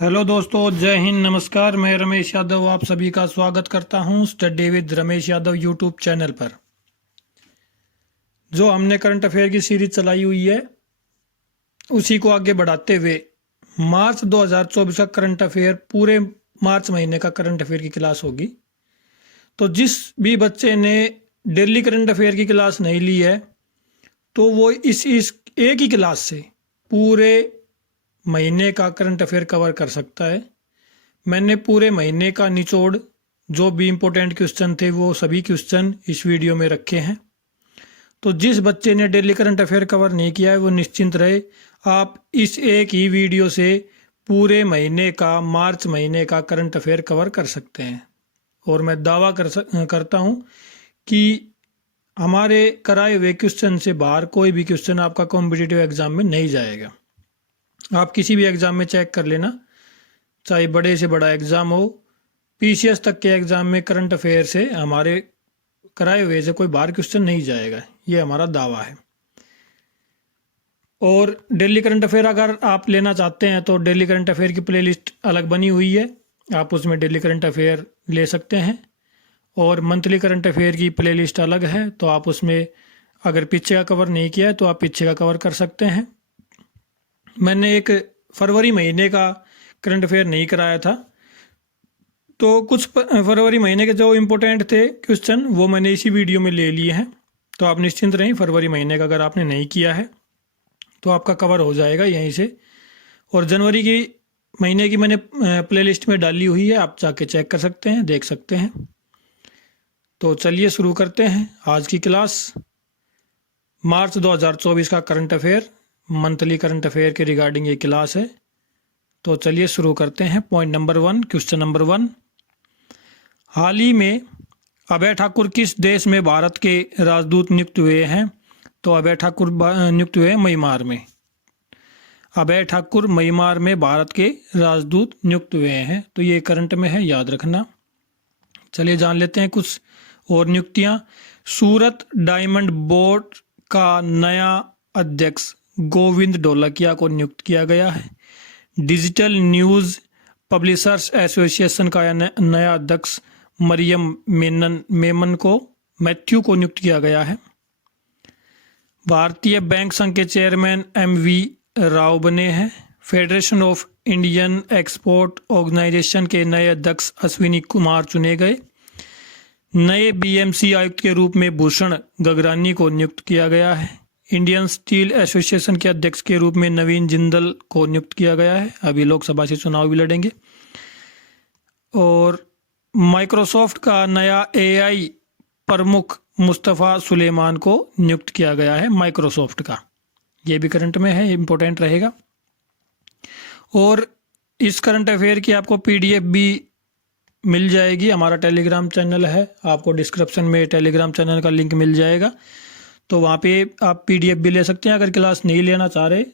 Hello दोस्तों, जय हिंद, नमस्कार। मैं रमेश यादव आप सभी का स्वागत करता हूं study with Ramesh Yadav YouTube channel पर। जो हमने करंट अफेयर की सीरीज चलाई हुई है उसी को आगे बढ़ाते हुए मार्च 2024 का करंट अफेयर, पूरे मार्च महीने का करंट अफेयर की क्लास होगी। तो जिस भी बच्चे ने डेली करंट अफेयर की क्लास नहीं ली है तो वो इस एक ही क्लास से पूरे महीने का करंट अफेयर कवर कर सकता है। मैंने पूरे महीने का निचोड़, जो भी इम्पोर्टेंट क्वेश्चन थे वो सभी क्वेश्चन इस वीडियो में रखे हैं। तो जिस बच्चे ने डेली करंट अफेयर कवर नहीं किया है वो निश्चिंत रहे, आप इस एक ही वीडियो से पूरे महीने का, मार्च महीने का करंट अफेयर कवर कर सकते हैं। और मैं दावा करता हूँ कि हमारे कराए हुए क्वेश्चन से बाहर कोई भी क्वेश्चन आपका कॉम्पिटिटिव एग्जाम में नहीं जाएगा। आप किसी भी एग्जाम में चेक कर लेना, चाहे बड़े से बड़ा एग्ज़ाम हो, पीसीएस तक के एग्ज़ाम में करंट अफेयर से हमारे कराए हुए से कोई बाहर क्वेश्चन नहीं जाएगा, ये हमारा दावा है। और डेली करंट अफेयर अगर आप लेना चाहते हैं तो डेली करंट अफेयर की प्लेलिस्ट अलग बनी हुई है, आप उसमें डेली करंट अफेयर ले सकते हैं। और मंथली करंट अफेयर की प्लेलिस्ट अलग है, तो आप उसमें अगर पीछे का कवर नहीं किया है तो आप पीछे का कवर कर सकते हैं। मैंने एक फरवरी महीने का करंट अफेयर नहीं कराया था, तो कुछ फरवरी महीने के जो इम्पोर्टेंट थे क्वेश्चन वो मैंने इसी वीडियो में ले लिए हैं। तो आप निश्चिंत रहें, फरवरी महीने का अगर आपने नहीं किया है तो आपका कवर हो जाएगा यहीं से। और जनवरी की महीने की मैंने प्लेलिस्ट में डाली हुई है, आप जाके चेक कर सकते हैं, देख सकते हैं। तो चलिए शुरू करते हैं आज की क्लास। मार्च 2024 का current affair, monthly current affair के रिगार्डिंग ये क्लास है। तो चलिए शुरू करते हैं। पॉइंट नंबर 1, क्वेश्चन नंबर 1, हाल ही में अभय ठाकुर किस देश में भारत के राजदूत नियुक्त हुए हैं? तो अभय ठाकुर नियुक्त हुए म्यांमार में। अभय ठाकुर म्यांमार में भारत के राजदूत नियुक्त हुए हैं। तो ये करंट में है, याद रखना। चलिए जान लेते हैं कुछ और नियुक्तियां। सूरत डायमंड बोर्ड का नया अध्यक्ष गोविंद ढोलकिया को नियुक्त किया गया है। डिजिटल न्यूज़ पब्लिशर्स एसोसिएशन का नया अध्यक्ष मरियम मेमन को मैथ्यू को नियुक्त किया गया है। भारतीय बैंक संघ के चेयरमैन MV राव बने हैं। Federation of Indian export organisation के नए अध्यक्ष अश्विनी कुमार चुने गए। नए BMC आयुक्त के रूप में भूषण गगरानी को नियुक्त किया गया है। इंडियन स्टील एसोसिएशन के अध्यक्ष के रूप में नवीन जिंदल को नियुक्त किया गया है, अभी लोकसभा से चुनाव भी लड़ेंगे। और माइक्रोसॉफ्ट का नया AI प्रमुख मुस्तफ़ा सुलेमान को नियुक्त किया गया है, माइक्रोसॉफ्ट का। ये भी करंट में है, इम्पोर्टेंट रहेगा। और इस करंट अफेयर की आपको PDF भी मिल जाएगी, हमारा टेलीग्राम चैनल है, आपको डिस्क्रिप्शन में टेलीग्राम चैनल का लिंक मिल जाएगा, तो वहाँ पे आप PDF भी ले सकते हैं। अगर क्लास नहीं लेना चाह रहे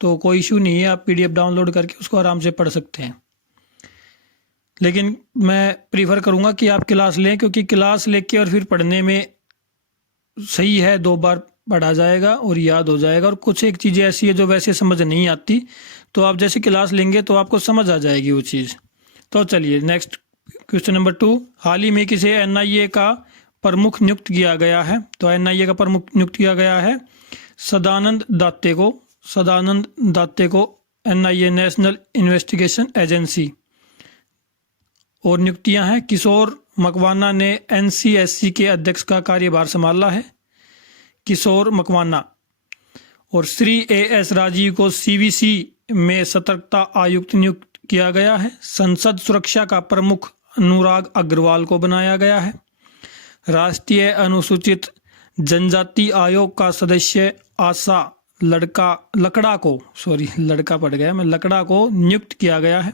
तो कोई इशू नहीं है, आप PDF डाउनलोड करके उसको आराम से पढ़ सकते हैं। लेकिन मैं प्रीफर करूँगा कि आप क्लास लें, क्योंकि क्लास लेके और फिर पढ़ने में सही है, 2 बार पढ़ा जाएगा और याद हो जाएगा। और कुछ एक चीज़ें ऐसी है जो वैसे समझ नहीं आती, तो आप जैसे क्लास लेंगे तो आपको समझ आ जाएगी वो चीज़। तो चलिए नेक्स्ट, क्वेश्चन नंबर 2, हाल ही में किसे NIA का प्रमुख नियुक्त किया गया है? तो NIA का प्रमुख नियुक्त किया गया है सदानंद दात्ते को। सदानंद दात्ते को NIA नेशनल इन्वेस्टिगेशन एजेंसी। और नियुक्तियां हैं, किशोर मकवाना ने NCSC के अध्यक्ष का कार्यभार संभाला है, किशोर मकवाना। और श्री AS राजीव को CVC में सतर्कता आयुक्त नियुक्त किया गया है। संसद सुरक्षा का प्रमुख अनुराग अग्रवाल को बनाया गया है। राष्ट्रीय अनुसूचित जनजाति आयोग का सदस्य आशा लकड़ा को नियुक्त किया गया है।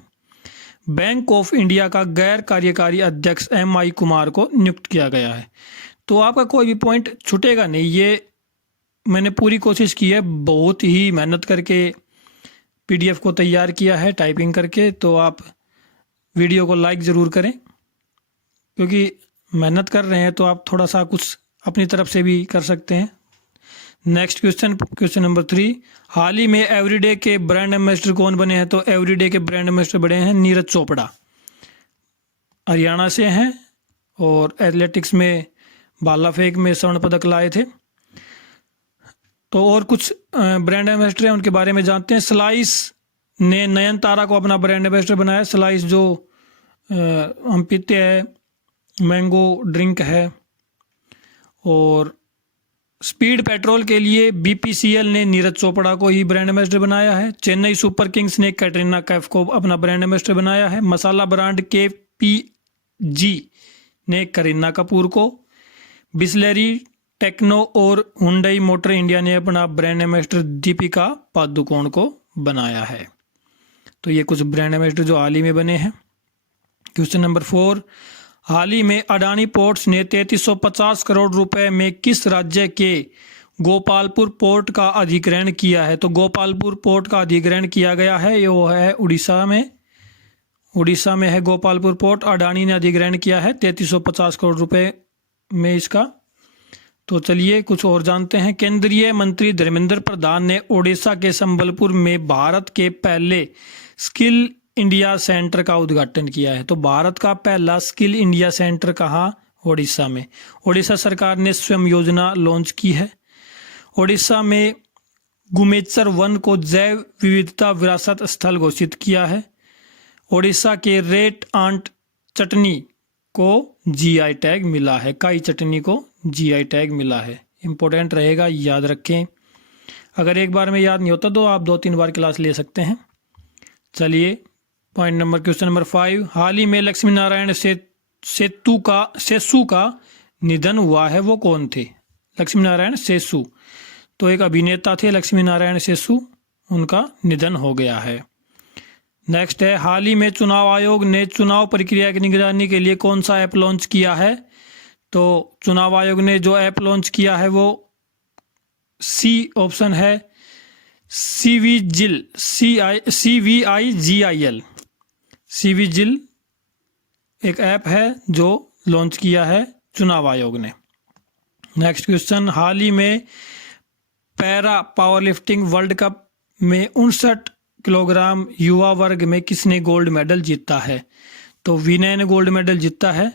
बैंक ऑफ इंडिया का गैर कार्यकारी अध्यक्ष MI कुमार को नियुक्त किया गया है। तो आपका कोई भी पॉइंट छूटेगा नहीं, ये मैंने पूरी कोशिश की है, बहुत ही मेहनत करके PDF को तैयार किया है, टाइपिंग करके। तो आप वीडियो को लाइक ज़रूर करें, क्योंकि मेहनत कर रहे हैं तो आप थोड़ा सा कुछ अपनी तरफ से भी कर सकते हैं। नेक्स्ट क्वेश्चन, क्वेश्चन नंबर 3, हाल ही में एवरीडे के ब्रांड एम्बेसडर कौन बने हैं? तो एवरीडे के ब्रांड एम्बेसडर बने हैं नीरज चोपड़ा, हरियाणा से हैं और एथलेटिक्स में भाला फेंक में स्वर्ण पदक लाए थे। तो और कुछ ब्रांड एम्बेसडर हैं, उनके बारे में जानते हैं। स्लाइस ने नयनतारा को अपना ब्रांड एम्बेसडर बनाया। स्लाइस जो हम पीते हैं, मैंगो ड्रिंक है। और स्पीड पेट्रोल के लिए बीपीसीएल ने नीरज चोपड़ा को ही ब्रांड एम्बेसडर बनाया है। चेन्नई सुपर किंग्स ने कैटरीना कैफ को अपना ब्रांड एम्बेसडर बनाया है। मसाला ब्रांड के पीजी ने करीना कपूर को, बिस्लेरी, टेक्नो और हुंडई मोटर इंडिया ने अपना ब्रांड एम्बेसडर दीपिका पादुकोण को बनाया है। तो ये कुछ ब्रांड एम्बेसडर जो हाल ही में बने हैं। क्वेश्चन नंबर 4, हाल ही में अडानी पोर्ट्स ने 3350 करोड़ रुपए में किस राज्य के गोपालपुर पोर्ट का अधिग्रहण किया है? तो गोपालपुर पोर्ट का अधिग्रहण किया गया है, ये वो है उड़ीसा में। उड़ीसा में है गोपालपुर पोर्ट, अडानी ने अधिग्रहण किया है 3350 करोड़ रुपए में इसका। तो चलिए कुछ और जानते हैं। केंद्रीय मंत्री धर्मेंद्र प्रधान ने ओडिशा के संबलपुर में भारत के पहले स्किल इंडिया सेंटर का उद्घाटन किया है। तो भारत का पहला स्किल इंडिया सेंटर कहाँ? ओडिशा में। ओडिशा सरकार ने स्वयं योजना लॉन्च की है। ओडिशा में गुमेचर वन को जैव विविधता विरासत स्थल घोषित किया है। ओडिशा के रेट आंट चटनी को जीआई टैग मिला है। काई चटनी को जीआई टैग मिला है। इंपॉर्टेंट रहेगा, याद रखें। अगर एक बार में याद नहीं होता तो आप 2-3 बार क्लास ले सकते हैं। चलिए पॉइंट नंबर, क्वेश्चन नंबर 5, हाल ही में लक्ष्मी नारायण सेसू का निधन हुआ है, वो कौन थे? लक्ष्मी नारायण सेसू तो एक अभिनेता थे, लक्ष्मी नारायण सेसू, उनका निधन हो गया है। नेक्स्ट है, हाल ही में चुनाव आयोग ने चुनाव प्रक्रिया की निगरानी के लिए कौन सा ऐप लॉन्च किया है? तो चुनाव आयोग ने जो ऐप लॉन्च किया है वो सी ऑप्शन है, सीवीजिल, CVIGIL, सीवीजिल एक ऐप है जो लॉन्च किया है चुनाव आयोग ने। नेक्स्ट क्वेश्चन, हाल ही में para power lifting world cup में 59 किलोग्राम युवा वर्ग में किसने गोल्ड मेडल जीता है? तो विनय ने गोल्ड मेडल जीता है।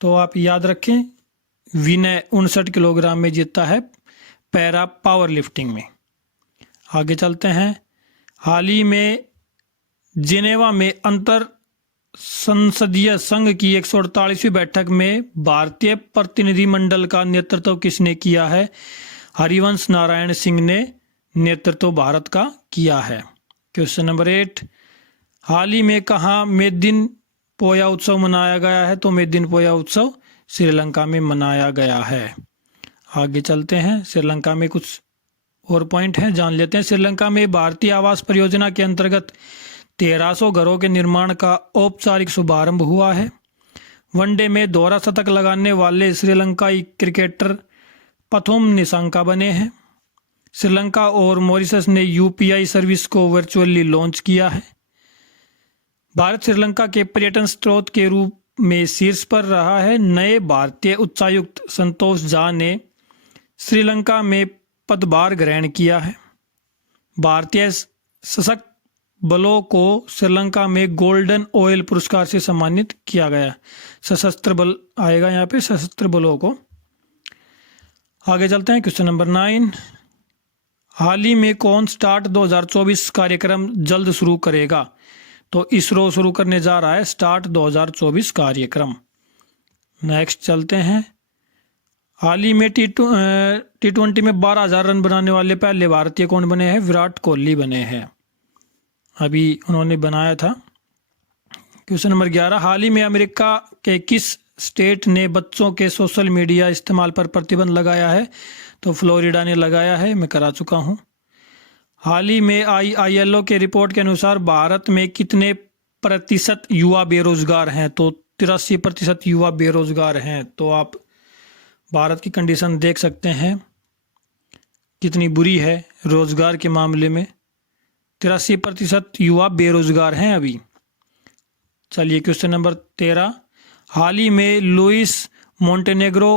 तो आप याद रखें, विनय 59 किलोग्राम में जीता है पैरा पावर लिफ्टिंग में। आगे चलते हैं, हाल ही में जिनेवा में अंतर संसदीय संघ की 148वीं बैठक में भारतीय प्रतिनिधिमंडल का नेतृत्व किसने किया है? हरिवंश नारायण सिंह ने नेतृत्व भारत का किया है। क्वेश्चन नंबर 8, हाल ही में कहाँ मेदिन पोया उत्सव मनाया गया है? तो मेदिन पोया उत्सव श्रीलंका में मनाया गया है। आगे चलते हैं, श्रीलंका में कुछ और पॉइंट हैं, जान लेते हैं। श्रीलंका में भारतीय आवास परियोजना के अंतर्गत 1300 घरों के निर्माण का औपचारिक शुभारंभ हुआ है। वनडे में दोहरा शतक लगाने वाले श्रीलंकाई क्रिकेटर प्रथम निशांका बने हैं। श्रीलंका और मॉरिशस ने यूपीआई सर्विस को वर्चुअली लॉन्च किया है। भारत श्रीलंका के पर्यटन स्रोत के रूप में शीर्ष पर रहा है। नए भारतीय उच्चायुक्त संतोष झा ने श्रीलंका में पदभार ग्रहण किया है। भारतीय सशस्त्र बलों को श्रीलंका में गोल्डन ऑयल पुरस्कार से सम्मानित किया गया। सशस्त्र बल आएगा यहाँ पे, सशस्त्र बलों को। आगे चलते हैं, क्वेश्चन नंबर 9, हाल ही में कौन स्टार्ट 2024 कार्यक्रम जल्द शुरू करेगा? तो इसरो शुरू करने जा रहा है स्टार्ट 2024 कार्यक्रम। नेक्स्ट चलते हैं, हाल ही में T20 में 12,000 रन बनाने वाले पहले भारतीय कौन बने हैं? विराट कोहली बने हैं, अभी उन्होंने बनाया था। क्वेश्चन नंबर 11, हाल ही में अमेरिका के किस स्टेट ने बच्चों के सोशल मीडिया इस्तेमाल पर प्रतिबंध लगाया है? तो फ्लोरिडा ने लगाया है, मैं करा चुका हूँ। हाल ही में ILO के रिपोर्ट के अनुसार भारत में कितने प्रतिशत युवा बेरोजगार हैं? तो 83% युवा बेरोजगार हैं। तो आप भारत की कंडीशन देख सकते हैं कितनी बुरी है रोजगार के मामले में। 83% युवा बेरोजगार हैं अभी। चलिए क्वेश्चन नंबर 13, हाल ही में लुइस मोंटेनेग्रो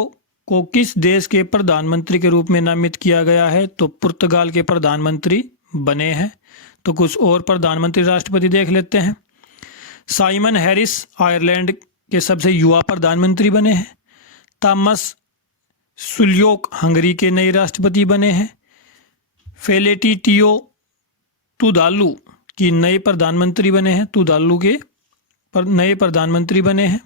को किस देश के प्रधानमंत्री के रूप में नामित किया गया है? तो पुर्तगाल के प्रधानमंत्री बने हैं। तो कुछ और प्रधानमंत्री राष्ट्रपति देख लेते हैं। साइमन हैरिस आयरलैंड के सबसे युवा प्रधानमंत्री बने हैं। थॉमस सुल्योक हंगरी के नए राष्ट्रपति बने हैं। फेलेटिटियो तुदालू की नए प्रधानमंत्री बने हैं। तुदालू के नए प्रधानमंत्री बने हैं।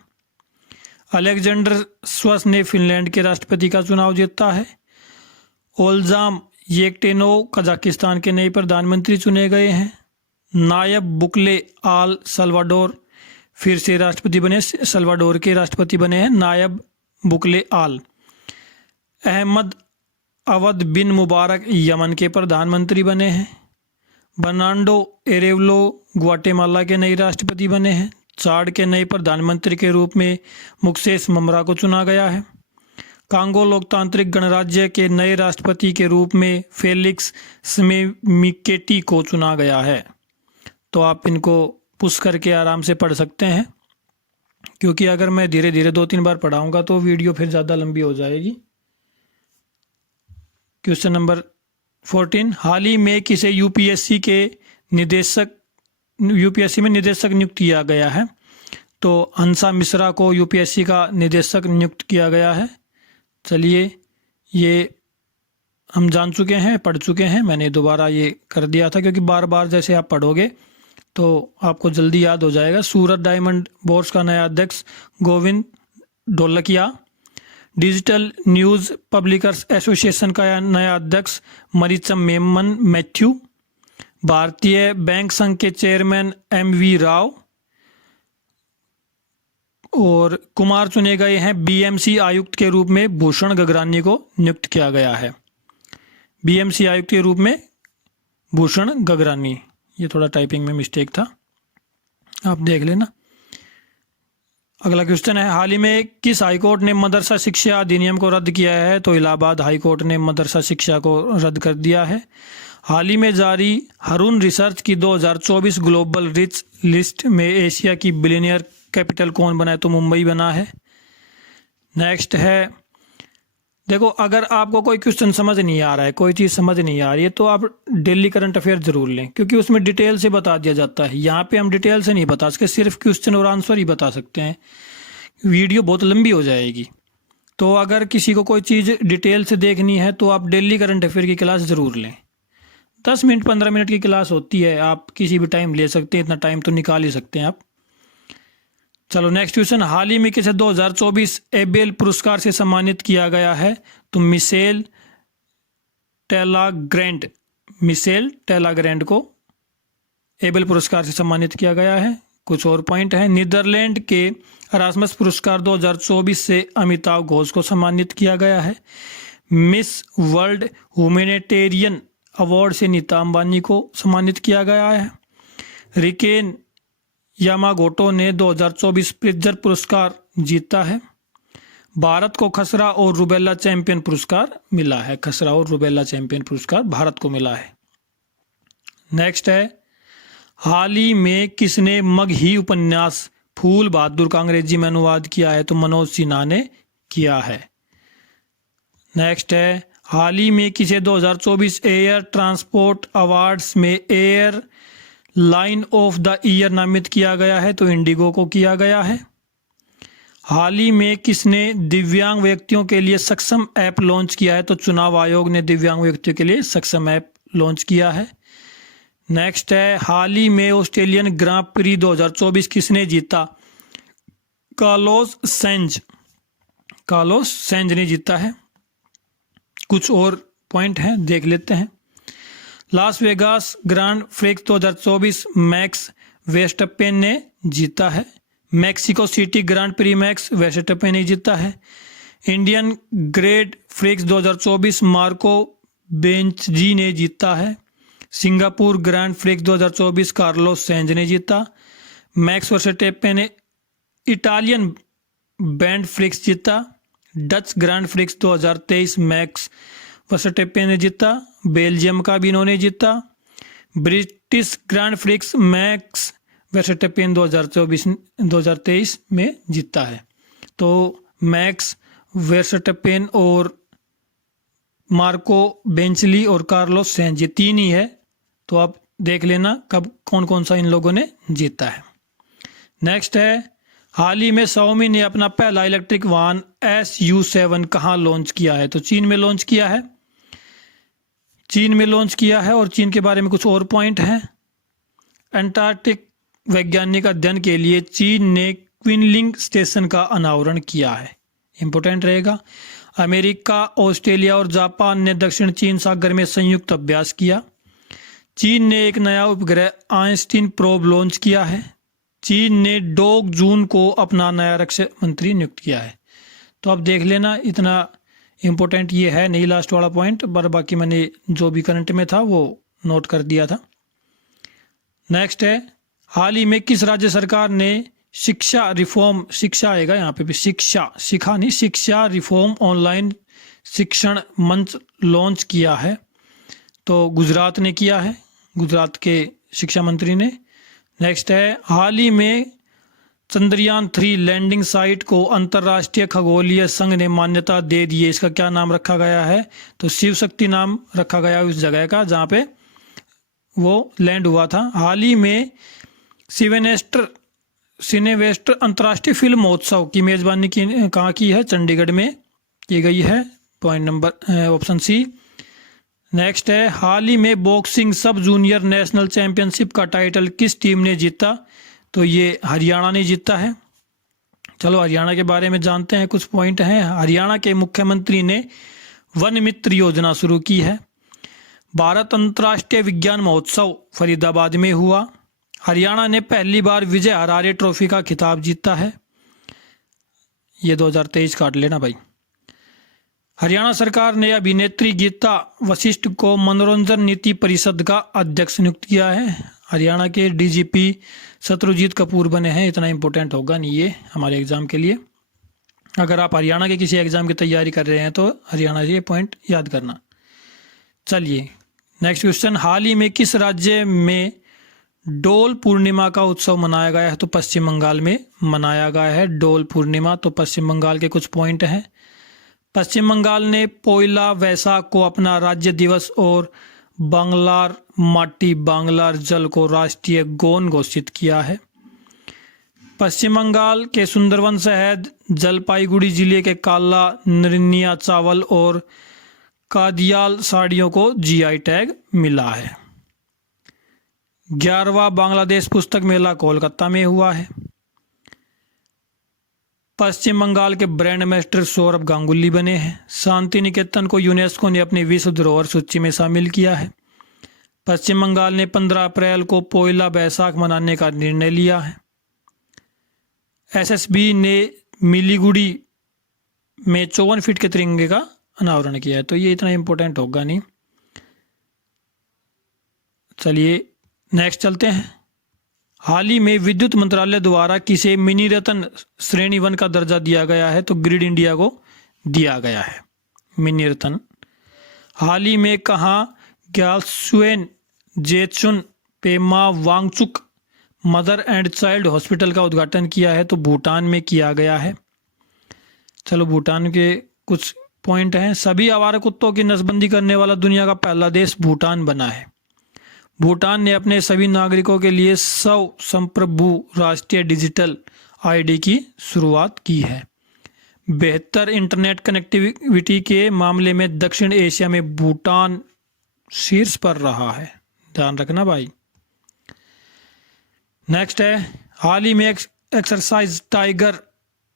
अलेक्जेंडर स्वस ने फिनलैंड के राष्ट्रपति का चुनाव जीता है। ओल्जाम येक्टेनोव कजाकिस्तान के नए प्रधानमंत्री चुने गए हैं। नायब बुकले आल सल्वाडोर फिर से राष्ट्रपति बने, सल्वाडोर के राष्ट्रपति बने हैं नायब बुकले आल। अहमद अवद बिन मुबारक यमन के प्रधानमंत्री बने हैं। बर्नार्डो एरेवलो ग्वाटेमाला के नए राष्ट्रपति बने हैं। चाड के नए प्रधानमंत्री के रूप में मुक्सेस ममरा को चुना गया है। कांगो लोकतांत्रिक गणराज्य के नए राष्ट्रपति के रूप में फेलिक्स स्मेमिकेटी को चुना गया है। तो आप इनको पुश करके आराम से पढ़ सकते हैं, क्योंकि अगर मैं धीरे धीरे 2-3 बार पढ़ाऊंगा तो वीडियो फिर ज़्यादा लंबी हो जाएगी। क्वेश्चन नंबर 14, हाल ही में किसे यूपीएससी में निदेशक नियुक्त किया गया है? तो हंसा मिश्रा को यूपीएससी का निदेशक नियुक्त किया गया है। चलिए, ये हम जान चुके हैं, पढ़ चुके हैं। मैंने दोबारा ये कर दिया था क्योंकि बार बार जैसे आप पढ़ोगे तो आपको जल्दी याद हो जाएगा। सूरत डायमंड बोर्ड्स का नया अध्यक्ष Govind Dholakia. Digital news publishers association का नया अध्यक्ष मरीचम मेमन मैथ्यू। भारतीय बैंक संघ के चेयरमैन MV राव। और कुमार चुने गए हैं। BMC आयुक्त के रूप में भूषण गगरानी को नियुक्त किया गया है। BMC आयुक्त के रूप में भूषण गगरानी। ये थोड़ा टाइपिंग में मिस्टेक था, आप देख लेना। अगला क्वेश्चन है, हाल ही में किस हाईकोर्ट ने मदरसा शिक्षा अधिनियम को रद्द किया है? तो इलाहाबाद हाईकोर्ट ने मदरसा शिक्षा को रद्द कर दिया है। हाल ही में जारी हरून रिसर्च की 2024 ग्लोबल रिच लिस्ट में एशिया की बिलियनियर कैपिटल कौन बना है? तो मुंबई बना है। नेक्स्ट है, देखो अगर आपको कोई क्वेश्चन समझ नहीं आ रहा है, कोई चीज़ समझ नहीं आ रही है, तो आप डेली करंट अफेयर जरूर लें, क्योंकि उसमें डिटेल से बता दिया जाता है। यहाँ पे हम डिटेल से नहीं बता सकते, सिर्फ क्वेश्चन और आंसर ही बता सकते हैं। वीडियो बहुत लंबी हो जाएगी। तो अगर किसी को कोई चीज़ डिटेल से देखनी है तो आप डेली करंट अफेयर की क्लास ज़रूर लें। 10 मिनट 15 मिनट की क्लास होती है, आप किसी भी टाइम ले सकते हैं, इतना टाइम तो निकाल ही सकते हैं आप। चलो नेक्स्ट क्वेश्चन, हाल ही में किसे 2024 एबेल पुरस्कार से सम्मानित किया गया है? तो मिशेल टेलाग्रैंड को एबेल पुरस्कार से सम्मानित किया गया है। कुछ और पॉइंट है, नीदरलैंड के अरासमस पुरस्कार 2024 से अमिताभ घोष को सम्मानित किया गया है। मिस वर्ल्ड ह्यूमैनिटेरियन अवार्ड से नीता अंबानी को सम्मानित किया गया है। रिकेन यामागोटो ने 2024 प्रित्जर पुरस्कार जीता है। भारत को खसरा और रूबेला चैंपियन पुरस्कार मिला है। खसरा और रूबेला चैंपियन पुरस्कार भारत को मिला है। नेक्स्ट है, हाल ही में किसने मगही उपन्यास फूल बहादुर का अंग्रेजी में अनुवाद किया है? तो मनोज सिन्हा ने किया है। नेक्स्ट है, हाल ही में किसे 2024 एयर ट्रांसपोर्ट अवार्ड्स में air line of the year नामित किया गया है? तो इंडिगो को किया गया है। हाल ही में किसने दिव्यांग व्यक्तियों के लिए सक्षम ऐप लॉन्च किया है? तो चुनाव आयोग ने दिव्यांग व्यक्तियों के लिए सक्षम ऐप लॉन्च किया है। नेक्स्ट है, हाल ही में ऑस्ट्रेलियन ग्रां प्री 2024 किसने जीता? कार्लोस सेंज ने जीता है। कुछ और पॉइंट हैं, देख लेते हैं। Las Vegas Grand Prix 2024 Max Verstappen ने जीता है। Mexico City Grand Prix Max Verstappen ने जीता है। Indian Grand Prix 2024 Marco Bezzecchi ने जीता है। Singapore Grand Prix 2024 Carlos Sainz ने जीता। मैक्स वर्स्टेपेन ने इटालियन बैंड प्रिक्स जीता। Dutch Grand Prix 2023 Max Verstappen ने जीता। बेल्जियम का भी इन्होंने जीता। British Grand Prix Max Verstappen 2023 में जीता है। तो मैक्स वेर्स्टैपेन और मार्को बेंचली और कार्लोस सेंज, ये 3 ही है। तो आप देख लेना कब कौन कौन सा इन लोगों ने जीता है। नेक्स्ट है, हाल ही में Xiaomi ने अपना पहला इलेक्ट्रिक वाहन SU7 कहाँ लॉन्च किया है? तो चीन में लॉन्च किया है। चीन में लॉन्च किया है और चीन के बारे में कुछ और पॉइंट हैं। अंटार्कटिक वैज्ञानिक अध्ययन के लिए चीन ने क्विनलिंग स्टेशन का अनावरण किया है, इंपॉर्टेंट रहेगा। अमेरिका, ऑस्ट्रेलिया और जापान ने दक्षिण चीन सागर में संयुक्त अभ्यास किया। चीन ने एक नया उपग्रह आइंस्टीन प्रोब लॉन्च किया है। चीन ने 2 जून को अपना नया रक्षा मंत्री नियुक्त किया है। तो आप देख लेना, इतना इम्पोर्टेंट ये है नहीं लास्ट वाला पॉइंट, पर बाकी मैंने जो भी करंट में था वो नोट कर दिया था। नेक्स्ट है, हाल ही में किस राज्य सरकार ने शिक्षा रिफॉर्म, शिक्षा आएगा यहाँ पे भी, शिक्षा, शिखा नहीं, शिक्षा रिफॉर्म ऑनलाइन शिक्षण मंच लॉन्च किया है? तो गुजरात ने किया है, गुजरात के शिक्षा मंत्री ने। नेक्स्ट है, हाल ही में चंद्रयान 3 लैंडिंग साइट को अंतर्राष्ट्रीय खगोलीय संघ ने मान्यता दे दी है। इसका क्या नाम रखा गया है? तो शिव शक्ति नाम रखा गया उस जगह का जहाँ पे वो लैंड हुआ था। हाल ही में सिनेवेस्ट अंतर्राष्ट्रीय फिल्म महोत्सव की मेजबानी कहाँ की है? चंडीगढ़ में की गई है। Point number option C. Next है, हाल ही में boxing sub junior national championship का टाइटल किस टीम ने जीता? तो ये हरियाणा ने जीता है। चलो हरियाणा के बारे में जानते हैं, कुछ पॉइंट हैं। हरियाणा के मुख्यमंत्री ने वन मित्र योजना शुरू की है। भारत अंतर्राष्ट्रीय विज्ञान महोत्सव फरीदाबाद में हुआ। हरियाणा ने पहली बार विजय हरारे ट्रॉफी का खिताब जीता है। ये 2023 काट लेना भाई। हरियाणा सरकार ने अभिनेत्री गीता वशिष्ठ को मनोरंजन नीति परिषद का अध्यक्ष नियुक्त किया है। हरियाणा के डीजीपी शत्रुजीत कपूर बने हैं। इतना इंपॉर्टेंट होगा नहीं ये हमारे एग्जाम के लिए। अगर आप हरियाणा के किसी एग्जाम की तैयारी कर रहे हैं तो हरियाणा से ये पॉइंट याद करना। चलिए नेक्स्ट क्वेश्चन, हाल ही में किस राज्य में डोल पूर्णिमा का उत्सव मनाया गया है? तो पश्चिम बंगाल में मनाया गया है डोल पूर्णिमा। तो पश्चिम बंगाल के कुछ पॉइंट हैं। पश्चिम बंगाल ने पोइला वैसाख को अपना राज्य दिवस और बांग्लार माटी बांग्लार जल को राष्ट्रीय गौन घोषित किया है। पश्चिम बंगाल के सुंदरवन शहद, जलपाईगुड़ी जिले के काला नरिनिया चावल और कादियाल साड़ियों को जीआई टैग मिला है। 11वां बांग्लादेश पुस्तक मेला कोलकाता में हुआ है। पश्चिम बंगाल के ब्रांड एम्बेसडर सौरभ गांगुली बने हैं। शांति निकेतन को यूनेस्को ने अपनी विश्व धरोहर सूची में शामिल किया है। पश्चिम बंगाल ने 15 अप्रैल को पोइला बैसाख मनाने का निर्णय लिया है। एसएसबी ने मिलीगुड़ी में 54 फीट के तिरंगे का अनावरण किया है। तो ये इतना इंपॉर्टेंट होगा नहीं। चलिए नेक्स्ट चलते हैं। हाल ही में विद्युत मंत्रालय द्वारा किसे मिनी रत्न श्रेणी 1 का दर्जा दिया गया है? तो ग्रिड इंडिया को दिया गया है मिनी रत्न। हाल ही में कहाँ Gyalsuen Jetsun Pema Wangchuck mother and child hospital का उद्घाटन किया है? तो भूटान में किया गया है। चलो भूटान के कुछ पॉइंट हैं। सभी आवारा कुत्तों की नसबंदी करने वाला दुनिया का पहला देश भूटान बना है। भूटान ने अपने सभी नागरिकों के लिए संप्रभु राष्ट्रीय डिजिटल आईडी की शुरुआत की है। बेहतर इंटरनेट कनेक्टिविटी के मामले में दक्षिण एशिया में भूटान शीर्ष पर रहा है, ध्यान रखना भाई। नेक्स्ट है, हाल ही में एक्सरसाइज टाइगर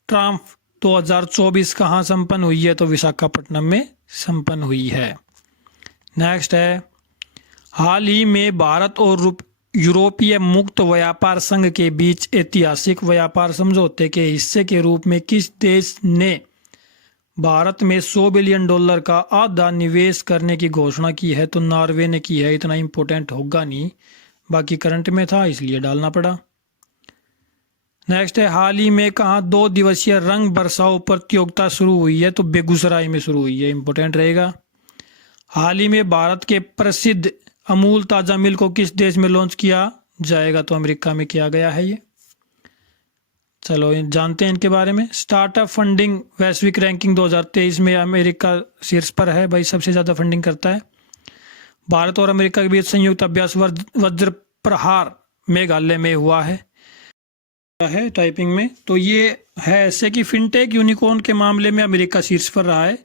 ट्रांफ 2024 कहाँ संपन्न हुई है? तो विशाखापट्टनम में संपन्न हुई है। नेक्स्ट है, हाल ही में भारत और यूरोपीय मुक्त व्यापार संघ के बीच ऐतिहासिक व्यापार समझौते के हिस्से के रूप में किस देश ने भारत में $100 बिलियन का आधा निवेश करने की घोषणा की है? तो नॉर्वे ने की है। इतना इंपॉर्टेंट होगा नहीं, बाकी करंट में था इसलिए डालना पड़ा। नेक्स्ट है, हाल ही में कहाँ 2 दिवसीय रंग बरसाओ प्रतियोगिता शुरू हुई है? तो बेगूसराय में शुरू हुई है, इंपॉर्टेंट रहेगा। हाल ही में भारत के प्रसिद्ध अमूल ताज़ा मिल्क को किस देश में लॉन्च किया जाएगा? तो अमेरिका में किया गया है ये। चलो जानते हैं इनके बारे में। स्टार्टअप फंडिंग वैश्विक रैंकिंग 2023 में अमेरिका शीर्ष पर है, भाई सबसे ज़्यादा फंडिंग करता है। भारत और अमेरिका के बीच संयुक्त अभ्यास वज्र प्रहार मेघालय में हुआ है टाइपिंग में। तो ये है ऐसे कि फिनटेक यूनिकॉर्न के मामले में अमेरिका शीर्ष पर रहा है।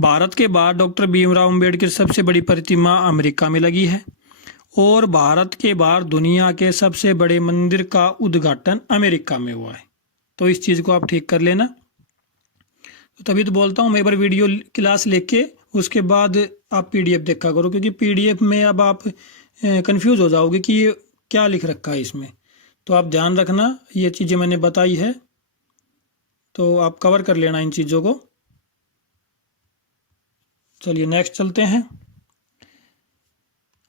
भारत के बाद डॉक्टर भीमराव अम्बेडकर सबसे बड़ी प्रतिमा अमेरिका में लगी है और भारत के बाहर दुनिया के सबसे बड़े मंदिर का उद्घाटन अमेरिका में हुआ है। तो इस चीज़ को आप ठीक कर लेना। तो तभी तो बोलता हूँ मैं एक बार वीडियो क्लास लेके उसके बाद आप पीडीएफ देखा करो, क्योंकि पीडीएफ में अब आप कंफ्यूज हो जाओगे कि ये क्या लिख रखा है इसमें। तो आप ध्यान रखना, ये चीज़ें मैंने बताई है तो आप कवर कर लेना इन चीज़ों को। चलिए नेक्स्ट चलते हैं।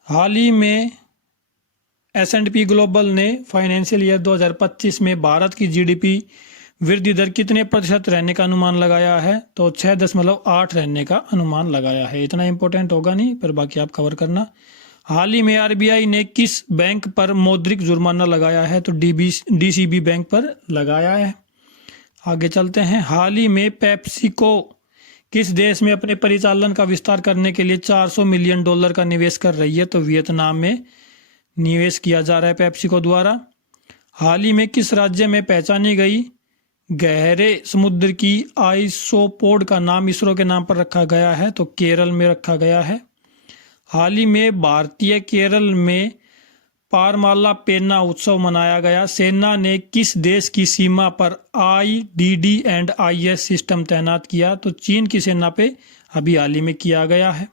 हाल ही में S&P ग्लोबल ने फाइनेंशियल ईयर 2025 में भारत की जीडीपी वृद्धि दर कितने प्रतिशत रहने का अनुमान लगाया है? तो 6.8 रहने का अनुमान लगाया है। इतना इंपॉर्टेंट होगा नहीं, पर बाकी आप कवर करना। हाल ही में आरबीआई ने किस बैंक पर मौद्रिक जुर्माना लगाया है? तो डीसीबी बैंक पर लगाया है। आगे चलते हैं। हाल ही में पेप्सिको किस देश में अपने परिचालन का विस्तार करने के लिए $400 मिलियन का निवेश कर रही है? तो वियतनाम में निवेश किया जा रहा है पेप्सिको द्वारा। हाल ही में किस राज्य में पहचानी गई गहरे समुद्र की आइसोपोड का नाम इसरो के नाम पर रखा गया है? तो केरल में रखा गया है। हाल ही में भारतीय केरल में पारमाला पेन्ना उत्सव मनाया गया। सेना ने किस देश की सीमा पर IDD&IS सिस्टम तैनात किया? तो चीन की सेना पे अभी हाल ही में किया गया है।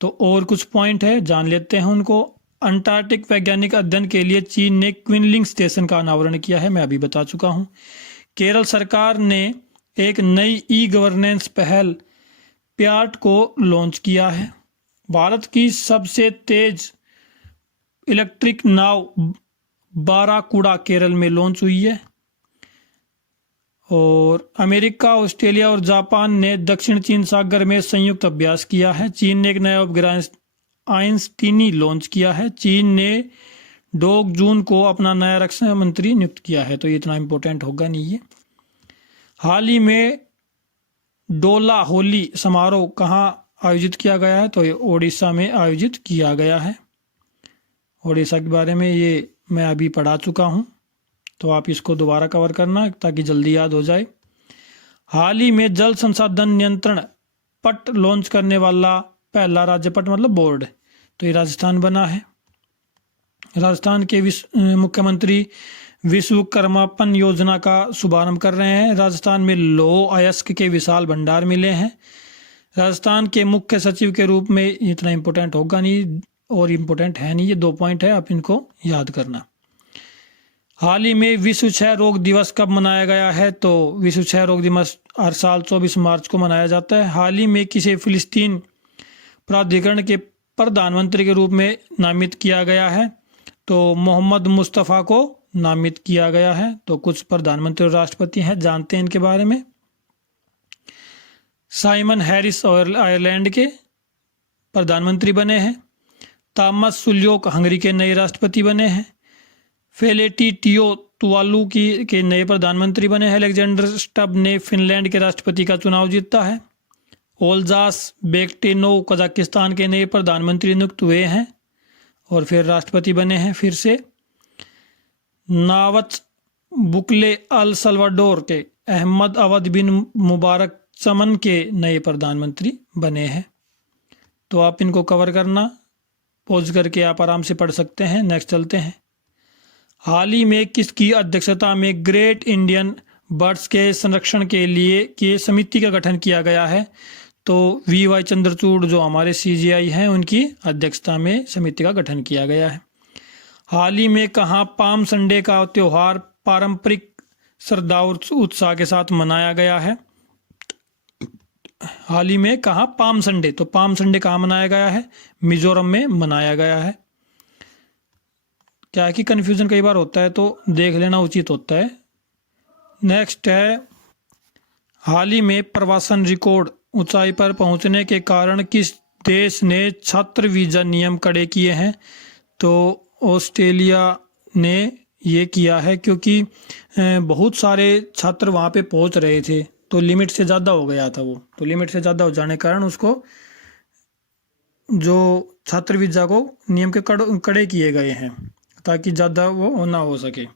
तो और कुछ पॉइंट है, जान लेते हैं उनको। अंटार्कटिक वैज्ञानिक अध्ययन के लिए चीन ने क्विनलिंग स्टेशन का अनावरण किया है, मैं अभी बता चुका हूँ। केरल सरकार ने एक नई ई-गवर्नेंस पहल प्यार्ट को लॉन्च किया है। भारत की सबसे तेज इलेक्ट्रिक नाव बाराकुड़ा केरल में लॉन्च हुई है। और अमेरिका, ऑस्ट्रेलिया और जापान ने दक्षिण चीन सागर में संयुक्त अभ्यास किया है। चीन ने एक नया उपग्रह आइंस्टीनी लॉन्च किया है। चीन ने 2 जून को अपना नया रक्षा मंत्री नियुक्त किया है। तो ये इतना इम्पोर्टेंट होगा नहीं ये। हाल ही में डोला होली समारोह कहाँ आयोजित किया गया है? तो ये ओडिशा में आयोजित किया गया है। ओडिशा के बारे में ये मैं अभी पढ़ा चुका हूँ, तो आप इसको दोबारा कवर करना ताकि जल्दी याद हो जाए। हाल ही में जल संसाधन नियंत्रण पट लॉन्च करने वाला पहला राज्य पट मतलब बोर्ड, तो ये राजस्थान बना है। राजस्थान के मुख्यमंत्री विश्वकर्मापन योजना का शुभारंभ कर रहे हैं। राजस्थान में लौह अयस्क के विशाल भंडार मिले हैं। राजस्थान के मुख्य सचिव के रूप में, इतना इम्पोर्टेंट होगा नहीं और इम्पोर्टेंट है नहीं, ये 2 पॉइंट है, आप इनको याद करना। हाल ही में विश्व क्षय रोग दिवस कब मनाया गया है? तो विश्व क्षय रोग दिवस हर साल 24 मार्च को मनाया जाता है। हाल ही में किसे फिलिस्तीन प्राधिकरण के प्रधानमंत्री के रूप में नामित किया गया है? तो मोहम्मद मुस्तफ़ा को नामित किया गया है। तो कुछ प्रधानमंत्री और राष्ट्रपति हैं, जानते हैं इनके बारे में। साइमन हैरिस और आयरलैंड के प्रधानमंत्री बने हैं। थॉमस सुल्योक हंगरी के नए राष्ट्रपति बने हैं। फेलेटी टियो तुवालू के नए प्रधानमंत्री बने हैं। अलेक्जेंडर स्टब ने फिनलैंड के राष्ट्रपति का चुनाव जीता है। ओल्जास बेक्टेनोव कजाकिस्तान के नए प्रधानमंत्री नियुक्त हुए हैं और फिर राष्ट्रपति बने हैं फिर से। नावच बुकले अल सल्वाडोर के अहमद अवद बिन मुबारक चमन के नए प्रधानमंत्री बने हैं। तो आप इनको कवर करना, पॉज करके आप आराम से पढ़ सकते हैं। नेक्स्ट चलते हैं। हाल ही में किसकी अध्यक्षता में ग्रेट इंडियन बर्ड्स के संरक्षण के लिए की समिति का गठन किया गया है? तो VY चंद्रचूड़ जो हमारे CGI हैं उनकी अध्यक्षता में समिति का गठन किया गया है। हाल ही में कहाँ पाम संडे का त्यौहार पारंपरिक श्रद्धा और उत्साह के साथ मनाया गया है? हाल ही में कहाँ पाम संडे, तो पाम संडे कहाँ मनाया गया है? मिजोरम में मनाया गया है। क्या है कि कन्फ्यूजन कई बार होता है, तो देख लेना उचित होता है। नेक्स्ट है, हाल ही में प्रवासन रिकॉर्ड ऊंचाई पर पहुंचने के कारण किस देश ने छात्र वीज़ा नियम कड़े किए हैं? तो ऑस्ट्रेलिया ने ये किया है क्योंकि बहुत सारे छात्र वहाँ पे पहुँच रहे थे, तो लिमिट से ज़्यादा हो गया था वो, तो लिमिट से ज़्यादा हो जाने के कारण उसको जो छात्र वीज़ा को नियम के कड़े किए गए हैं ताकि ज़्यादा वो ना हो सके।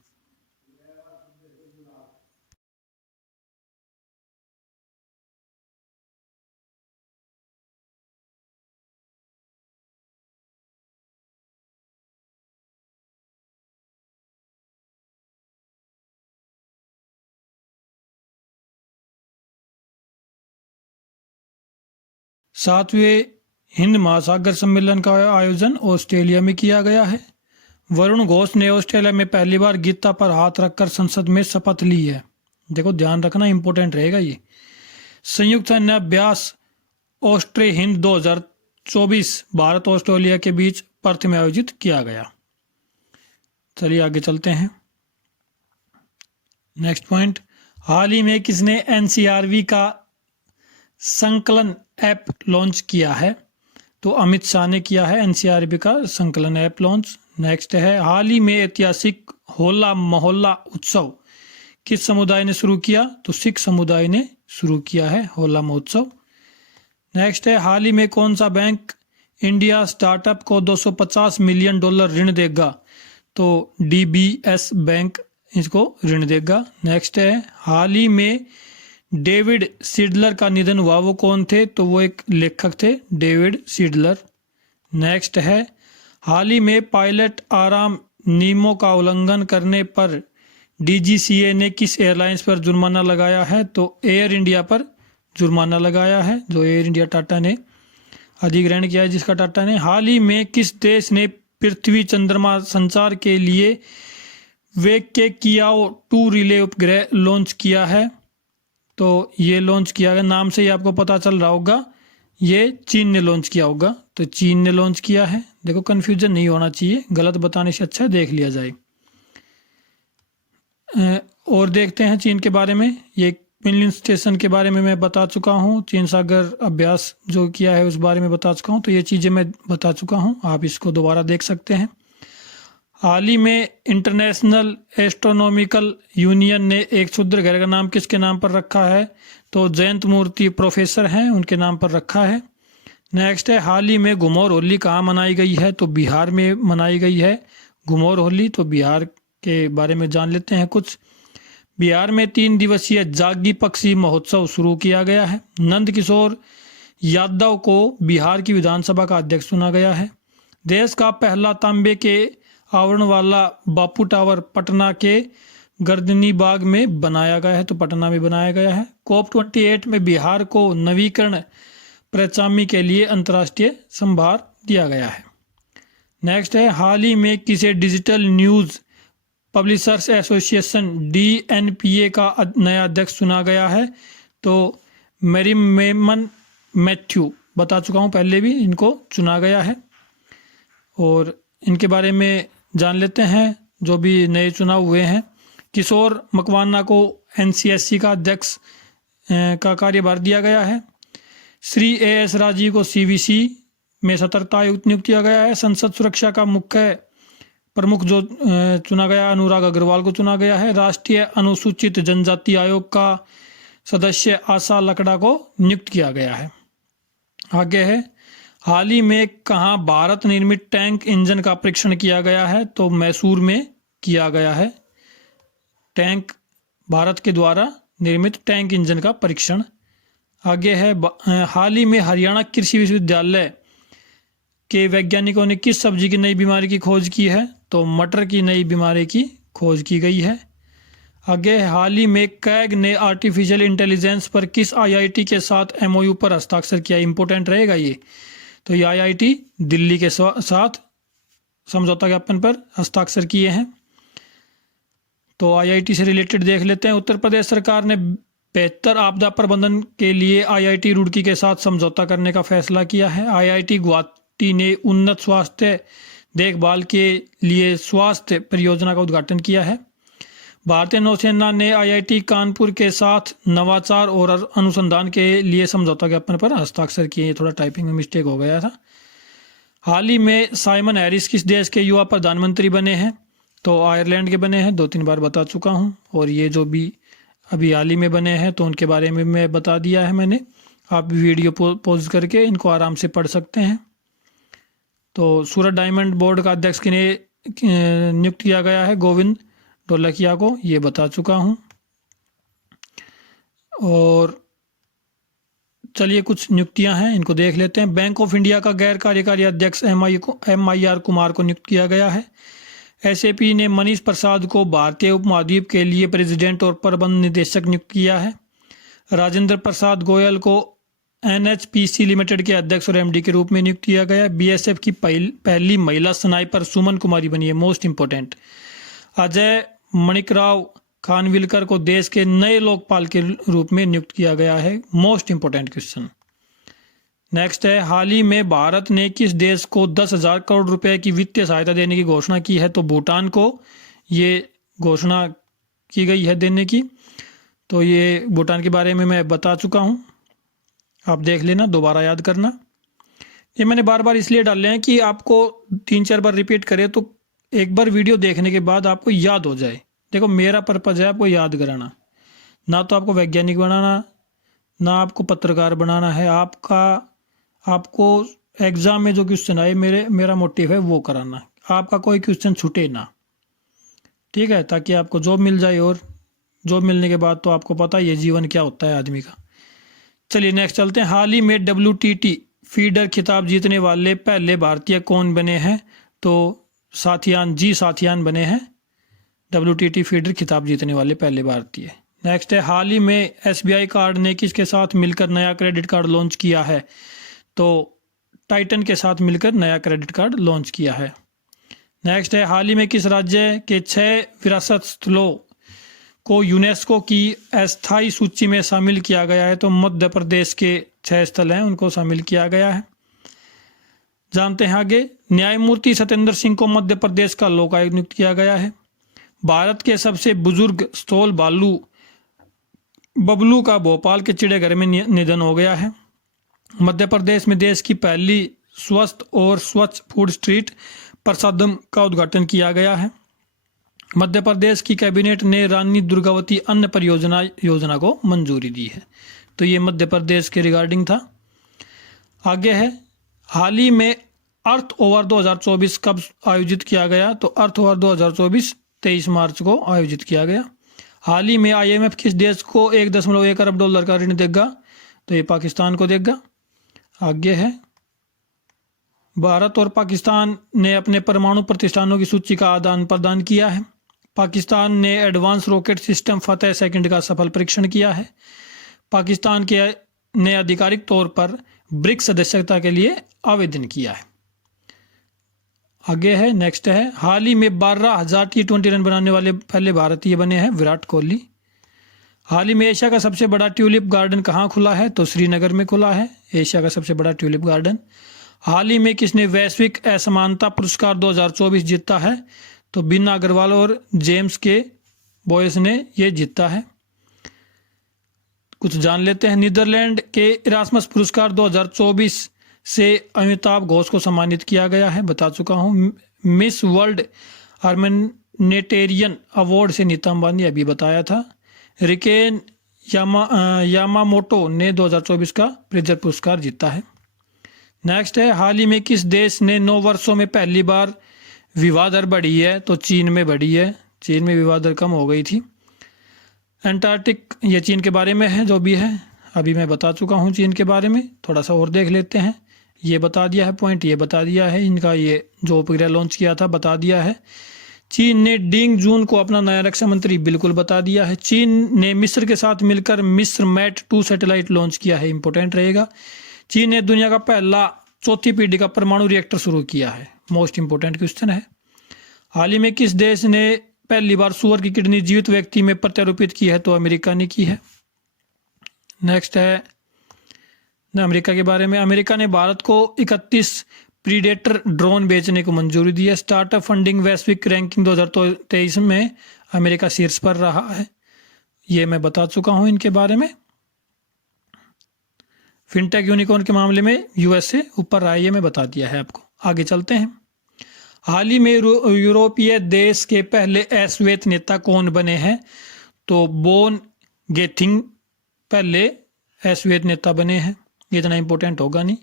सातवें हिंद महासागर सम्मेलन का आयोजन ऑस्ट्रेलिया में किया गया है। वरुण घोष ने ऑस्ट्रेलिया में पहली बार गीता पर हाथ रखकर संसद में शपथ ली है। देखो ध्यान रखना, इंपॉर्टेंट रहेगा ये। संयुक्त सैन्य अभ्यास ऑस्ट्रे हिंद 2024 भारत ऑस्ट्रेलिया के बीच पर्थ में आयोजित किया गया। चलिए आगे चलते हैं। नेक्स्ट पॉइंट, हाल ही में किसने एनसीआरबी का संकलन ऐप लॉन्च किया है? तो अमित शाह ने किया है एनसीआरबी का संकलन ऐप लॉन्च। नेक्स्ट है, हाल ही में ऐतिहासिक होला मोहल्ला उत्सव किस समुदाय ने शुरू किया? तो सिख समुदाय ने शुरू किया है होला महोत्सव। नेक्स्ट है, हाल ही में कौन सा बैंक इंडिया स्टार्टअप को $250 मिलियन ऋण देगा? तो डीबीएस बैंक इसको ऋण देगा। नेक्स्ट है, हाल ही में डेविड सीडलर का निधन हुआ, वो कौन थे? तो वो एक लेखक थे, डेविड सीडलर। नेक्स्ट है, हाल ही में पायलट आराम नियमों का उल्लंघन करने पर डीजीसीए ने किस एयरलाइंस पर जुर्माना लगाया है? तो एयर इंडिया पर जुर्माना लगाया है, जो एयर इंडिया टाटा ने अधिग्रहण किया है, जिसका टाटा ने। हाल ही में किस देश ने पृथ्वी चंद्रमा संचार के लिए वेग के कियाओ 2 रिले उपग्रह लॉन्च किया है? तो ये लॉन्च किया गया, नाम से ही आपको पता चल रहा होगा, ये चीन ने लॉन्च किया होगा, तो चीन ने लॉन्च किया है। देखो कंफ्यूजन नहीं होना चाहिए, गलत बताने से अच्छा देख लिया जाए। और देखते हैं चीन के बारे में। ये क्विनलिन स्टेशन के बारे में मैं बता चुका हूँ, चीन सागर अभ्यास जो किया है उस बारे में बता चुका हूँ, तो ये चीज़ें मैं बता चुका हूँ, आप इसको दोबारा देख सकते हैं। हाल ही में इंटरनेशनल एस्ट्रोनॉमिकल यूनियन ने एक क्षुद्र ग्रह का नाम किसके नाम पर रखा है? तो जयंत मूर्ति प्रोफेसर हैं, उनके नाम पर रखा है। नेक्स्ट है, हाल ही में घुमौर होली कहाँ मनाई गई है? तो बिहार में मनाई गई है घुमौर होली। तो बिहार के बारे में जान लेते हैं कुछ। बिहार में 3 दिवसीय जागी पक्षी महोत्सव शुरू किया गया है। नंद किशोर यादव को बिहार की विधानसभा का अध्यक्ष चुना गया है। देश का पहला तांबे के आवरण वाला बापू टावर पटना के गर्दनी बाग में बनाया गया है, तो पटना में बनाया गया है। COP28 में बिहार को नवीकरण प्रचामी के लिए अंतर्राष्ट्रीय संभार दिया गया है। नेक्स्ट है, हाल ही में किसे digital news publishers association DNPA का नया अध्यक्ष चुना गया है? तो मेरिमेमन मैथ्यू, बता चुका हूँ पहले भी, इनको चुना गया है। और इनके बारे में जान लेते हैं जो भी नए चुनाव हुए हैं। किशोर मकवाना को NCSC का अध्यक्ष का कार्यभार दिया गया है। श्री AS राजीव को CVC में सतर्कता आयुक्त नियुक्त किया गया है। संसद सुरक्षा का मुख्य प्रमुख जो चुना गया, अनुराग अग्रवाल को चुना गया है। राष्ट्रीय अनुसूचित जनजाति आयोग का सदस्य आशा लकड़ा को नियुक्त किया गया है। आगे है, हाल ही में कहाँ भारत निर्मित टैंक इंजन का परीक्षण किया गया है? तो मैसूर में किया गया है टैंक, भारत के द्वारा निर्मित टैंक इंजन का परीक्षण। आगे है, हाल ही में हरियाणा कृषि विश्वविद्यालय के वैज्ञानिकों ने किस सब्जी की नई बीमारी की खोज की है? तो मटर की नई बीमारी की खोज की गई है। आगे, हाल ही में कैग ने आर्टिफिशियल इंटेलिजेंस पर किस IIT के साथ MOU पर हस्ताक्षर किया? इंपॉर्टेंट रहेगा ये। तो ये IIT दिल्ली के साथ समझौता ज्ञापन पर हस्ताक्षर किए हैं। तो IIT से रिलेटेड देख लेते हैं। उत्तर प्रदेश सरकार ने बेहतर आपदा प्रबंधन के लिए IIT रुड़की के साथ समझौता करने का फैसला किया है। IIT गुवाहाटी ने उन्नत स्वास्थ्य देखभाल के लिए स्वास्थ्य परियोजना का उद्घाटन किया है। भारतीय नौसेना ने IIT कानपुर के साथ नवाचार और अनुसंधान के लिए समझौता ज्ञापन पर हस्ताक्षर किए। थोड़ा टाइपिंग में मिस्टेक हो गया था। हाल ही में साइमन हैरिस किस देश के युवा प्रधानमंत्री बने हैं? तो आयरलैंड के बने हैं, 2-3 बार बता चुका हूँ। और ये जो भी अभी हाल ही में बने हैं तो उनके बारे में मैं बता दिया है मैंने। आप वीडियो पॉज करके इनको आराम से पढ़ सकते हैं। तो सूरत डायमंड बोर्ड का अध्यक्ष किन्हें नियुक्त किया गया है? गोविंद ढोलकिया को, ये बता चुका हूँ। और चलिए कुछ नियुक्तियां हैं, इनको देख लेते हैं। बैंक ऑफ इंडिया का गैर कार्यकारी अध्यक्ष MIR कुमार को नियुक्त किया गया है। SAP ने मनीष प्रसाद को भारतीय उपमहाद्वीप के लिए प्रेसिडेंट और प्रबंध निदेशक नियुक्त किया है। राजेंद्र प्रसाद गोयल को NHPC लिमिटेड के अध्यक्ष और MD के रूप में नियुक्त किया गया है। BSF की पहली महिला स्नाइपर सुमन कुमारी बनी है, मोस्ट इंपोर्टेंट। अजय मणिकराव खानविलकर को देश के नए लोकपाल के रूप में नियुक्त किया गया है, मोस्ट इंपोर्टेंट क्वेश्चन। नेक्स्ट है, हाल ही में भारत ने किस देश को 10,000 करोड़ रुपए की वित्तीय सहायता देने की घोषणा की है? तो भूटान को ये घोषणा की गई है देने की। तो ये भूटान के बारे में मैं बता चुका हूँ, आप देख लेना, दोबारा याद करना। ये मैंने बार बार इसलिए डाले हैं कि आपको 3-4 बार रिपीट करें तो एक बार वीडियो देखने के बाद आपको याद हो जाए। देखो मेरा पर्पज़ है आपको याद कराना, ना तो आपको वैज्ञानिक बनाना, ना आपको पत्रकार बनाना है। आपको एग्ज़ाम में जो क्वेश्चन आए मेरा मोटिव है वो कराना, आपका कोई क्वेश्चन छूटे ना, ठीक है, ताकि आपको जॉब मिल जाए। और जॉब मिलने के बाद तो आपको पता ही है जीवन क्या होता है आदमी का। चलिए नेक्स्ट चलते हैं। हाल ही में WTT फीडर खिताब जीतने वाले पहले भारतीय कौन बने हैं? तो साथियान बने हैं WTT फीडर खिताब जीतने वाले पहले भारतीय। नेक्स्ट है, हाल ही में SBI कार्ड ने किसके साथ मिलकर नया क्रेडिट कार्ड लॉन्च किया है? तो टाइटन के साथ मिलकर नया क्रेडिट कार्ड लॉन्च किया है। नेक्स्ट है, हाल ही में किस राज्य के 6 विरासत स्थलों को यूनेस्को की अस्थायी सूची में शामिल किया गया है? तो मध्य प्रदेश के 6 स्थल हैं, उनको शामिल किया गया है। जानते हैं आगे। न्यायमूर्ति सत्येंद्र सिंह को मध्य प्रदेश का लोकायुक्त नियुक्त किया गया है। भारत के सबसे बुजुर्ग स्थल बबलू का भोपाल के चिड़ियाघर में निधन हो गया है। मध्य प्रदेश में देश की पहली स्वस्थ और स्वच्छ फूड स्ट्रीट प्रसादम का उद्घाटन किया गया है। मध्य प्रदेश की कैबिनेट ने रानी दुर्गावती अन्न परियोजना योजना को मंजूरी दी है। तो ये मध्य प्रदेश के रिगार्डिंग था। आगे है, हाल ही में अर्थ ओवर 2024 कब आयोजित किया गया? तो अर्थ ओवर 2024 23 मार्च को आयोजित किया गया। हाल ही में IMF किस देश को 1.1 अरब डॉलर का ऋण देगा? तो ये पाकिस्तान को देगा। आगे है, भारत और पाकिस्तान ने अपने परमाणु प्रतिष्ठानों की सूची का आदान प्रदान किया है। पाकिस्तान ने एडवांस रॉकेट सिस्टम फतेह सेकंड का सफल परीक्षण किया है। पाकिस्तान ने आधिकारिक तौर पर ब्रिक्स सदस्यता के लिए आवेदन किया है। आगे है, नेक्स्ट है, हाल ही में 12,000 T20 रन बनाने वाले पहले भारतीय बने हैं विराट कोहली। हाल ही में एशिया का सबसे बड़ा ट्यूलिप गार्डन कहाँ खुला है? तो श्रीनगर में खुला है एशिया का सबसे बड़ा ट्यूलिप गार्डन। हाल ही में किसने वैश्विक असमानता पुरस्कार 2024 जीता है? तो बीना अग्रवाल और जेम्स के बॉयस ने ये जीता है। कुछ जान लेते हैं। नीदरलैंड के इरास्मस पुरस्कार 2024 से अमिताभ घोष को सम्मानित किया गया है, बता चुका हूँ। मिस वर्ल्ड ह्यूमैनिटेरियन अवार्ड से नीता अंबानी, अभी बताया था। रिकेन यामामोटो ने 2024 का प्रिजर पुरस्कार जीता है। नेक्स्ट है, हाल ही में किस देश ने 9 वर्षों में पहली बार विवाह दर बढ़ी है? तो चीन में बढ़ी है, चीन में विवाह दर कम हो गई थी। अंटार्कटिक, ये चीन के बारे में है, जो भी है अभी मैं बता चुका हूँ चीन के बारे में। थोड़ा सा और देख लेते हैं। ये बता दिया है पॉइंट, ये बता दिया है इनका, ये जो उपग्रह लॉन्च किया था बता दिया है। चीन ने डिंग जून को अपना नया रक्षा मंत्री, बिल्कुल बता दिया है। चीन ने मिस्र के साथ मिलकर मिस्र मैट 2 सैटेलाइट लॉन्च किया है, इंपॉर्टेंट रहेगा। चीन ने दुनिया का पहला 4थी पीढ़ी का परमाणु रिएक्टर शुरू किया है, मोस्ट इंपोर्टेंट क्वेश्चन है। हाल ही में किस देश ने पहली बार सूअर की किडनी जीवित व्यक्ति में प्रत्यारोपित की है? तो अमेरिका ने की है। नेक्स्ट है अमेरिका के बारे में। अमेरिका ने भारत को 31 प्रीडेटर ड्रोन बेचने को मंजूरी दी है। स्टार्टअप फंडिंग वैश्विक रैंकिंग 2023 में अमेरिका शीर्ष पर रहा है, ये मैं बता चुका हूं इनके बारे में। फिनटेक यूनिकॉर्न के मामले में USA ऊपर रहा है, ये मैं बता दिया है आपको। आगे चलते हैं। हाल ही में यूरोपीय देश के पहले श्वेत नेता कौन बने हैं? तो बोन गेथिंग पहले श्वेत नेता बने हैं, इतना इम्पोर्टेंट होगा नहीं।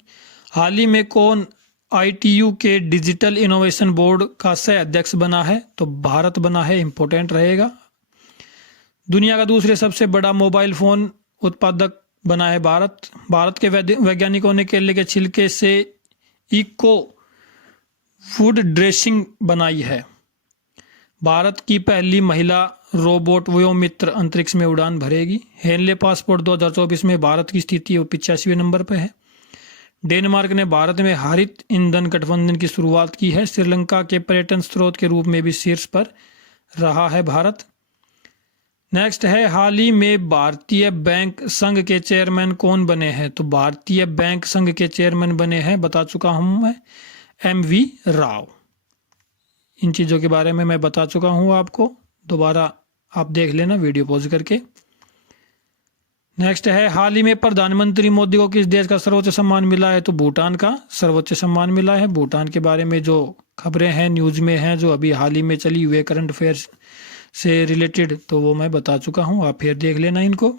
हाल ही में कौन ITU के डिजिटल इनोवेशन बोर्ड का सह अध्यक्ष बना है? तो भारत बना है, इम्पोर्टेंट रहेगा। दुनिया का दूसरे सबसे बड़ा मोबाइल फ़ोन उत्पादक बना है भारत। भारत के वैज्ञानिकों ने केले के छिलके से इको फूड ड्रेसिंग बनाई है। भारत की पहली महिला रोबोट व्योमित्र अंतरिक्ष में उड़ान भरेगी। हेनले पासपोर्ट 2024 में भारत की स्थिति 85वें नंबर पर है। डेनमार्क ने भारत में हरित ईंधन गठबंधन की शुरुआत की है। श्रीलंका के पर्यटन स्रोत के रूप में भी शीर्ष पर रहा है भारत। नेक्स्ट है, हाल ही में भारतीय बैंक संघ के चेयरमैन कौन बने हैं? तो भारतीय बैंक संघ के चेयरमैन बने हैं, बता चुका हूं मैं, MV राव। इन चीज़ों के बारे में मैं बता चुका हूं आपको, दोबारा आप देख लेना वीडियो पॉज करके। नेक्स्ट है, हाल ही में प्रधानमंत्री मोदी को किस देश का सर्वोच्च सम्मान मिला है? तो भूटान का सर्वोच्च सम्मान मिला है। भूटान के बारे में जो खबरें हैं न्यूज़ में हैं, जो अभी हाल ही में चली हुई करंट अफेयर्स से रिलेटेड, तो वो मैं बता चुका हूँ, आप फिर देख लेना इनको।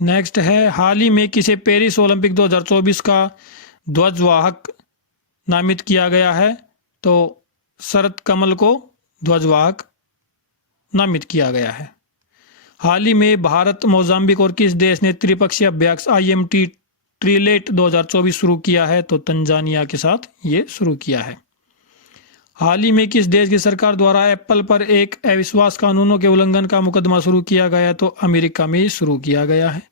नेक्स्ट है, हाल ही में किसे पेरिस ओलंपिक 2024 का ध्वजवाहक नामित किया गया है? तो शरद कमल को ध्वजवाहक नामित किया गया है। हाल ही में भारत, मोजाम्बिक और किस देश ने त्रिपक्षीय अभ्यास IMT ट्रिलेट 2024 शुरू किया है? तो तंजानिया के साथ ये शुरू किया है। हाल ही में किस देश की सरकार द्वारा एप्पल पर एक अविश्वास कानूनों के उल्लंघन का मुकदमा शुरू किया गया? तो अमेरिका में शुरू किया गया है।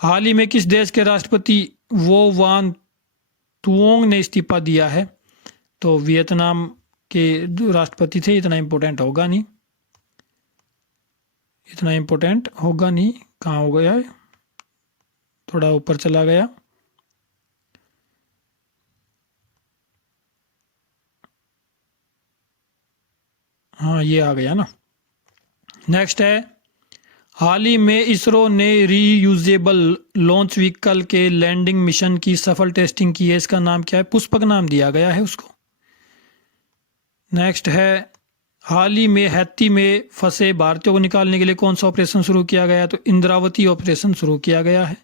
हाल ही में किस देश के राष्ट्रपति वो वान तुओंग ने इस्तीफा दिया है? तो वियतनाम के राष्ट्रपति थे, इतना इम्पोर्टेंट होगा नहीं, इतना इम्पोर्टेंट होगा नहीं। कहाँ हो गया है, थोड़ा ऊपर चला गया। हाँ, ये आ गया ना। नेक्स्ट है, हाल ही में इसरो ने रीयूजेबल लॉन्च व्हीकल के लैंडिंग मिशन की सफल टेस्टिंग की है, इसका नाम क्या है? पुष्पक नाम दिया गया है उसको। नेक्स्ट है, हाल ही में हैती में फंसे भारतीयों को निकालने के लिए कौन सा ऑपरेशन शुरू किया गया? तो इंद्रावती ऑपरेशन शुरू किया गया है।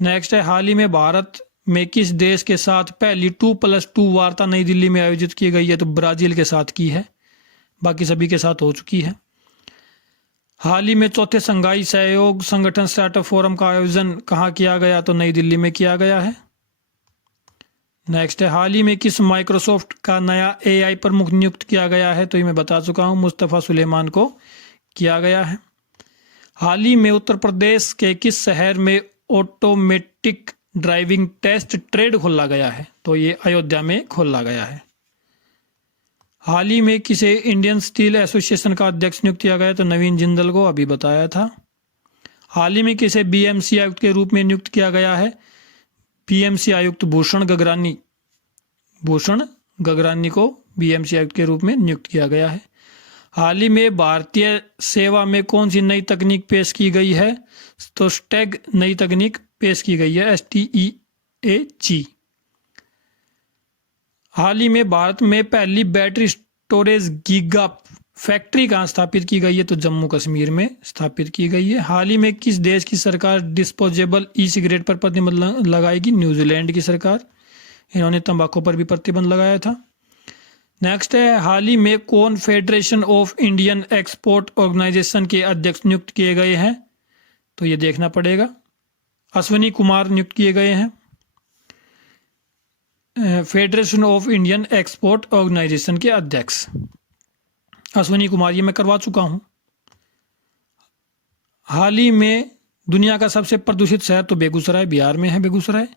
नेक्स्ट है, हाल ही में भारत में किस देश के साथ पहली 2+2 वार्ता नई दिल्ली में आयोजित की गई है? तो ब्राजील के साथ की है, बाकी सभी के साथ हो चुकी है। हाल ही में चौथे संघाई सहयोग संगठन स्टार्टअप फोरम का आयोजन कहाँ किया गया? तो नई दिल्ली में किया गया है। नेक्स्ट है, हाल ही में किस माइक्रोसॉफ्ट का नया AI प्रमुख नियुक्त किया गया है? तो ये मैं बता चुका हूँ, मुस्तफ़ा सुलेमान को किया गया है। हाल ही में उत्तर प्रदेश के किस शहर में ऑटोमेटिक ड्राइविंग टेस्ट ट्रेड खोला गया है? तो ये अयोध्या में खोला गया है। हाल ही में किसे इंडियन स्टील एसोसिएशन का अध्यक्ष नियुक्त किया गया? तो नवीन जिंदल को, अभी बताया था। हाल ही में किसे BMC आयुक्त के रूप में नियुक्त किया गया है? BMC आयुक्त भूषण गगरानी को BMC आयुक्त के रूप में नियुक्त किया गया है। हाल ही में भारतीय सेवा में कौन सी नई तकनीक पेश की गई है? तो स्टैग नई तकनीक पेश की गई है, STEAG। हाल ही में भारत में पहली बैटरी स्टोरेज गीगा फैक्ट्री कहाँ स्थापित की गई है? तो जम्मू कश्मीर में स्थापित की गई है। हाल ही में किस देश की सरकार डिस्पोजेबल E-सिगरेट पर प्रतिबंध लगाएगी? न्यूजीलैंड की सरकार, इन्होंने तंबाकू पर भी प्रतिबंध लगाया था। नेक्स्ट है, हाल ही में कौन federation of Indian export organisation के अध्यक्ष नियुक्त किए गए हैं? तो ये देखना पड़ेगा, अश्विनी कुमार नियुक्त किए गए हैं federation of Indian export organisation के अध्यक्ष, अश्विनी कुमार, ये मैं करवा चुका हूं। हाल ही में दुनिया का सबसे प्रदूषित शहर तो बेगूसराय, बिहार में है बेगूसराय।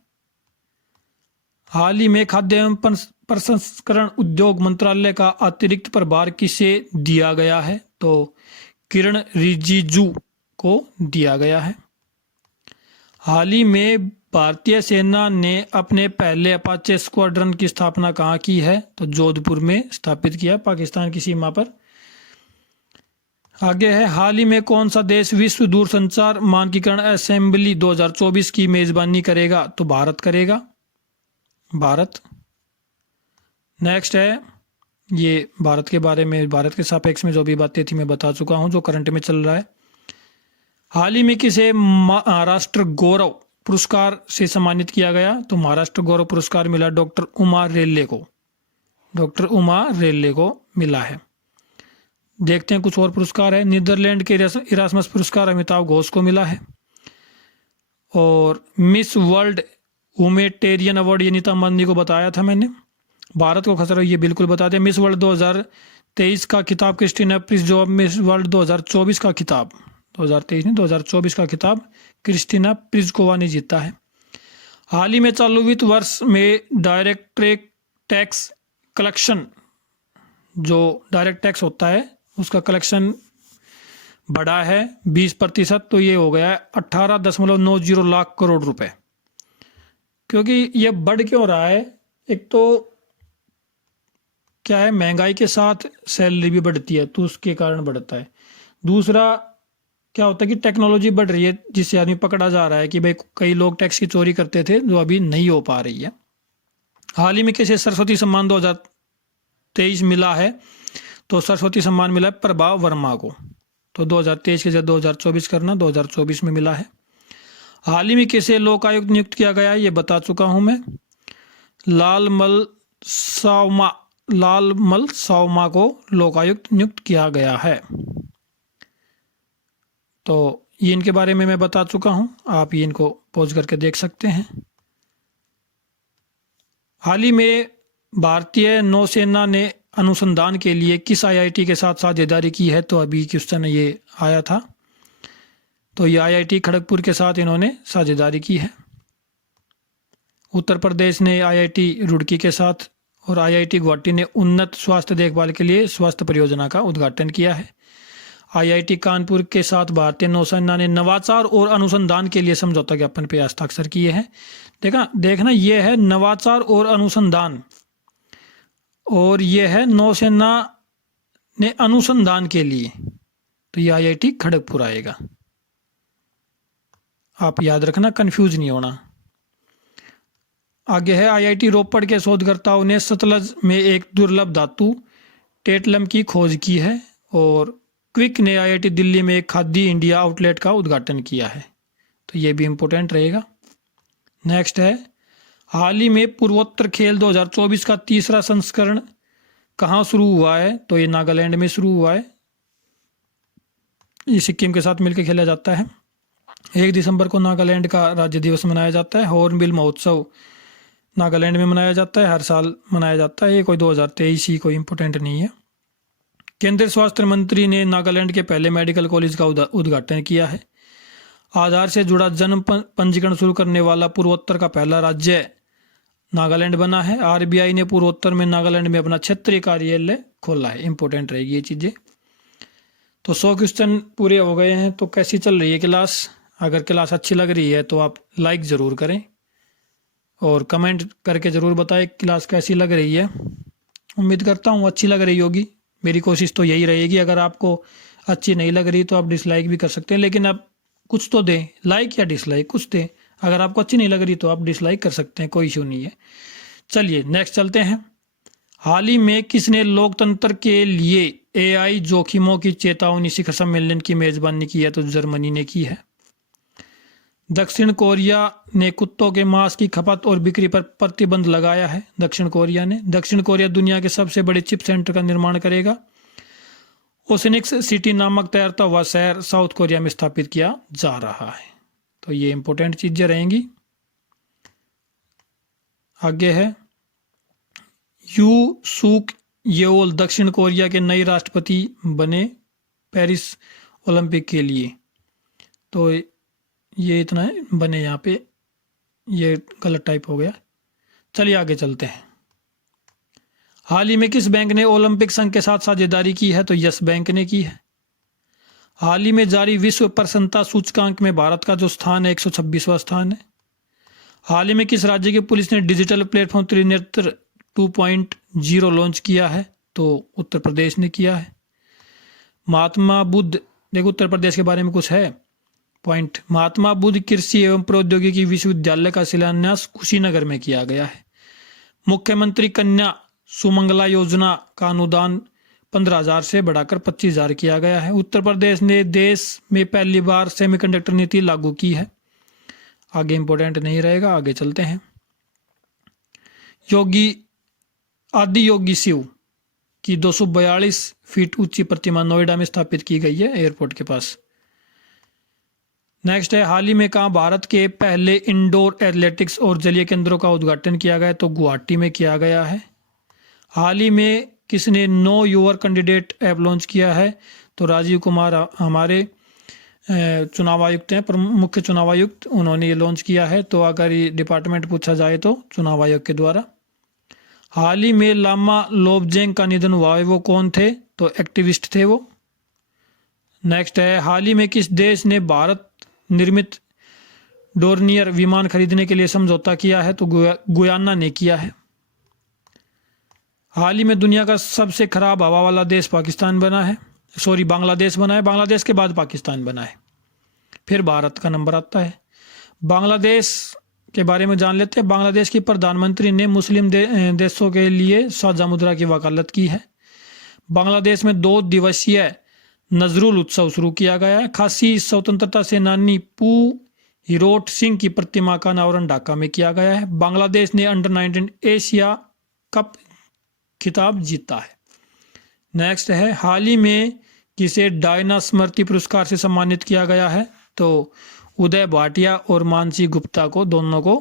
हाल ही में खाद्य एवं प्रसंस्करण उद्योग मंत्रालय का अतिरिक्त प्रभार किसे दिया गया है? तो किरण रिजिजू को दिया गया है। हाल ही में भारतीय सेना ने अपने पहले अपाचे स्क्वाड्रन की स्थापना कहाँ की है? तो जोधपुर में स्थापित किया, पाकिस्तान की सीमा पर। आगे है, हाल ही में कौन सा देश विश्व दूरसंचार मानकीकरण असेंबली 2024 की मेजबानी करेगा? तो भारत करेगा, भारत। नेक्स्ट है ये भारत के बारे में, भारत के सापेक्ष में जो भी बातें थी मैं बता चुका हूँ, जो करंट में चल रहा है। हाल ही में किसे महाराष्ट्र गौरव पुरस्कार से सम्मानित किया गया? तो महाराष्ट्र गौरव पुरस्कार मिला डॉक्टर उमा रेल्ले को, डॉक्टर उमा रेल्ले को मिला है। देखते हैं कुछ और पुरस्कार है। नीदरलैंड के इरास्मस पुरस्कार अमिताभ घोष को मिला है। और मिस वर्ल्ड ह्यूमैनिटेरियन अवार्ड ये नीता अंबानी को बताया था मैंने। भारत को खसरा ये बिल्कुल बता दें, मिस वर्ल्ड 2023 का खिताब क्रिस्टीना प्रिस, जो अब मिस वर्ल्ड 2024 का खिताब, 2023 नहीं 2024 का खिताब क्रिस्टीना प्रिस्कोवा ने जीता है। हाल ही में चालू वित्त वर्ष में डायरेक्ट टैक्स कलेक्शन, जो डायरेक्ट टैक्स होता है उसका कलेक्शन बढ़ा है 20%, तो ये हो गया है 18.90 लाख करोड़ रुपए। क्योंकि ये बढ़ क्यों रहा है? एक तो क्या है, महंगाई के साथ सैलरी भी बढ़ती है तो उसके कारण बढ़ता है। दूसरा क्या होता है कि टेक्नोलॉजी बढ़ रही है, जिससे आदमी पकड़ा जा रहा है कि भाई कई लोग टैक्स की चोरी करते थे जो अभी नहीं हो पा रही है। हाल ही में किसे सरस्वती सम्मान 2023 मिला है? तो सरस्वती सम्मान मिला है प्रभा वर्मा को। तो 2023 के जगह 2024 करना, 2024 में मिला है। हाल ही में किसे लोकायुक्त नियुक्त किया गया ये बता चुका हूं मैं। लालमल सावमा को लोकायुक्त नियुक्त किया गया है। तो ये इनके बारे में मैं बता चुका हूं, आप ये इनको पॉज करके देख सकते हैं। हाल ही में भारतीय नौसेना ने अनुसंधान के लिए किस आईआईटी के साथ साझेदारी की है? तो अभी क्वेश्चन ये आया था, तो ये आईआईटी खड़गपुर के साथ इन्होंने साझेदारी की है। उत्तर प्रदेश ने आईआईटी रुड़की के साथ और आईआईटी गुवाहाटी ने उन्नत स्वास्थ्य देखभाल के लिए स्वास्थ्य परियोजना का उद्घाटन किया है। आईआईटी कानपुर के साथ भारतीय नौसेना ने नवाचार और अनुसंधान के लिए समझौता ज्ञापन पर हस्ताक्षर किए हैं। देखना ये है नवाचार और अनुसंधान, और ये है नौसेना ने अनुसंधान के लिए, तो ये आईआईटी खड़गपुर आएगा। आप याद रखना, कंफ्यूज नहीं होना। आगे है आईआईटी रोपड़ के शोधकर्ताओं ने सतलज में एक दुर्लभ धातु टेटलम की खोज की है। और क्विक ने आईआईटी दिल्ली में एक खादी इंडिया आउटलेट का उद्घाटन किया है, तो ये भी इंपॉर्टेंट रहेगा। नेक्स्ट है हाल ही में पूर्वोत्तर खेल 2024 का तीसरा संस्करण कहाँ शुरू हुआ है? तो ये नागालैंड में शुरू हुआ है। ये सिक्किम के साथ मिलकर खेला जाता है। 1 दिसंबर को नागालैंड का राज्य दिवस मनाया जाता है। हॉर्नबिल महोत्सव नागालैंड में मनाया जाता है, हर साल मनाया जाता है। ये कोई 2023 ही कोई इम्पोर्टेंट नहीं है। केंद्रीय स्वास्थ्य मंत्री ने नागालैंड के पहले मेडिकल कॉलेज का उद्घाटन किया है। आधार से जुड़ा जन्म पंजीकरण शुरू करने वाला पूर्वोत्तर का पहला राज्य नागालैंड बना है। आरबीआई ने पूर्वोत्तर में नागालैंड में अपना क्षेत्रीय कार्यालय खोला है। इंपॉर्टेंट रहेगी ये चीज़ें। तो 100 क्वेश्चन पूरे हो गए हैं। तो कैसी चल रही है क्लास? अगर क्लास अच्छी लग रही है तो आप लाइक ज़रूर करें और कमेंट करके ज़रूर बताएं क्लास कैसी लग रही है। उम्मीद करता हूँ अच्छी लग रही होगी। मेरी कोशिश तो यही रहेगी। अगर आपको अच्छी नहीं लग रही तो आप डिसलाइक भी कर सकते हैं, लेकिन आप कुछ तो दें, लाइक या डिसलाइक कुछ दें। अगर आपको अच्छी नहीं लग रही तो आप डिसलाइक कर सकते हैं, कोई इशू नहीं है। चलिए नेक्स्ट चलते हैं। हाल ही में किसने लोकतंत्र के लिए एआई जोखिमों की चेतावनी शिखर सम्मेलन की मेजबानी की है? तो जर्मनी ने की है। दक्षिण कोरिया ने कुत्तों के मांस की खपत और बिक्री पर प्रतिबंध लगाया है। दक्षिण कोरिया दुनिया के सबसे बड़े चिप सेंटर का निर्माण करेगा। ओसेनिक्स सिटी नामक तैरता हुआ शहर साउथ कोरिया में स्थापित किया जा रहा है। तो ये इंपॉर्टेंट चीजें रहेंगी। आगे है यू सूक येओल दक्षिण कोरिया के नए राष्ट्रपति बने पेरिस ओलंपिक के लिए। तो ये इतना है बने, यहाँ पे ये गलत टाइप हो गया। चलिए आगे चलते हैं। हाल ही में किस बैंक ने ओलंपिक संघ के साथ साझेदारी की है? तो यस बैंक ने की है। हाल ही में जारी विश्व प्रसन्नता सूचकांक में भारत का जो स्थान है 126वां स्थान है। हाल ही में किस राज्य की पुलिस ने डिजिटल प्लेटफॉर्म त्रिनेत्र 2.0 लॉन्च किया है? तो उत्तर प्रदेश ने किया है। महात्मा बुद्ध, देखो उत्तर प्रदेश के बारे में कुछ है पॉइंट। महात्मा बुद्ध कृषि एवं प्रौद्योगिकी विश्वविद्यालय का शिलान्यास कुशीनगर में किया गया है। मुख्यमंत्री कन्या सुमंगला योजना का अनुदान 15,000 से बढ़ाकर 25,000 किया गया है। उत्तर प्रदेश ने देश में पहली बार सेमीकंडक्टर नीति लागू की है। आगे इंपॉर्टेंट नहीं रहेगा, आगे चलते हैं। आदि योगी शिव की 242 फीट ऊंची प्रतिमा नोएडा में स्थापित की गई है, एयरपोर्ट के पास। नेक्स्ट है, हाल ही में कहाँ भारत के पहले इंडोर एथलेटिक्स और जलीय केंद्रों का उद्घाटन किया गया? तो गुवाहाटी में किया गया है। हाल ही में किसने know your candidate app launch किया है? तो राजीव कुमार हमारे चुनाव आयुक्त हैं, मुख्य चुनाव आयुक्त, उन्होंने ये लॉन्च किया है। तो अगर ये डिपार्टमेंट पूछा जाए तो चुनाव आयोग के द्वारा। हाल ही में लामा लोबजेंग का निधन हुआ है, वो कौन थे? तो एक्टिविस्ट थे वो। नेक्स्ट है, हाल ही में किस देश ने भारत निर्मित डोर्नियर विमान खरीदने के लिए समझौता किया है? तो गुयाना ने किया है। हाल ही में दुनिया का सबसे खराब हवा वाला देश पाकिस्तान बना है, बांग्लादेश बना है। बांग्लादेश के बाद पाकिस्तान बना है, फिर भारत का नंबर आता है। बांग्लादेश के बारे में जान लेते हैं। बांग्लादेश के प्रधानमंत्री ने मुस्लिम देशों के लिए साझा मुद्रा की वकालत की है। बांग्लादेश में 2 दिवसीय नजरुल उत्सव शुरू किया गया है। खासी स्वतंत्रता सेनानी पू हिरोट सिंह की प्रतिमा का अनावरण ढाका में किया गया है। बांग्लादेश ने अंडर-19 एशिया कप खिताब जीता है। नेक्स्ट है, हाल ही में किसे डायना स्मृति पुरस्कार से सम्मानित किया गया है? तो उदय भाटिया और मानसी गुप्ता को, दोनों को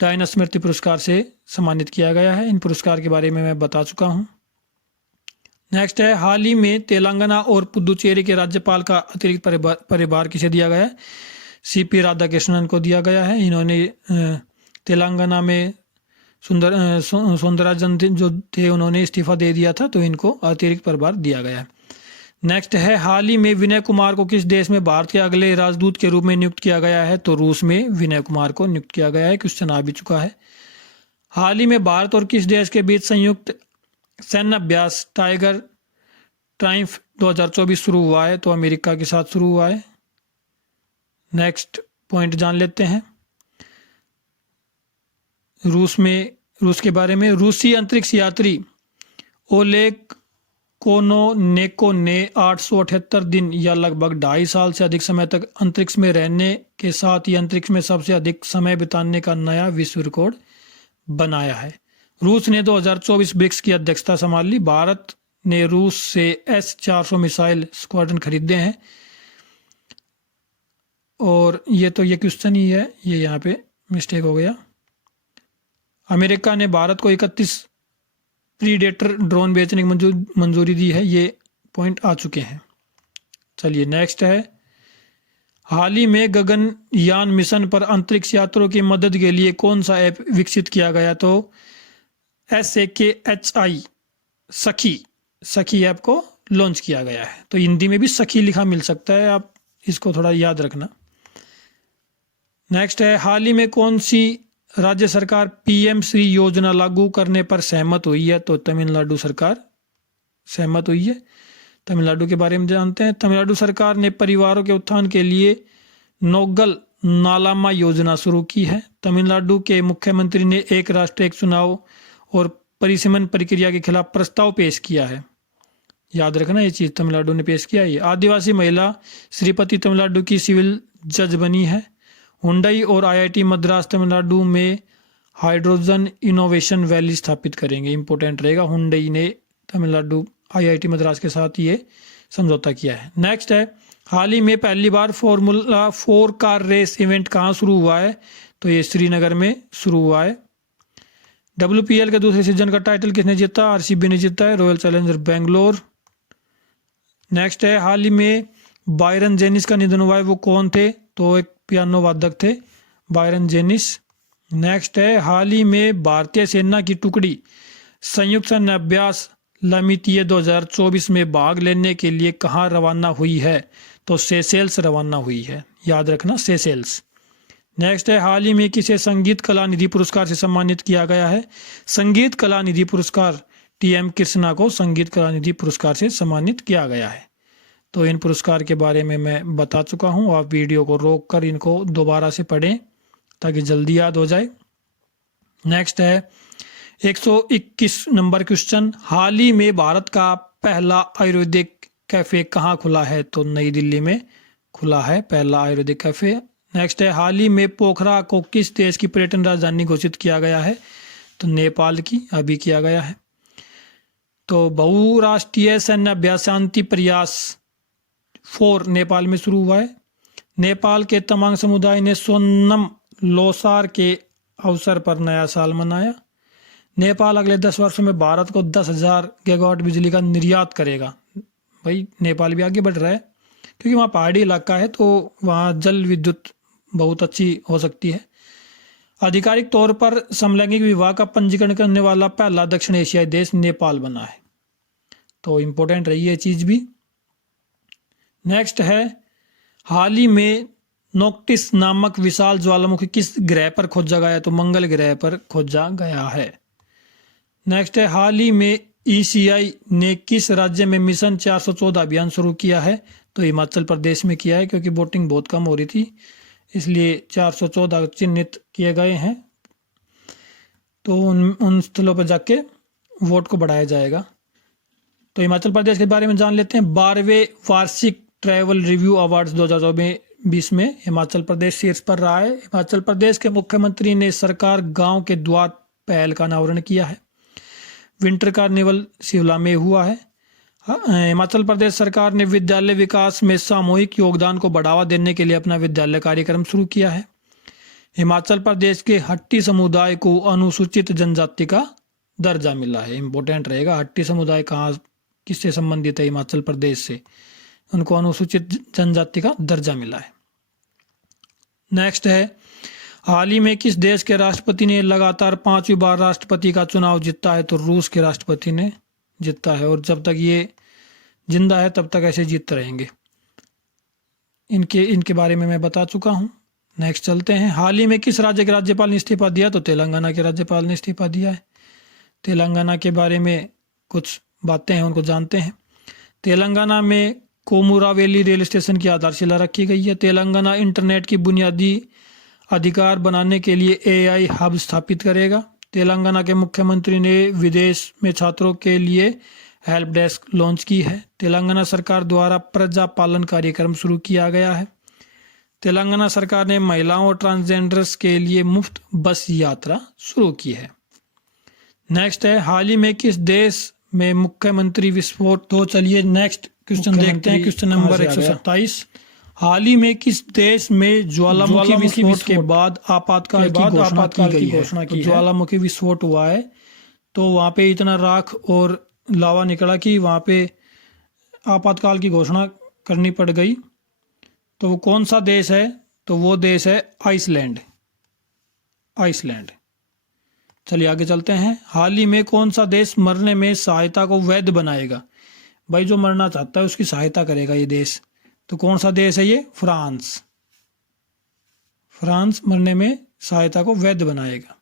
डायना स्मृति पुरस्कार से सम्मानित किया गया है। इन पुरस्कार के बारे में मैं बता चुका हूं। नेक्स्ट है, हाल ही में तेलंगाना और पुदुचेरी के राज्यपाल का अतिरिक्त परिभार किसे दिया गया है? सीपी राधाकृष्णन को दिया गया है। इन्होंने तेलंगाना में सुंदराजन जो थे, उन्होंने इस्तीफा दे दिया था, तो इनको अतिरिक्त प्रभार दिया गया है। नेक्स्ट है, हाल ही में विनय कुमार को किस देश में भारत के अगले राजदूत के रूप में नियुक्त किया गया है? तो रूस में विनय कुमार को नियुक्त किया गया है। क्वेश्चन आ भी चुका है। हाल ही में भारत और किस देश के बीच संयुक्त सैन्य अभ्यास टाइगर ट्राइम्फ 2024 शुरू हुआ है? तो अमेरिका के साथ शुरू हुआ है। नेक्स्ट पॉइंट जान लेते हैं रूस के बारे में। रूसी अंतरिक्ष यात्री ओलेग कोनोनेको ने 878 दिन या लगभग 2.5 साल से अधिक समय तक अंतरिक्ष में रहने के साथ ही अंतरिक्ष में सबसे अधिक समय बिताने का नया विश्व रिकॉर्ड बनाया है। रूस ने 2024 ब्रिक्स की अध्यक्षता संभाल ली। भारत ने रूस से S-400 मिसाइल स्क्वाड्रन खरीदे हैं। और ये क्वेश्चन ही है, ये यहाँ पे मिस्टेक हो गया। अमेरिका ने भारत को 31 प्रीडेटर ड्रोन बेचने की मंजूरी दी है। ये पॉइंट आ चुके हैं। चलिए नेक्स्ट है, हाल ही में गगनयान मिशन पर अंतरिक्ष यात्रियों की मदद के लिए कौन सा ऐप विकसित किया गया? तो SAKHI सखी ऐप को लॉन्च किया गया है। तो हिंदी में भी सखी लिखा मिल सकता है, आप इसको थोड़ा याद रखना। नेक्स्ट है, हाल ही में कौन सी राज्य सरकार PM श्री योजना लागू करने पर सहमत हुई है? तो तमिलनाडु सरकार सहमत हुई है। तमिलनाडु के बारे में जानते हैं। तमिलनाडु सरकार ने परिवारों के उत्थान के लिए नोगल नालामा योजना शुरू की है। तमिलनाडु के मुख्यमंत्री ने एक राष्ट्र एक चुनाव और परिसीमन प्रक्रिया के खिलाफ प्रस्ताव पेश किया है। याद रखना ये चीज, तमिलनाडु ने पेश किया है। आदिवासी महिला श्रीपति तमिलनाडु की सिविल जज बनी है। हुंडई और IIT मद्रास तमिलनाडु में हाइड्रोजन इनोवेशन वैली स्थापित करेंगे। इंपोर्टेंट रहेगा, हुंडई ने तमिलनाडु IIT मद्रास के साथ ये समझौता किया है। नेक्स्ट है, हाल ही में पहली बार फॉर्मूला 4 कार रेस इवेंट कहाँ शुरू हुआ है? तो ये श्रीनगर में शुरू हुआ है। WPL के दूसरे सीजन का टाइटल किसने जीता? RCB ने जीता है, रॉयल चैलेंजर बेंगलोर। नेक्स्ट है, हाल ही में बायरन जेनिस का निधन हुआ है, वो कौन थे? तो एक पियानो वादक थे, बायरन जेनिस। नेक्स्ट है, हाल ही में भारतीय सेना की टुकड़ी संयुक्त सैन्य अभ्यास लमितीय 2024 में भाग लेने के लिए कहाँ रवाना हुई है? तो सेशेल्स रवाना हुई है। याद रखना, सेशेल्स। नेक्स्ट है, हाल ही में किसे संगीत कला निधि पुरस्कार से सम्मानित किया गया है? संगीत कला निधि पुरस्कार TM कृष्णा को संगीत कला निधि पुरस्कार से सम्मानित किया गया है। तो इन पुरस्कार के बारे में मैं बता चुका हूँ। आप वीडियो को रोक कर इनको दोबारा से पढ़ें ताकि जल्दी याद हो जाए। नेक्स्ट है, 121 नंबर क्वेश्चन, हाल ही में भारत का पहला आयुर्वेदिक कैफे कहाँ खुला है? तो नई दिल्ली में खुला है पहला आयुर्वेदिक कैफे। नेक्स्ट है, हाल ही में पोखरा को किस देश की पर्यटन राजधानी घोषित किया गया है? तो नेपाल की अभी किया गया है। तो बहुराष्ट्रीय सैन्य अभ्यास शांति प्रयास 4 नेपाल में शुरू हुआ है। नेपाल के तमांग समुदाय ने सोनम लोसार के अवसर पर नया साल मनाया। नेपाल अगले 10 वर्षों में भारत को 10,000 गीगावाट बिजली का निर्यात करेगा। भाई नेपाल भी आगे बढ़ रहा है क्योंकि वहाँ पहाड़ी इलाका है, तो वहाँ जल विद्युत बहुत अच्छी हो सकती है। आधिकारिक तौर पर समलैंगिक विवाह का पंजीकरण करने वाला पहला दक्षिण एशियाई देश नेपाल बना है। तो इम्पोर्टेंट रही है चीज़ भी। नेक्स्ट है, हाल ही में नोक्टिस नामक विशाल ज्वालामुखी किस ग्रह पर खोजा गया है? तो मंगल ग्रह पर खोजा गया है। नेक्स्ट है, हाल ही में ईसीआई ने किस राज्य में मिशन 414 अभियान शुरू किया है? तो हिमाचल प्रदेश में किया है क्योंकि वोटिंग बहुत कम हो रही थी, इसलिए 414 चिन्हित किए गए हैं। तो उन स्थलों पर जाके वोट को बढ़ाया जाएगा। तो हिमाचल प्रदेश के बारे में जान लेते हैं। 12वें वार्षिक ट्रैवल रिव्यू अवार्ड्स 2024 में हिमाचल प्रदेश शीर्ष पर रहा है। हिमाचल प्रदेश के मुख्यमंत्री ने सरकार गांव के द्वार पहल का अनावरण किया है। विंटर कार्निवल शिमला में हुआ है। हिमाचल प्रदेश सरकार ने विद्यालय विकास में सामूहिक योगदान को बढ़ावा देने के लिए अपना विद्यालय कार्यक्रम शुरू किया है। हिमाचल प्रदेश के हट्टी समुदाय को अनुसूचित जनजाति का दर्जा मिला है। इम्पोर्टेंट रहेगा, हट्टी समुदाय कहाँ किससे संबंधित है? हिमाचल प्रदेश से, उनको अनुसूचित जनजाति का दर्जा मिला है। नेक्स्ट है, हाल ही में किस देश के राष्ट्रपति ने लगातार 5वीं बार राष्ट्रपति का चुनाव जीता है? तो रूस के राष्ट्रपति ने जीता है, और जब तक ये जिंदा है तब तक ऐसे जीतते रहेंगे। इनके बारे में मैं बता चुका हूँ। नेक्स्ट चलते हैं, हाल ही में किस राज्य के राज्यपाल ने इस्तीफा दिया? तो तेलंगाना के राज्यपाल ने इस्तीफा दिया है। तेलंगाना के बारे में कुछ बातें हैं, उनको जानते हैं। तेलंगाना में कोमुरावेली रेल स्टेशन की आधारशिला रखी गई है। तेलंगाना इंटरनेट की बुनियादी अधिकार बनाने के लिए एआई हब स्थापित करेगा। तेलंगाना के मुख्यमंत्री ने विदेश में छात्रों के लिए हेल्प डेस्क लॉन्च की है। तेलंगाना सरकार द्वारा प्रजा पालन कार्यक्रम शुरू किया गया है। तेलंगाना सरकार ने महिलाओं और ट्रांसजेंडर्स के लिए मुफ्त बस यात्रा शुरू की है। नेक्स्ट है, हाल ही में किस देश में मुख्यमंत्री विस्फोट? तो चलिए नेक्स्ट क्वेश्चन देखते हैं, क्वेश्चन नंबर 127। हाल ही में किस देश में ज्वालामुखी विस्फोट के बाद आपातकाल की घोषणा की गई है? तो ज्वालामुखी विस्फोट हुआ है, तो वहाँ पे इतना राख और लावा निकला कि वहाँ पे आपातकाल की घोषणा करनी पड़ गई। तो वो कौन सा देश है? तो वो देश है आइसलैंड। चलिए आगे चलते हैं। हाल ही में कौन सा देश मरने में सहायता को वैध बनाएगा? भाई जो मरना चाहता है उसकी सहायता करेगा ये देश। तो कौन सा देश है ये? फ्रांस मरने में सहायता को वैध बनाएगा।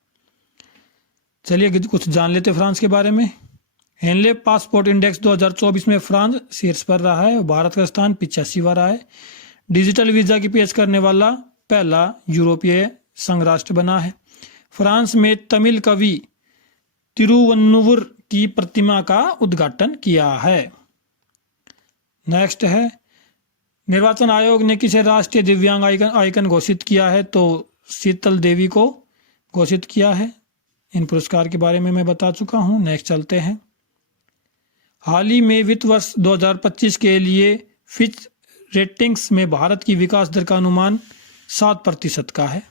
चलिए कुछ जान लेते फ्रांस के बारे में। हेनले पासपोर्ट इंडेक्स 2024 में फ्रांस शीर्ष पर रहा है और भारत का स्थान 85वां रहा है। डिजिटल वीजा की पेश करने वाला पहला यूरोपीय संघ राष्ट्र बना है। फ्रांस में तमिल कवि तिरुवन्नुवर की प्रतिमा का उद्घाटन किया है। नेक्स्ट है, निर्वाचन आयोग ने किसे राष्ट्रीय दिव्यांग आइकन घोषित किया है? तो शीतल देवी को घोषित किया है। इन पुरस्कार के बारे में मैं बता चुका हूं। नेक्स्ट चलते हैं, हाल ही में वित्त वर्ष 2025 के लिए फिच रेटिंग्स में भारत की विकास दर का अनुमान 7% का है।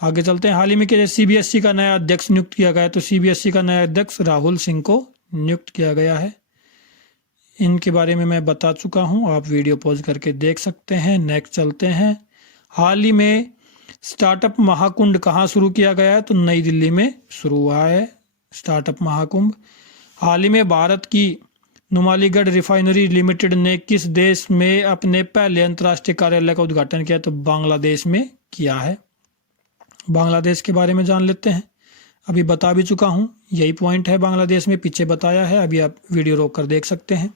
आगे चलते हैं, हाल ही में सीबीएसई का नया अध्यक्ष नियुक्त किया गया है। तो सीबीएसई का नया अध्यक्ष राहुल सिंह को नियुक्त किया गया है। इनके बारे में मैं बता चुका हूं, आप वीडियो पॉज करके देख सकते हैं। नेक्स्ट चलते हैं, हाल ही में स्टार्टअप महाकुंभ कहाँ शुरू किया गया है? तो नई दिल्ली में शुरू हुआ है स्टार्टअप महाकुंभ। हाल ही में भारत की नुमालीगढ़ रिफाइनरी लिमिटेड ने किस देश में अपने पहले अंतर्राष्ट्रीय कार्यालय का उद्घाटन किया? तो बांग्लादेश में किया है। बांग्लादेश के बारे में जान लेते हैं, अभी बता भी चुका हूं, यही पॉइंट है बांग्लादेश में, पीछे बताया है, अभी आप वीडियो रोक कर देख सकते हैं।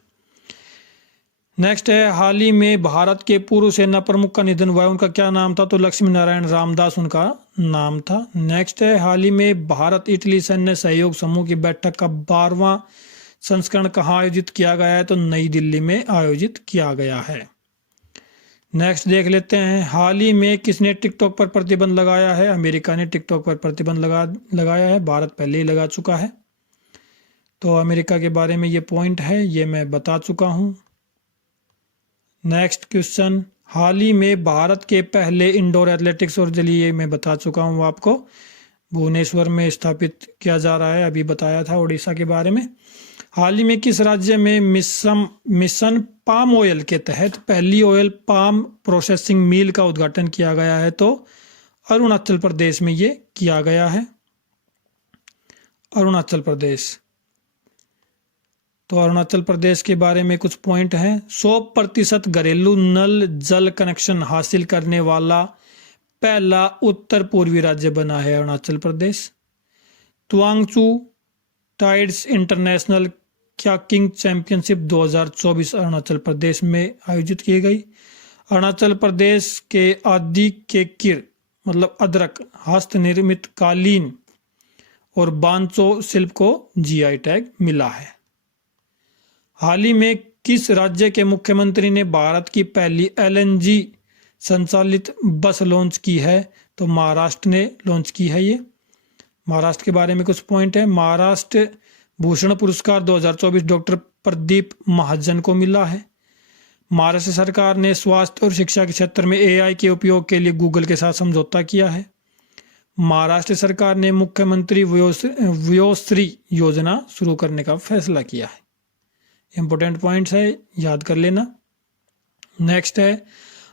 नेक्स्ट है, हाल ही में भारत के पूर्व सेना प्रमुख का निधन हुआ है, उनका क्या नाम था? तो लक्ष्मी नारायण रामदास उनका नाम था। नेक्स्ट है, हाल ही में भारत इटली सैन्य सहयोग समूह की बैठक का 12वां संस्करण कहाँ आयोजित किया गया है? तो नई दिल्ली में आयोजित किया गया है। नेक्स्ट देख लेते हैं, हाल ही में किसने टिकटॉक पर प्रतिबंध लगाया है? अमेरिका ने टिकटॉक पर प्रतिबंध लगाया है, भारत पहले ही लगा चुका है। तो अमेरिका के बारे में ये पॉइंट है, ये मैं बता चुका हूँ। नेक्स्ट क्वेश्चन, हाल ही में भारत के पहले इंडोर एथलेटिक्स, और चलिए मैं बता चुका हूँ आपको, भुवनेश्वर में स्थापित किया जा रहा है, अभी बताया था उड़ीसा के बारे में। हाल ही में किस राज्य में मिशन पाम ऑयल के तहत पहली ऑयल पाम प्रोसेसिंग मिल का उद्घाटन किया गया है? तो अरुणाचल प्रदेश में ये किया गया है, अरुणाचल प्रदेश। तो अरुणाचल प्रदेश के बारे में कुछ पॉइंट हैं। 100% घरेलू नल जल कनेक्शन हासिल करने वाला पहला उत्तर पूर्वी राज्य बना है Arunachal Pradesh. Tuangchu tides international kayaking championship 2024 Arunachal Pradesh में आयोजित की गई। अरुणाचल प्रदेश के आदि के किर मतलब अदरक, हस्त निर्मित कालीन और बांचो शिल्प को जीआई टैग मिला है। हाल ही में किस राज्य के मुख्यमंत्री ने भारत की पहली एलएनजी संचालित बस लॉन्च की है? तो महाराष्ट्र ने लॉन्च की है ये। महाराष्ट्र के बारे में कुछ पॉइंट है। महाराष्ट्र भूषण पुरस्कार 2024 डॉक्टर प्रदीप महाजन को मिला है। महाराष्ट्र सरकार ने स्वास्थ्य और शिक्षा के क्षेत्र में एआई के उपयोग के लिए गूगल के साथ समझौता किया है। महाराष्ट्र सरकार ने मुख्यमंत्री वयोश्री योजना शुरू करने का फैसला किया है। इंपॉर्टेंट पॉइंट्स है, याद कर लेना। नेक्स्ट है,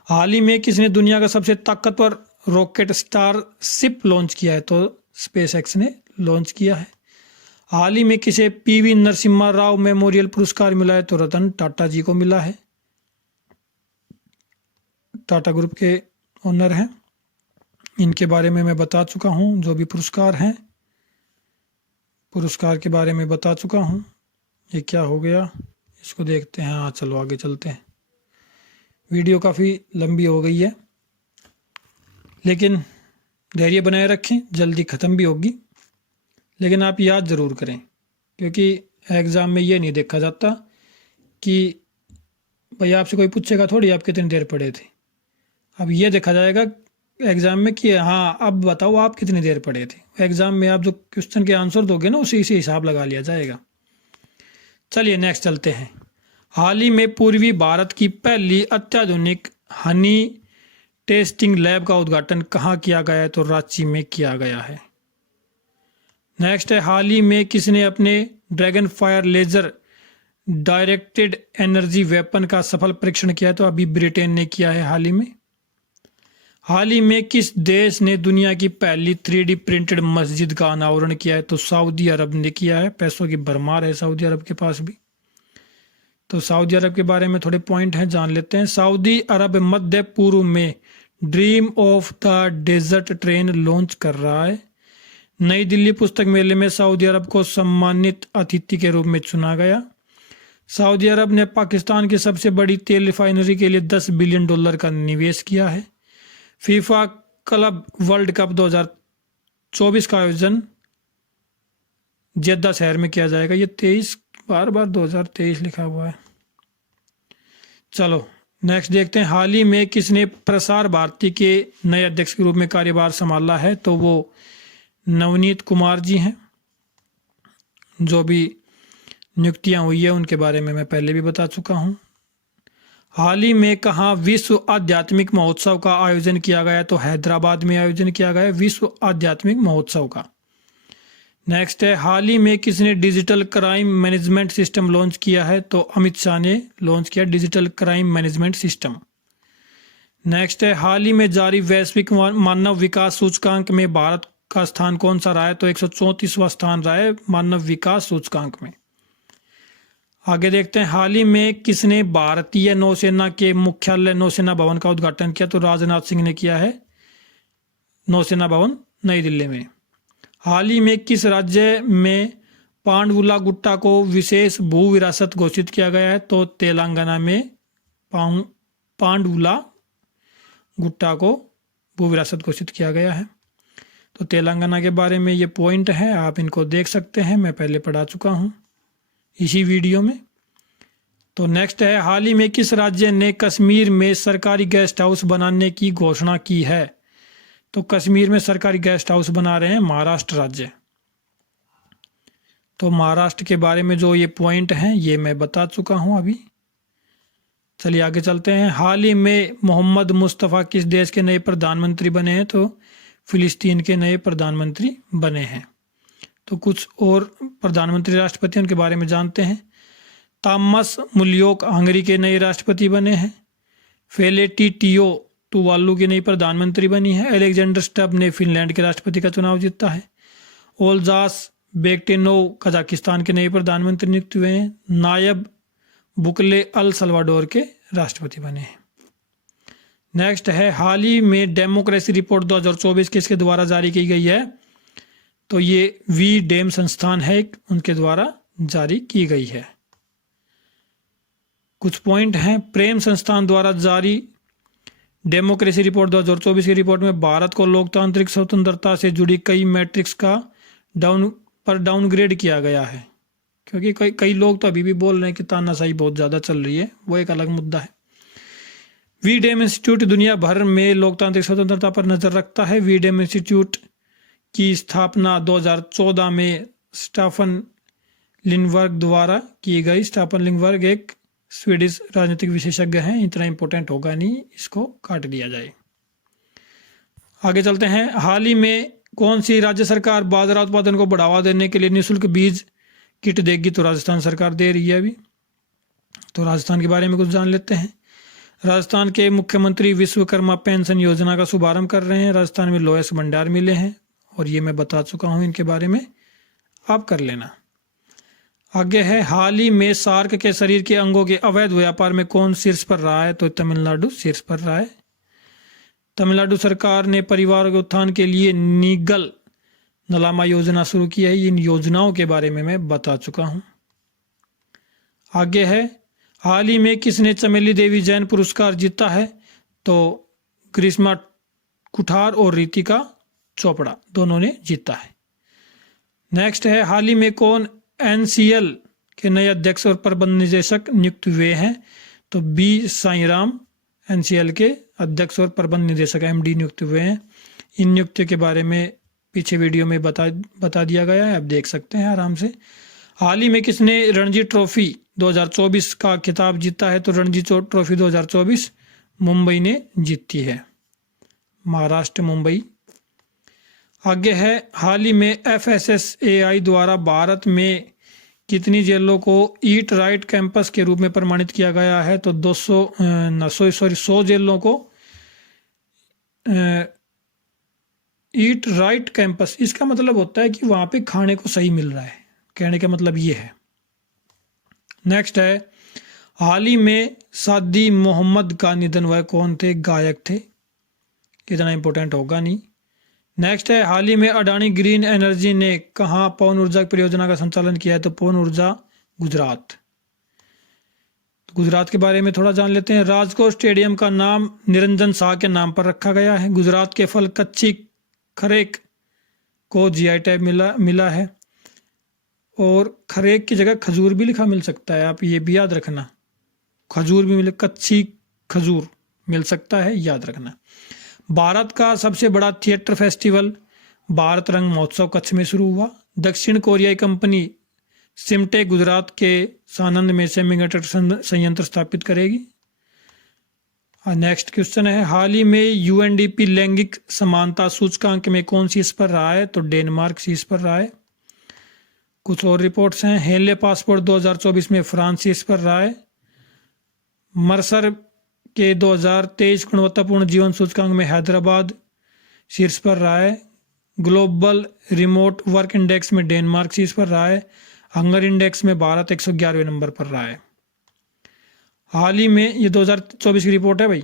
हाल ही में किसने दुनिया का सबसे ताकतवर रॉकेट स्टारशिप लॉन्च किया है? तो स्पेस एक्स ने लॉन्च किया है। हाल ही में किसे पीवी नरसिम्हा राव मेमोरियल पुरस्कार मिला है? तो रतन टाटा जी को मिला है, टाटा ग्रुप के ओनर हैं। इनके बारे में मैं बता चुका हूँ, जो भी पुरस्कार हैं पुरस्कार के बारे में बता चुका हूँ। ये क्या हो गया, इसको देखते हैं। हाँ चलो आगे चलते हैं, वीडियो काफ़ी लंबी हो गई है, लेकिन धैर्य बनाए रखें, जल्दी ख़त्म भी होगी। लेकिन आप याद ज़रूर करें, क्योंकि एग्ज़ाम में ये नहीं देखा जाता कि भाई आपसे कोई पूछेगा थोड़ी आप कितनी देर पढ़े थे। अब ये देखा जाएगा एग्ज़ाम में कि हाँ अब बताओ आप कितनी देर पढ़े थे। एग्ज़ाम में आप जो क्वेश्चन के आंसर दोगे ना, उसी से हिसाब लगा लिया जाएगा। चलिए नेक्स्ट चलते हैं। हाल ही में पूर्वी भारत की पहली अत्याधुनिक हनी टेस्टिंग लैब का उद्घाटन कहाँ किया गया है? तो रांची में किया गया है। नेक्स्ट है, हाल ही में किसने अपने dragon fire laser directed energy weapon का सफल परीक्षण किया है? तो अभी ब्रिटेन ने किया है हाल ही में। हाल ही में किस देश ने दुनिया की पहली 3D प्रिंटेड मस्जिद का अनावरण किया है? तो सऊदी अरब ने किया है। पैसों की भरमार है सऊदी अरब के पास भी। तो सऊदी अरब के बारे में थोड़े पॉइंट हैं, जान लेते हैं। सऊदी अरब मध्य पूर्व में dream of the desert train launch कर रहा है। नई दिल्ली पुस्तक मेले में सऊदी अरब को सम्मानित अतिथि के रूप में चुना गया। सऊदी अरब ने पाकिस्तान की सबसे बड़ी तेल रिफाइनरी के लिए $10 बिलियन का निवेश किया है। फीफा क्लब वर्ल्ड कप 2024 का आयोजन जेद्दा शहर में किया जाएगा। ये 23 बार 2023 लिखा हुआ है। चलो नेक्स्ट देखते हैं, हाल ही में किसने प्रसार भारती के नए अध्यक्ष के रूप में कार्यभार संभाला है? तो वो नवनीत कुमार जी हैं। जो भी नियुक्तियां हुई है उनके बारे में मैं पहले भी बता चुका हूं। हाल ही में कहाँ विश्व आध्यात्मिक महोत्सव का आयोजन किया गया? तो हैदराबाद में आयोजन किया गया विश्व आध्यात्मिक महोत्सव का। नेक्स्ट है, हाल ही में किसने digital crime management system launch किया है? तो अमित शाह ने लॉन्च किया digital crime management system. Next है, हाल ही में जारी वैश्विक मानव विकास सूचकांक में भारत का स्थान कौन सा रहा है? तो 134वां स्थान रहा है मानव विकास सूचकांक में। आगे देखते हैं, हाल ही में किसने भारतीय नौसेना के मुख्यालय नौसेना भवन का उद्घाटन किया? तो राजनाथ सिंह ने किया है नौसेना भवन नई दिल्ली में। हाल ही में किस राज्य में पांडवुला गुट्टा को विशेष भू विरासत घोषित किया गया है? तो तेलंगाना में पांडुला गुट्टा को भू विरासत घोषित किया गया है। तो तेलंगाना के बारे में ये पॉइंट है, आप इनको देख सकते हैं, मैं पहले पढ़ा चुका हूँ इसी वीडियो में। तो नेक्स्ट है, हाल ही में किस राज्य ने कश्मीर में सरकारी गेस्ट हाउस बनाने की घोषणा की है? तो कश्मीर में सरकारी गेस्ट हाउस बना रहे हैं महाराष्ट्र राज्य। तो महाराष्ट्र के बारे में जो ये पॉइंट हैं ये मैं बता चुका हूँ अभी। चलिए आगे चलते हैं। हाल ही में मोहम्मद मुस्तफ़ा किस देश के नए प्रधानमंत्री बने हैं? तो फिलिस्तीन के नए प्रधानमंत्री बने हैं। तो कुछ और प्रधानमंत्री राष्ट्रपति उनके बारे में जानते हैं। तामस मुल्योक हंगरी के नए राष्ट्रपति बने हैं। फेलेटी टियो टुवालू की नई प्रधानमंत्री बनी है। अलेक्जेंडर स्टब ने फिनलैंड के राष्ट्रपति का चुनाव जीता है। ओल्जास बेक्टेनोव कजाकिस्तान के नए प्रधानमंत्री नियुक्त हुए हैं। नायब बुकले अल सल्वाडोर के राष्ट्रपति बने हैं। नेक्स्ट है, हाल ही में डेमोक्रेसी रिपोर्ट 2024 किसके द्वारा जारी की गई है? तो ये वी डेम संस्थान है, उनके द्वारा जारी की गई है। कुछ पॉइंट हैं। प्रेम संस्थान द्वारा जारी डेमोक्रेसी रिपोर्ट 2024 की रिपोर्ट में भारत को लोकतांत्रिक स्वतंत्रता से जुड़ी कई मैट्रिक्स का डाउनग्रेड किया गया है, क्योंकि कई लोग तो अभी भी बोल रहे हैं कि तानाशाही बहुत ज़्यादा चल रही है, वो एक अलग मुद्दा है। वी डेम इंस्टीट्यूट दुनिया भर में लोकतांत्रिक स्वतंत्रता पर नज़र रखता है। वी डेम इंस्टीट्यूट की स्थापना 2014 में स्टाफन लिंडबर्ग द्वारा की गई। स्टाफन लिंडबर्ग एक स्वीडिश राजनीतिक विशेषज्ञ हैं, इतना इंपॉर्टेंट होगा नहीं, इसको काट दिया जाए। आगे चलते हैं। हाल ही में कौन सी राज्य सरकार बाजरा उत्पादन को बढ़ावा देने के लिए निःशुल्क बीज किट देगी? तो राजस्थान सरकार दे रही है अभी। तो राजस्थान के बारे में कुछ जान लेते हैं। राजस्थान के मुख्यमंत्री विश्वकर्मा पेंशन योजना का शुभारंभ कर रहे हैं। राजस्थान में लोएस भंडार मिले हैं और ये मैं बता चुका हूँ, इनके बारे में आप कर लेना। आगे है, हाल ही में सार्क के शरीर के अंगों के अवैध व्यापार में कौन शीर्ष पर रहा है? तो तमिलनाडु शीर्ष पर रहा है। तमिलनाडु सरकार ने परिवार के उत्थान के लिए नीगल नलामा योजना शुरू की है। इन योजनाओं के बारे में मैं बता चुका हूं। आगे है, हाल ही में किसने चमेली देवी जैन पुरस्कार जीता है? तो ग्रीष्मा कुठार और रितिका चोपड़ा दोनों ने जीता है। नेक्स्ट है, हाल ही में कौन एनसीएल के नए अध्यक्ष और प्रबंध निदेशक नियुक्त हुए हैं? तो बी साईराम एनसीएल के अध्यक्ष और प्रबंध निदेशक एमडी नियुक्त हुए हैं। इन नियुक्तियों के बारे में पीछे वीडियो में बता दिया गया है, आप देख सकते हैं आराम से। हाल ही में किसने रणजी ट्रॉफी 2024 का खिताब जीता है? तो रणजी ट्रॉफी 2024 मुंबई ने जीती है, महाराष्ट्र मुंबई। आगे है, हाल ही में FSSAI द्वारा भारत में कितनी जेलों को ईट राइट कैंपस के रूप में प्रमाणित किया गया है? तो 100 जेलों को ईट राइट कैंपस, इसका मतलब होता है कि वहाँ पे खाने को सही मिल रहा है, कहने का मतलब ये है। नेक्स्ट है, हाल ही में सादी मोहम्मद का निधन हुआ, कौन थे? गायक थे, इतना इंपॉर्टेंट होगा नहीं। नेक्स्ट है, हाल ही में अडानी ग्रीन एनर्जी ने कहाँ पवन ऊर्जा परियोजना का संचालन किया है? तो पवन ऊर्जा गुजरात। तो गुजरात के बारे में थोड़ा जान लेते हैं। राजकोट स्टेडियम का नाम निरंजन शाह के नाम पर रखा गया है। गुजरात के फल कच्ची खरेक को GI टैग मिला है, और खरेक की जगह खजूर भी लिखा मिल सकता है, आप ये भी याद रखना। खजूर भी मिले, कच्ची खजूर मिल सकता है, याद रखना। भारत का सबसे बड़ा थिएटर फेस्टिवल भारत रंग महोत्सव कच्छ में शुरू हुआ। दक्षिण कोरियाई कंपनी सिमटे गुजरात के सानंद में सेमीकंडक्टर संयंत्र स्थापित करेगी। नेक्स्ट क्वेश्चन है, हाल ही में UNDP लैंगिक समानता सूचकांक में कौन शीर्ष पर रहा है? तो डेनमार्क शीर्ष पर रहा है। कुछ और रिपोर्ट्स हैं। हेनले पासपोर्ट 2024 में फ्रांस शीर्ष पर रहा है। मर्सर के 2023 गुणवत्तापूर्ण जीवन सूचकांक में हैदराबाद शीर्ष पर रहा है। ग्लोबल रिमोट वर्क इंडेक्स में डेनमार्क शीर्ष पर रहा है। हंगर इंडेक्स में भारत 111वें नंबर पर रहा है। हाल ही में, ये 2024 की रिपोर्ट है भाई।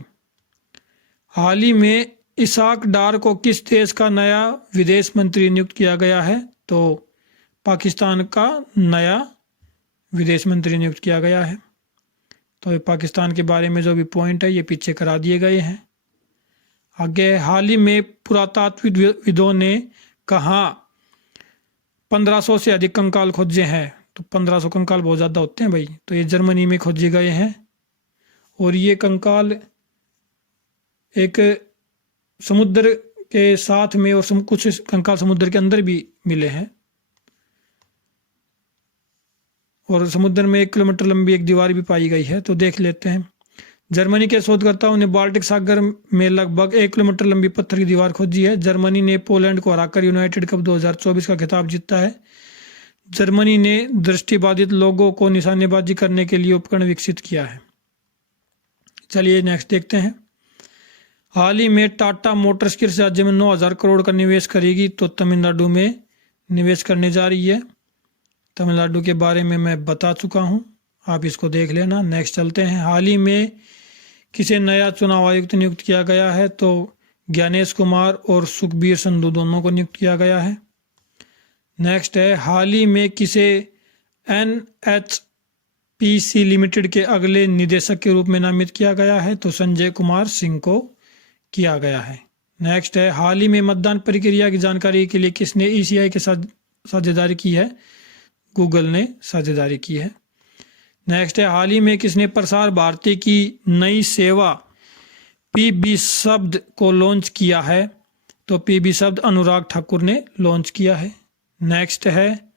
हाल ही में इसाक डार को किस देश का नया विदेश मंत्री नियुक्त किया गया है? तो पाकिस्तान का नया विदेश मंत्री नियुक्त किया गया है। तो ये पाकिस्तान के बारे में जो भी पॉइंट है ये पीछे करा दिए गए हैं। आगे, हाल ही में पुरातात्विदों ने कहा 1500 से अधिक कंकाल खोजे हैं। तो 1500 कंकाल बहुत ज़्यादा होते हैं भाई। तो ये जर्मनी में खोजे गए हैं और ये कंकाल एक समुद्र के साथ में और कुछ कंकाल समुद्र के अंदर भी मिले हैं। और समुद्र में 1 किलोमीटर लंबी एक दीवार भी पाई गई है। तो देख लेते हैं। जर्मनी के शोधकर्ताओं ने बाल्टिक सागर में लगभग 1 किलोमीटर लंबी पत्थर की दीवार खोजी है। जर्मनी ने पोलैंड को हराकर यूनाइटेड कप 2024 का खिताब जीता है। जर्मनी ने दृष्टिबाधित लोगों को निशानेबाजी करने के लिए उपकरण विकसित किया है। चलिए नेक्स्ट देखते हैं। हाल ही में टाटा मोटर्स किस राज्य में 9,000 करोड़ का निवेश करेगी? तो तमिलनाडु में निवेश करने जा रही है। तमिलनाडु के बारे में मैं बता चुका हूँ, आप इसको देख लेना। नेक्स्ट चलते हैं। हाल ही में किसे नया चुनाव आयुक्त नियुक्त किया गया है? तो ज्ञानेश कुमार और सुखबीर संधू दोनों को नियुक्त किया गया है। नेक्स्ट है, हाल ही में किसे NHPC लिमिटेड के अगले निदेशक के रूप में नामित किया गया है? तो संजय कुमार सिंह को किया गया है। नेक्स्ट है, हाल ही में मतदान प्रक्रिया की जानकारी के लिए किसने ECI के साथ साझेदारी की है? गूगल ने साझेदारी की है। नेक्स्ट है, हाल ही में किसने प्रसार भारती की नई सेवा PB शब्द को लॉन्च किया है? तो PB शब्द अनुराग ठाकुर ने लॉन्च किया है। नेक्स्ट है,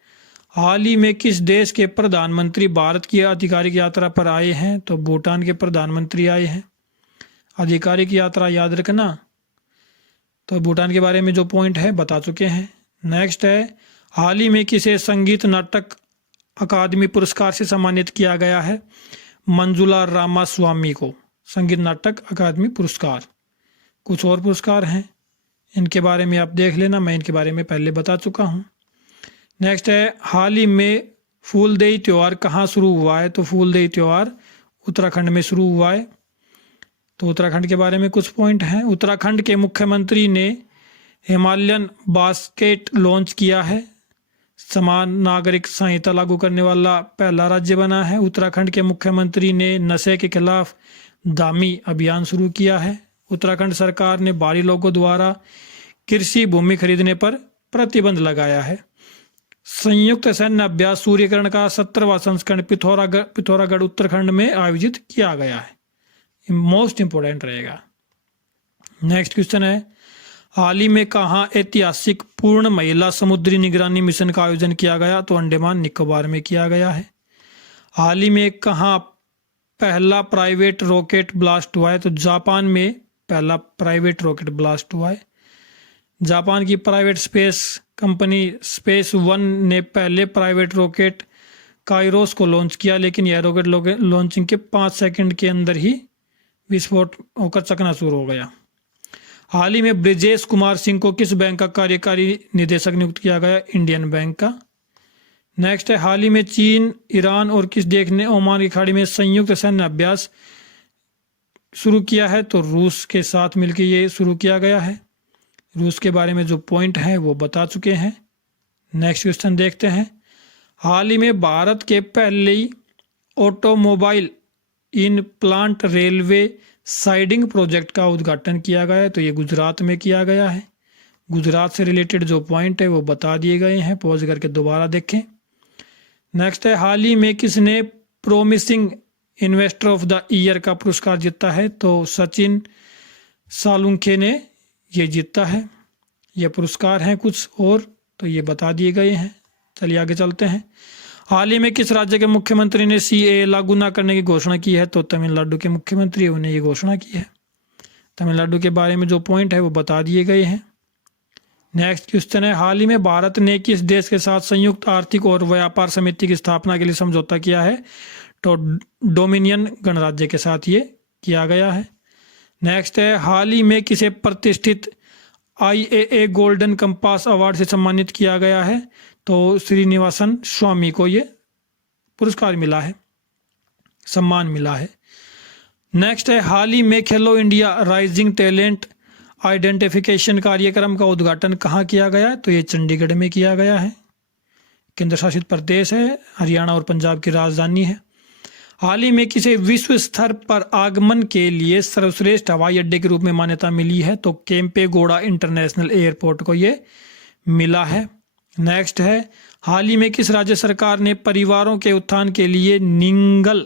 हाल ही में किस देश के प्रधानमंत्री भारत की आधिकारिक यात्रा पर आए हैं? तो भूटान के प्रधानमंत्री आए हैं। आधिकारिक यात्रा याद रखना। तो भूटान के बारे में जो पॉइंट है बता चुके हैं। नेक्स्ट है, हाल ही में किसे संगीत नाटक अकादमी पुरस्कार से सम्मानित किया गया है? मंजुला रामास्वामी को संगीत नाटक अकादमी पुरस्कार। कुछ और पुरस्कार हैं, इनके बारे में आप देख लेना, मैं इनके बारे में पहले बता चुका हूँ। नेक्स्ट है, हाल ही में फूलदेई त्यौहार कहाँ शुरू हुआ है? तो फूलदेई त्यौहार उत्तराखंड में शुरू हुआ है। तो उत्तराखंड के बारे में कुछ पॉइंट हैं। उत्तराखंड के मुख्यमंत्री ने हिमालयन बास्केट लॉन्च किया है। समान नागरिक संहिता लागू करने वाला पहला राज्य बना है। उत्तराखंड के मुख्यमंत्री ने नशे के खिलाफ दामी अभियान शुरू किया है। उत्तराखंड सरकार ने बाहरी लोगों द्वारा कृषि भूमि खरीदने पर प्रतिबंध लगाया है। संयुक्त सैन्य अभ्यास सूर्यकिरण का 17वां संस्करण पिथौरागढ़ उत्तराखंड में आयोजित किया गया है। मोस्ट इंपोर्टेंट रहेगा। नेक्स्ट क्वेश्चन है, हाल ही में कहाँ ऐतिहासिक पूर्ण महिला समुद्री निगरानी मिशन का आयोजन किया गया? तो अंडमान निकोबार में किया गया है। हाल ही में कहाँ पहला प्राइवेट रॉकेट ब्लास्ट हुआ है? तो जापान में पहला प्राइवेट रॉकेट ब्लास्ट हुआ है। जापान की प्राइवेट स्पेस कंपनी SpaceOne ने पहले प्राइवेट रॉकेट काइरोस को लॉन्च किया, लेकिन यह रॉकेट लॉन्चिंग के 5 सेकंड के अंदर ही विस्फोट होकर चकनाचूर हो गया। हाल ही में ब्रिजेश कुमार सिंह को किस बैंक का कार्यकारी निदेशक नियुक्त किया गया? इंडियन बैंक का। नेक्स्ट है, हाल ही में चीन, ईरान और किस देश ने ओमान की खाड़ी में संयुक्त सैन्य अभ्यास शुरू किया है? तो रूस के साथ मिलकर ये शुरू किया गया है। रूस के बारे में जो पॉइंट है वो बता चुके हैं। नेक्स्ट क्वेश्चन देखते हैं। हाल ही में भारत के पहले automobile in plant railway siding project का उद्घाटन किया गया है। तो ये गुजरात में किया गया है। गुजरात से रिलेटेड जो पॉइंट है वो बता दिए गए हैं, पॉज करके दोबारा देखें। नेक्स्ट है, हाल ही में किसने promising investor of the year का पुरस्कार जीता है? तो सचिन सालुंखे ने ये जीता है। ये पुरस्कार हैं कुछ और, तो ये बता दिए गए हैं। चलिए आगे चलते हैं। हाल ही में किस राज्य के मुख्यमंत्री ने CAA लागू न करने की घोषणा की है? तो तमिलनाडु के मुख्यमंत्री ने ये घोषणा की है। तमिलनाडु के बारे में जो पॉइंट है वो बता दिए गए हैं। नेक्स्ट क्वेश्चन है, हाल ही में भारत ने किस देश के साथ संयुक्त आर्थिक और व्यापार समिति की स्थापना के लिए समझौता किया है? तो डोमिनियन गणराज्य के साथ ये किया गया है। नेक्स्ट है, हाल ही में किसे प्रतिष्ठित IAA गोल्डन कंपास अवार्ड से सम्मानित किया गया है? तो श्रीनिवासन स्वामी को ये पुरस्कार मिला है, सम्मान मिला है। नेक्स्ट है, हाल ही में खेलो इंडिया राइजिंग टैलेंट आइडेंटिफिकेशन कार्यक्रम का उद्घाटन कहाँ किया गया है? तो ये चंडीगढ़ में किया गया है। केंद्र शासित प्रदेश है, हरियाणा और पंजाब की राजधानी है। हाल ही में किसे विश्व स्तर पर आगमन के लिए सर्वश्रेष्ठ हवाई अड्डे के रूप में मान्यता मिली है? तो केम्पेगौड़ा इंटरनेशनल एयरपोर्ट को ये मिला है। नेक्स्ट है, हाल ही में किस राज्य सरकार ने परिवारों के उत्थान के लिए निंगल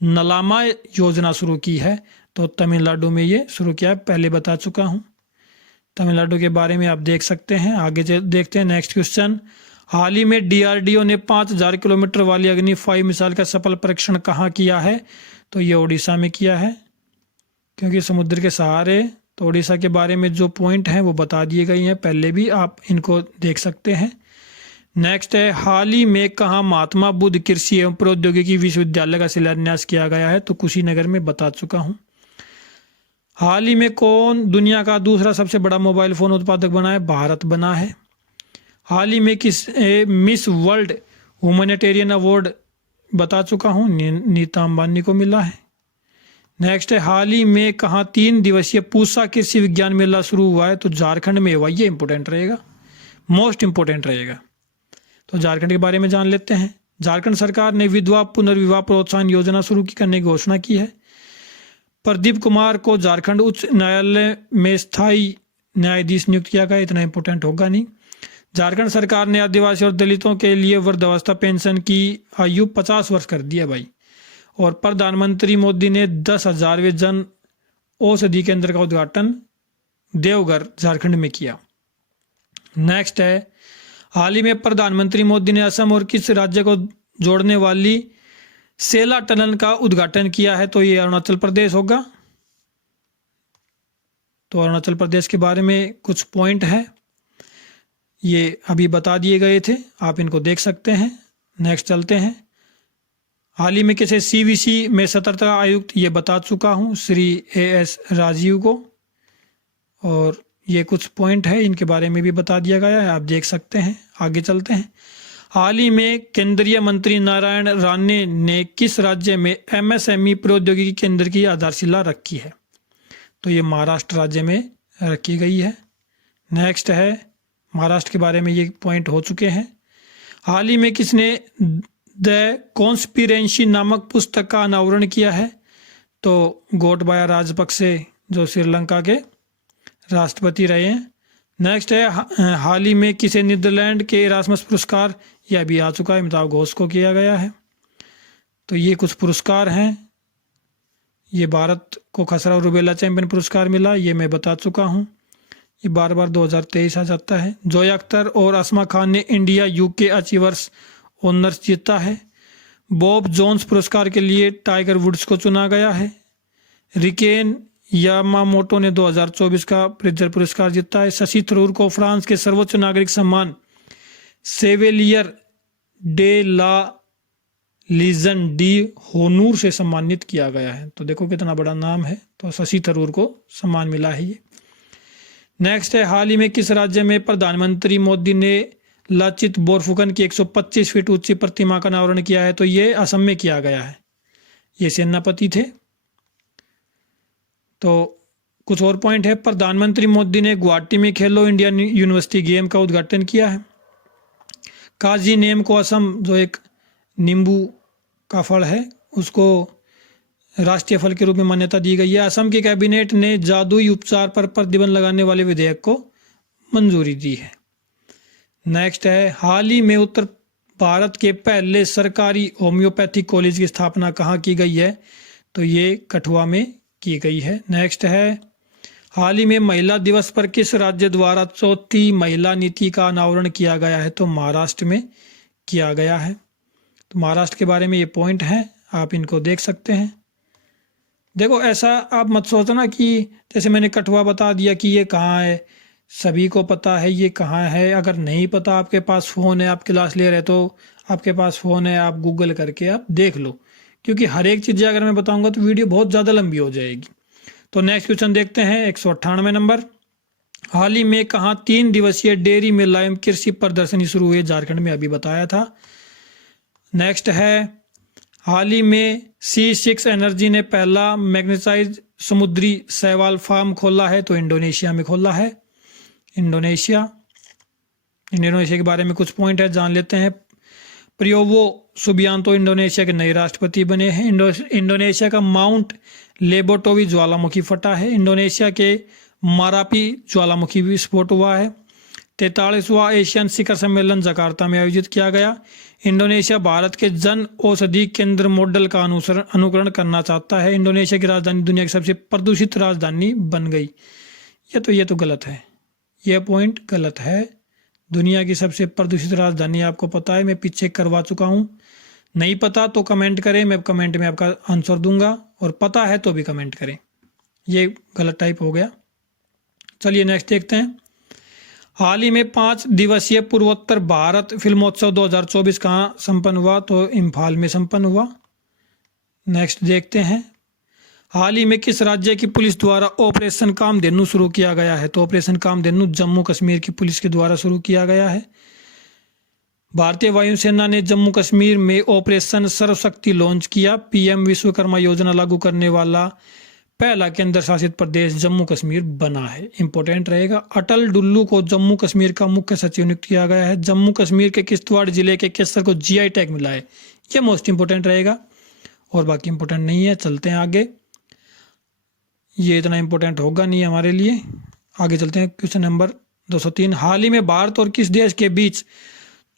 नलामा योजना शुरू की है? तो तमिलनाडु में ये शुरू किया है, पहले बता चुका हूँ। तमिलनाडु के बारे में आप देख सकते हैं। आगे देखते हैं नेक्स्ट क्वेश्चन। हाल ही में डीआरडीओ ने 5000 किलोमीटर वाली अग्नि 5 मिसाइल का सफल परीक्षण कहाँ किया है? तो ये उड़ीसा में किया है, क्योंकि समुद्र के सहारे। तो उड़ीसा के बारे में जो पॉइंट हैं वो बता दिए गए हैं, पहले भी आप इनको देख सकते हैं। नेक्स्ट है, हाल ही में कहाँ महात्मा बुद्ध कृषि एवं प्रौद्योगिकी विश्वविद्यालय का शिलान्यास किया गया है? तो कुशीनगर में बता चुका हूँ। हाल ही में कौन दुनिया का दूसरा सबसे बड़ा मोबाइल फ़ोन उत्पादक बना है? भारत बना है। हाल ही में किस मिस वर्ल्ड ह्यूमैनिटेरियन अवार्ड बता चुका हूँ, नीता अंबानी को मिला है। नेक्स्ट है, हाल ही में कहाँ 3 दिवसीय पूसा कृषि विज्ञान मेला शुरू हुआ है? तो झारखंड में हुआ। ये इंपॉर्टेंट रहेगा, मोस्ट इंपॉर्टेंट रहेगा। तो झारखंड के बारे में जान लेते हैं। झारखंड सरकार ने विधवा पुनर्विवाह प्रोत्साहन योजना शुरू करने की घोषणा की है। प्रदीप कुमार को झारखंड उच्च न्यायालय में स्थायी न्यायाधीश नियुक्त किया गया। इतना इंपॉर्टेंट होगा नहीं। झारखंड सरकार ने आदिवासी और दलितों के लिए वृद्धावस्था पेंशन की आयु 50 वर्ष कर दी है भाई। और प्रधानमंत्री मोदी ने 10,000वें जन औषधि केंद्र का उद्घाटन देवघर झारखंड में किया। नेक्स्ट है, हाल ही में प्रधानमंत्री मोदी ने असम और किस राज्य को जोड़ने वाली सेला टनल का उद्घाटन किया है? तो ये अरुणाचल प्रदेश होगा। तो अरुणाचल प्रदेश के बारे में कुछ पॉइंट है, ये अभी बता दिए गए थे, आप इनको देख सकते हैं। नेक्स्ट चलते हैं। हाल ही में किसे सीवीसी में सतर्कता आयुक्त, ये बता चुका हूँ, श्री AS राजीव को। और ये कुछ पॉइंट है, इनके बारे में भी बता दिया गया है, आप देख सकते हैं। आगे चलते हैं। हाल ही में केंद्रीय मंत्री नारायण राणे ने किस राज्य में MSME प्रौद्योगिकी केंद्र की आधारशिला रखी है? तो ये महाराष्ट्र राज्य में रखी गई है। नेक्स्ट है, महाराष्ट्र के बारे में ये पॉइंट हो चुके हैं। हाल ही में किसने द कॉन्स्पिरेंसी नामक पुस्तक का अनावरण किया है? तो गोटबाया राजपक्षे, जो श्रीलंका के राष्ट्रपति रहे हैं। नेक्स्ट है, हाल ही में किसे नीदरलैंड के इरास्मस पुरस्कार, यह भी आ चुका है, अमिताभ घोष को किया गया है। तो ये कुछ पुरस्कार हैं। ये भारत को खसरा और रुबेला चैंपियन पुरस्कार मिला, ये मैं बता चुका हूँ, ये बार बार 2023 आ जाता है। जोया अख्तर और असमा खान ने इंडिया UK अचीवर्स ऑनर्स जीता है। बॉब जोन्स पुरस्कार के लिए टाइगर वुड्स को चुना गया है। रिकेन यामामोटो ने 2024 का प्रित्जर पुरस्कार जीता है। शशि थरूर को फ्रांस के सर्वोच्च नागरिक सम्मान सेवेलियर डे ला लीजन डी होनूर से सम्मानित किया गया है। तो देखो कितना बड़ा नाम है। तो शशि थरूर को सम्मान मिला है ये। नेक्स्ट है, हाल ही में किस राज्य में प्रधानमंत्री मोदी ने लाचित बोरफुकन की 125 फीट ऊंची प्रतिमा का अनावरण किया है? तो ये असम में किया गया है, ये सेनापति थे। तो कुछ और पॉइंट है, प्रधानमंत्री मोदी ने गुवाहाटी में खेलो इंडिया यूनिवर्सिटी गेम का उद्घाटन किया है। काजी नेम को असम, जो एक नींबू का फल है, उसको राष्ट्रीय फल के रूप में मान्यता दी गई है। असम की कैबिनेट ने जादुई उपचार पर प्रतिबंध लगाने वाले विधेयक को मंजूरी दी है। नेक्स्ट है, हाल ही में उत्तर भारत के पहले सरकारी होम्योपैथिक कॉलेज की स्थापना कहाँ की गई है? तो ये कठुआ में की गई है। नेक्स्ट है, हाल ही में महिला दिवस पर किस राज्य द्वारा चौथी महिला नीति का अनावरण किया गया है? तो महाराष्ट्र में किया गया है। तो महाराष्ट्र के बारे में ये पॉइंट है, आप इनको देख सकते हैं। देखो, ऐसा आप मत सोचना कि जैसे मैंने कठुआ बता दिया कि ये कहाँ है, सभी को पता है ये कहाँ है। अगर नहीं पता, आपके पास फ़ोन है, आप क्लास ले रहे तो आपके पास फ़ोन है, आप गूगल करके आप देख लो, क्योंकि हर एक चीज़ें अगर मैं बताऊंगा तो वीडियो बहुत ज़्यादा लंबी हो जाएगी। तो नेक्स्ट क्वेश्चन देखते हैं, 198 नंबर। हाल ही में कहाँ 3 दिवसीय डेयरी मेला एवं कृषि प्रदर्शनी शुरू हुई? झारखंड में, अभी बताया था। नेक्स्ट है, हाल ही में C6 एनर्जी ने पहला मैग्नेटाइज समुद्री शैवाल फार्म खोला है? तो इंडोनेशिया में खोला है। इंडोनेशिया के बारे में कुछ पॉइंट है, जान लेते हैं। प्रियोवो सुबियांतो इंडोनेशिया के नए राष्ट्रपति बने हैं। इंडोनेशिया का माउंट लेबोटोवी ज्वालामुखी फटा है। इंडोनेशिया के मारापी ज्वालामुखी विस्फोट हुआ है। 43वां एशियन शिखर सम्मेलन जकार्ता में आयोजित किया गया। इंडोनेशिया भारत के जन औषधि केंद्र मॉडल का अनुकरण करना चाहता है। इंडोनेशिया की राजधानी दुनिया की सबसे प्रदूषित राजधानी बन गई। ये तो गलत है, यह पॉइंट गलत है। दुनिया की सबसे प्रदूषित राजधानी आपको पता है, मैं पीछे करवा चुका हूँ। नहीं पता तो कमेंट करें, मैं कमेंट में आपका आंसर दूंगा, और पता है तो भी कमेंट करें। ये गलत टाइप हो गया। चलिए नेक्स्ट देखते हैं। हाल ही में 5 दिवसीय पूर्वोत्तर भारत फिल्मोत्सव 2024 कहाँ संपन्न हुआ? तो इम्फाल में संपन्न हुआ। नेक्स्ट देखते हैं। हाल ही में किस राज्य की पुलिस द्वारा ऑपरेशन कामधेनु शुरू किया गया है? तो ऑपरेशन कामधेनु जम्मू कश्मीर की पुलिस के द्वारा शुरू किया गया है। भारतीय वायुसेना ने जम्मू कश्मीर में ऑपरेशन सर्वशक्ति लॉन्च किया। पीएम विश्वकर्मा योजना लागू करने वाला पहला केंद्र शासित प्रदेश जम्मू कश्मीर बना है। इंपॉर्टेंट रहेगा। अटल डुल्लू को जम्मू कश्मीर का मुख्य सचिव नियुक्त किया गया है। जम्मू कश्मीर के किश्तवाड़ जिले के केसर को जीआई टैग मिला है। ये मोस्ट इंपॉर्टेंट रहेगा, और बाकी इंपॉर्टेंट नहीं है। चलते हैं आगे, ये इतना इंपॉर्टेंट होगा नहीं हमारे लिए। आगे चलते हैं। Question number 203। हाल ही में भारत और किस देश के बीच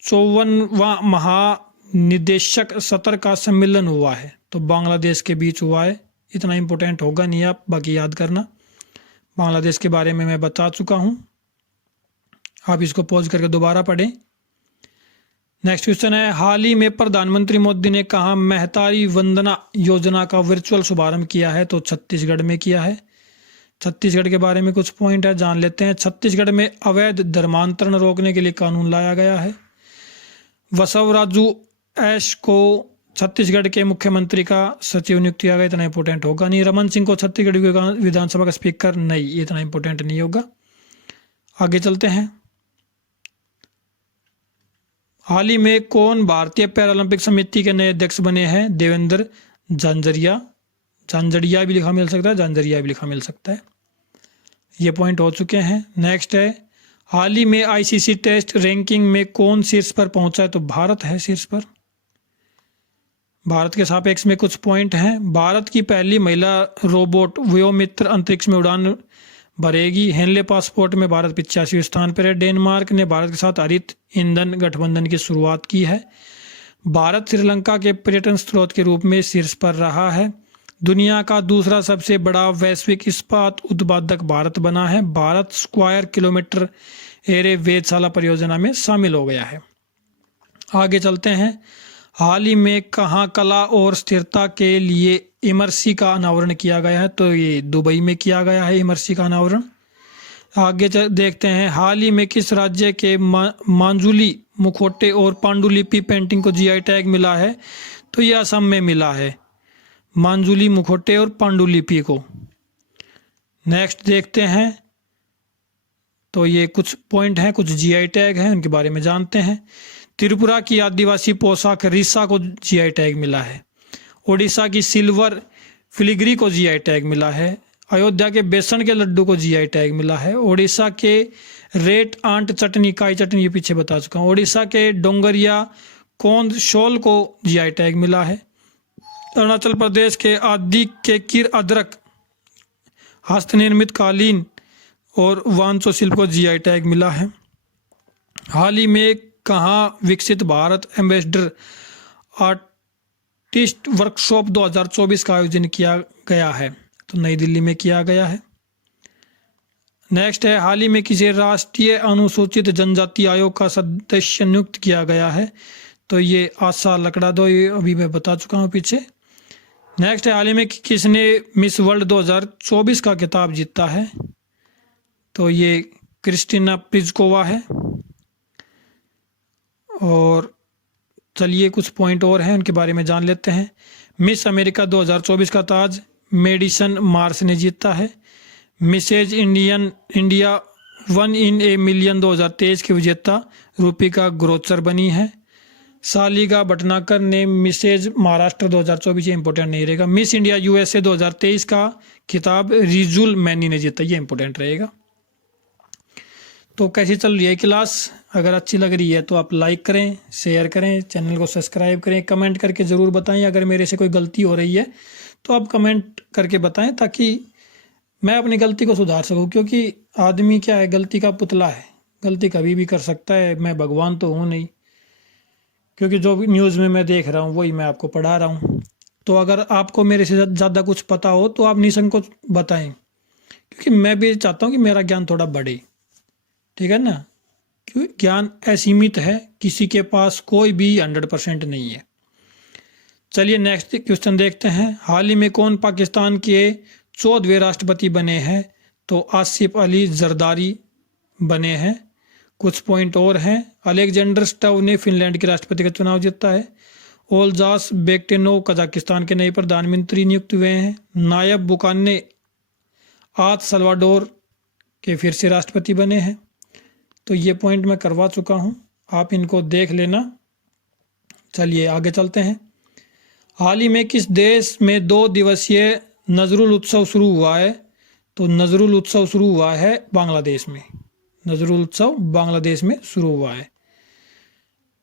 54वां महानिदेशक सत्र का सम्मेलन हुआ है? तो बांग्लादेश के बीच हुआ है। इतना इंपॉर्टेंट होगा नहीं, आप बाकी याद करना। बांग्लादेश के बारे में मैं बता चुका हूं, आप इसको पॉज करके दोबारा पढ़ें। नेक्स्ट क्वेश्चन है। हाल ही में प्रधानमंत्री मोदी ने कहा महतारी वंदना योजना का वर्चुअल शुभारंभ किया है? तो छत्तीसगढ़ में किया है। छत्तीसगढ़ के बारे में कुछ पॉइंट है, जान लेते हैं। छत्तीसगढ़ में अवैध धर्मांतरण रोकने के लिए कानून लाया गया है। बसवराजू एस को छत्तीसगढ़ के मुख्यमंत्री का सचिव नियुक्त किया गया। इतना इंपॉर्टेंट होगा नहीं। रमन सिंह को छत्तीसगढ़ विधानसभा का स्पीकर, नहीं, इतना इंपॉर्टेंट नहीं होगा। आगे चलते हैं। हाल ही में कौन भारतीय पैरालंपिक समिति के नए अध्यक्ष बने हैं? देवेंद्र झांझरिया। झांझरिया भी लिखा मिल सकता है, झांझरिया भी लिखा मिल सकता है। ये पॉइंट हो चुके हैं। नेक्स्ट है। हाल ही में आईसीसी टेस्ट रैंकिंग में कौन शीर्ष पर पहुंचा है? तो भारत है शीर्ष पर। भारत के सापेक्ष में कुछ पॉइंट हैं। भारत की पहली महिला रोबोट व्योमित्र अंतरिक्ष में उड़ान भरेगी। हेनले पासपोर्ट में भारत 85वें स्थान पर है। डेनमार्क ने भारत के साथ हरित ईंधन गठबंधन की शुरुआत की है। भारत श्रीलंका के पर्यटन स्रोत के रूप में शीर्ष पर रहा है। दुनिया का दूसरा सबसे बड़ा वैश्विक इस्पात उत्पादक भारत बना है। भारत स्क्वायर किलोमीटर एरे वेधशाला परियोजना में शामिल हो गया है। आगे चलते हैं। हाल ही में कहाँ कला और स्थिरता के लिए इमर्सी का अनावरण किया गया है? तो ये दुबई में किया गया है इमर्सी का अनावरण। आगे देखते हैं। हाल ही में किस राज्य के मांजुली मुखौटे और पांडुलिपि पेंटिंग को जीआई टैग मिला है? तो ये असम में मिला है, मांजुली मुखौटे और पांडुलिपि को। नेक्स्ट देखते हैं। तो ये कुछ पॉइंट हैं, कुछ जीआई टैग हैं, उनके बारे में जानते हैं। त्रिपुरा की आदिवासी पोशाक रिसा को जीआई टैग मिला है। ओडिशा की सिल्वर फिलिग्री को जीआई टैग मिला है। अयोध्या के बेसन के लड्डू को जीआई टैग मिला है। ओडिशा के रेट आंट चटनी, काई चटनी, ये पीछे बता चुका हूँ। ओडिशा के डोंगरिया कोंद शॉल को जीआई टैग मिला है। अरुणाचल प्रदेश के आदि के किर अदरक हस्तनिर्मित कालीन और वांचो शिल्प को जीआई टैग मिला है। हाल ही में कहाँ विकसित भारत एम्बेसडर आर्टिस्ट वर्कशॉप 2024 का आयोजन किया गया है? तो नई दिल्ली में किया गया है। नेक्स्ट है। हाल ही में किसी राष्ट्रीय अनुसूचित जनजाति आयोग का सदस्य नियुक्त किया गया है? तो ये आशा लकड़ा दो, ये अभी मैं बता चुका हूँ पीछे। नेक्स्ट है। हाल ही में किसने मिस वर्ल्ड 2024 का खिताब जीता है? तो ये क्रिस्टीना प्लिस्कोवा है। और चलिए कुछ पॉइंट और हैं, उनके बारे में जान लेते हैं। मिस अमेरिका 2024 का ताज मेडिसन मार्स ने जीता है। Mrs India 1 in a million 2023 की विजेता रूपिका ग्रोचर बनी है। सालिगा भटनागर ने मिसेज महाराष्ट्र 2024, ये इंपॉर्टेंट नहीं रहेगा। मिस इंडिया यूएसए 2023 का खिताब रिजुल मैनी ने जीता, ये इंपॉर्टेंट रहेगा। तो कैसी चल रही है क्लास? अगर अच्छी लग रही है तो आप लाइक करें, शेयर करें, चैनल को सब्सक्राइब करें, कमेंट करके ज़रूर बताएं। अगर मेरे से कोई गलती हो रही है तो आप कमेंट करके बताएं, ताकि मैं अपनी गलती को सुधार सकूं। क्योंकि आदमी क्या है, गलती का पुतला है, गलती कभी भी कर सकता है। मैं भगवान तो हूँ नहीं, क्योंकि जो भी न्यूज़ में मैं देख रहा हूँ वही मैं आपको पढ़ा रहा हूँ। तो अगर आपको मेरे से ज़्यादा कुछ पता हो तो आप निसंकोच बताएं, क्योंकि मैं भी चाहता हूँ कि मेरा ज्ञान थोड़ा बढ़े, ठीक है ना। क्यों, ज्ञान असीमित है, किसी के पास कोई भी 100% नहीं है। चलिए नेक्स्ट क्वेश्चन देखते हैं। हाल ही में कौन पाकिस्तान के 14वें राष्ट्रपति बने हैं? तो आसिफ अली जरदारी बने हैं। कुछ पॉइंट और हैं। अलेक्जेंडर स्टव ने फिनलैंड के राष्ट्रपति का चुनाव जीता है। ओल्जास बेक्टेनोव कजाकिस्तान के नए प्रधानमंत्री नियुक्त हुए हैं। नायब बुकाने आज सल्वाडोर के फिर से राष्ट्रपति बने हैं। तो ये पॉइंट मैं करवा चुका हूँ, आप इनको देख लेना। चलिए आगे चलते हैं। हाल ही में किस देश में 2 दिवसीय नजरुल उत्सव शुरू हुआ है? तो नजरुल उत्सव शुरू हुआ है बांग्लादेश में। नजरुल उत्सव बांग्लादेश में शुरू हुआ है।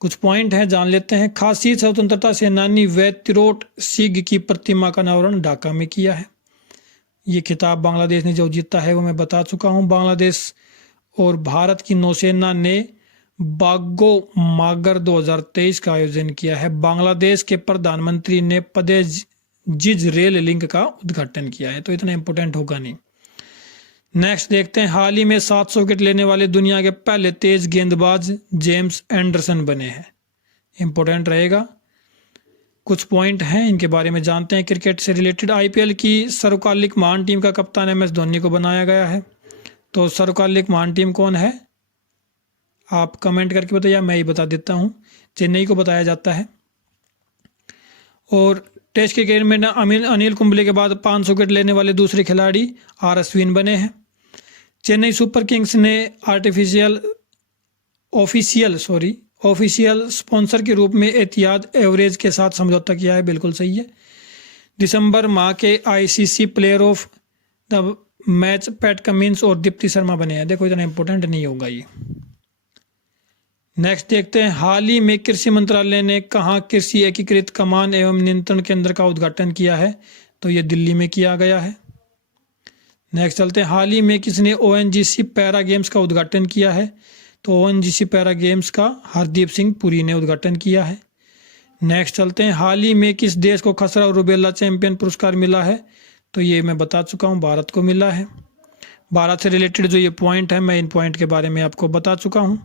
कुछ पॉइंट हैं, जान लेते हैं। खासी स्वतंत्रता सेनानी व तिरोट सिंह की प्रतिमा का अनावरण ढाका में किया है। ये खिताब बांग्लादेश ने जो जीता है वो मैं बता चुका हूँ। बांग्लादेश और भारत की नौसेना ने बागो मागर 2023 का आयोजन किया है। बांग्लादेश के प्रधानमंत्री ने पदेजिज रेल लिंक का उद्घाटन किया है। तो इतना इंपॉर्टेंट होगा नहीं। नेक्स्ट देखते हैं। हाल ही में 700 विकेट लेने वाले दुनिया के पहले तेज गेंदबाज जेम्स एंडरसन बने हैं। इंपॉर्टेंट रहेगा। कुछ पॉइंट हैं, इनके बारे में जानते हैं। क्रिकेट से रिलेटेड आईपीएल की सर्वकालिक महान टीम का कप्तान MS धोनी को बनाया गया है। तो सर्वकालिक महान टीम कौन है, आप कमेंट करके बताइए, मैं ही बता देता हूँ। चेन्नई को बताया जाता है। और टेस्ट क्रिकेट में अनिल कुंबले के बाद 500 विकेट लेने वाले दूसरे खिलाड़ी R अश्विन बने हैं। चेन्नई सुपर किंग्स ने ऑफिशियल स्पॉन्सर के रूप में एतिहाद एवरेज के साथ समझौता किया है। बिल्कुल सही है। दिसंबर माह के ICC player of the match PAT Cummins और दीप्ति शर्मा बने हैं। देखो इतना इंपॉर्टेंट नहीं होगा ये। नेक्स्ट देखते हैं। हाल ही में कृषि मंत्रालय ने कहाँ कृषि एकीकृत कमान एवं नियंत्रण केंद्र का उद्घाटन किया है? तो ये दिल्ली में किया गया है। नेक्स्ट चलते हैं। हाल ही में किसने ONGC पैरा गेम्स का उद्घाटन किया है? तो ONGC पैरा गेम्स का हरदीप सिंह पुरी ने उद्घाटन किया है। नेक्स्ट चलते हैं। हाल ही में किस देश को खसरा और रूबेला चैंपियन पुरस्कार मिला है? तो ये मैं बता चुका हूँ, भारत को मिला है। भारत से रिलेटेड जो ये पॉइंट है, मैं इन पॉइंट के बारे में आपको बता चुका हूँ।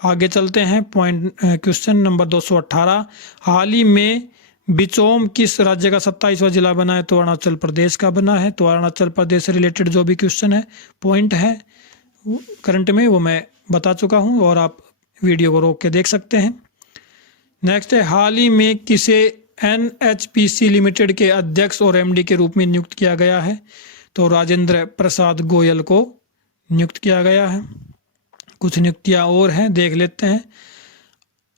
आगे चलते हैं। Question number 218। हाल ही में बिचौम किस राज्य का 27वां जिला बना है? तो अरुणाचल प्रदेश का बना है। तो अरुणाचल प्रदेश से रिलेटेड जो भी क्वेश्चन है, पॉइंट है करंट में, वो मैं बता चुका हूँ और आप वीडियो को रोक के देख सकते हैं। नेक्स्ट है। हाल ही में किसे NHPC लिमिटेड के अध्यक्ष और MD के रूप में नियुक्त किया गया है? तो राजेंद्र प्रसाद गोयल को नियुक्त किया गया है। कुछ नियुक्तियां और हैं, देख लेते हैं।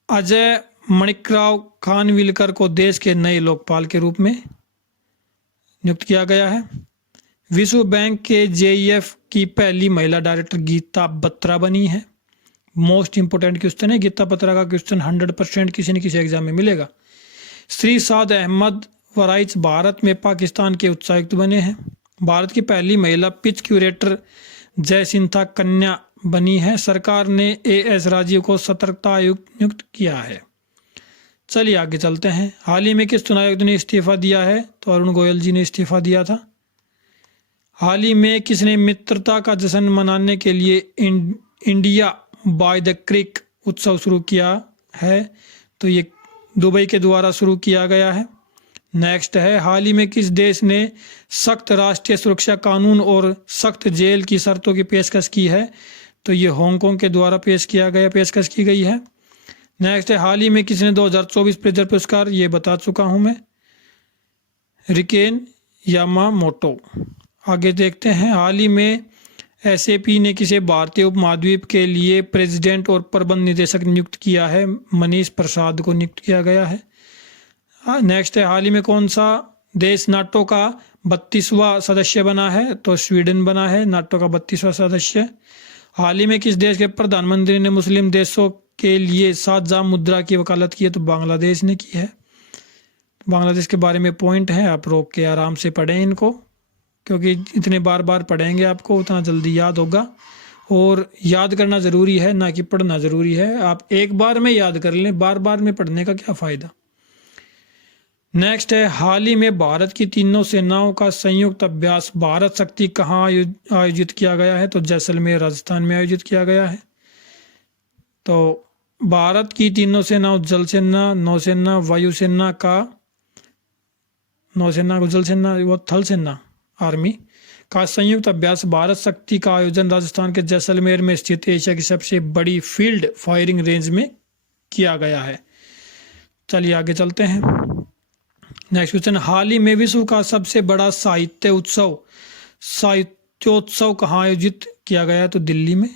अजय मणिकराव खानविलकर को देश के नए लोकपाल के रूप में नियुक्त किया गया है। विश्व बैंक के JEF की पहली महिला डायरेक्टर गीता बत्रा बनी है। मोस्ट इंपोर्टेंट क्वेश्चन है, गीता बत्रा का क्वेश्चन 100% किसी न किसी एग्जाम में मिलेगा। श्री साद अहमद वराइच भारत में पाकिस्तान के उच्चायुक्त बने हैं। भारत की पहली महिला पिच क्यूरेटर जयसिंथा कन्या बनी है। सरकार ने AS राजीव को सतर्कता आयुक्त नियुक्त किया है। चलिए आगे चलते हैं। हाल ही में किस चुनाव आयुक्त ने इस्तीफा दिया है? तो अरुण गोयल जी ने इस्तीफा दिया था। हाल ही में किसने मित्रता का जश्न मनाने के लिए इंडिया बाय द क्रिक उत्सव शुरू किया है? तो ये दुबई के द्वारा शुरू किया गया है। नेक्स्ट है। हाल ही में किस देश ने सख्त राष्ट्रीय सुरक्षा कानून और सख्त जेल की शर्तों की पेशकश की है? तो ये हांगकांग के द्वारा पेशकश की गई है। नेक्स्ट है। हाल ही में किसने 2024 प्रेजर पुरस्कार? ये बता चुका हूँ मैं, रिकेन यामामोटो। आगे देखते हैं। हाल ही में SAP ने किसे भारतीय उपमहाद्वीप के लिए प्रेसिडेंट और प्रबंध निदेशक नियुक्त किया है? मनीष प्रसाद को नियुक्त किया गया है। नेक्स्ट है। हाल ही में कौन सा देश नाटो का 32वां सदस्य बना है? तो स्वीडन बना है नाटो का 32वां सदस्य। हाल ही में किस देश के प्रधानमंत्री ने मुस्लिम देशों के लिए 7 जाम मुद्रा की वकालत की है? तो बांग्लादेश ने की है। बांग्लादेश के बारे में पॉइंट है, आप रोक के आराम से पढ़ें इनको, क्योंकि इतने बार बार पढ़ेंगे आपको उतना जल्दी याद होगा। और याद करना ज़रूरी है, ना कि पढ़ना ज़रूरी है। आप एक बार में याद कर लें, बार बार में पढ़ने का क्या फ़ायदा। नेक्स्ट है, हाल ही में भारत की तीनों सेनाओं का संयुक्त अभ्यास भारत शक्ति कहाँ आयोजित किया गया है? तो जैसलमेर राजस्थान में आयोजित किया गया है। तो भारत की तीनों सेनाओं, जल सेना, नौसेना, वायुसेना का, नौसेना को जल सेना, वो थल सेना आर्मी का संयुक्त अभ्यास भारत शक्ति का आयोजन राजस्थान के जैसलमेर में स्थित एशिया की सबसे बड़ी फील्ड फायरिंग रेंज में किया गया है। चलिए आगे चलते हैं। नेक्स्ट क्वेश्चन, हाल ही में विश्व का सबसे बड़ा साहित्योत्सव कहाँ आयोजित किया गया है? तो दिल्ली में।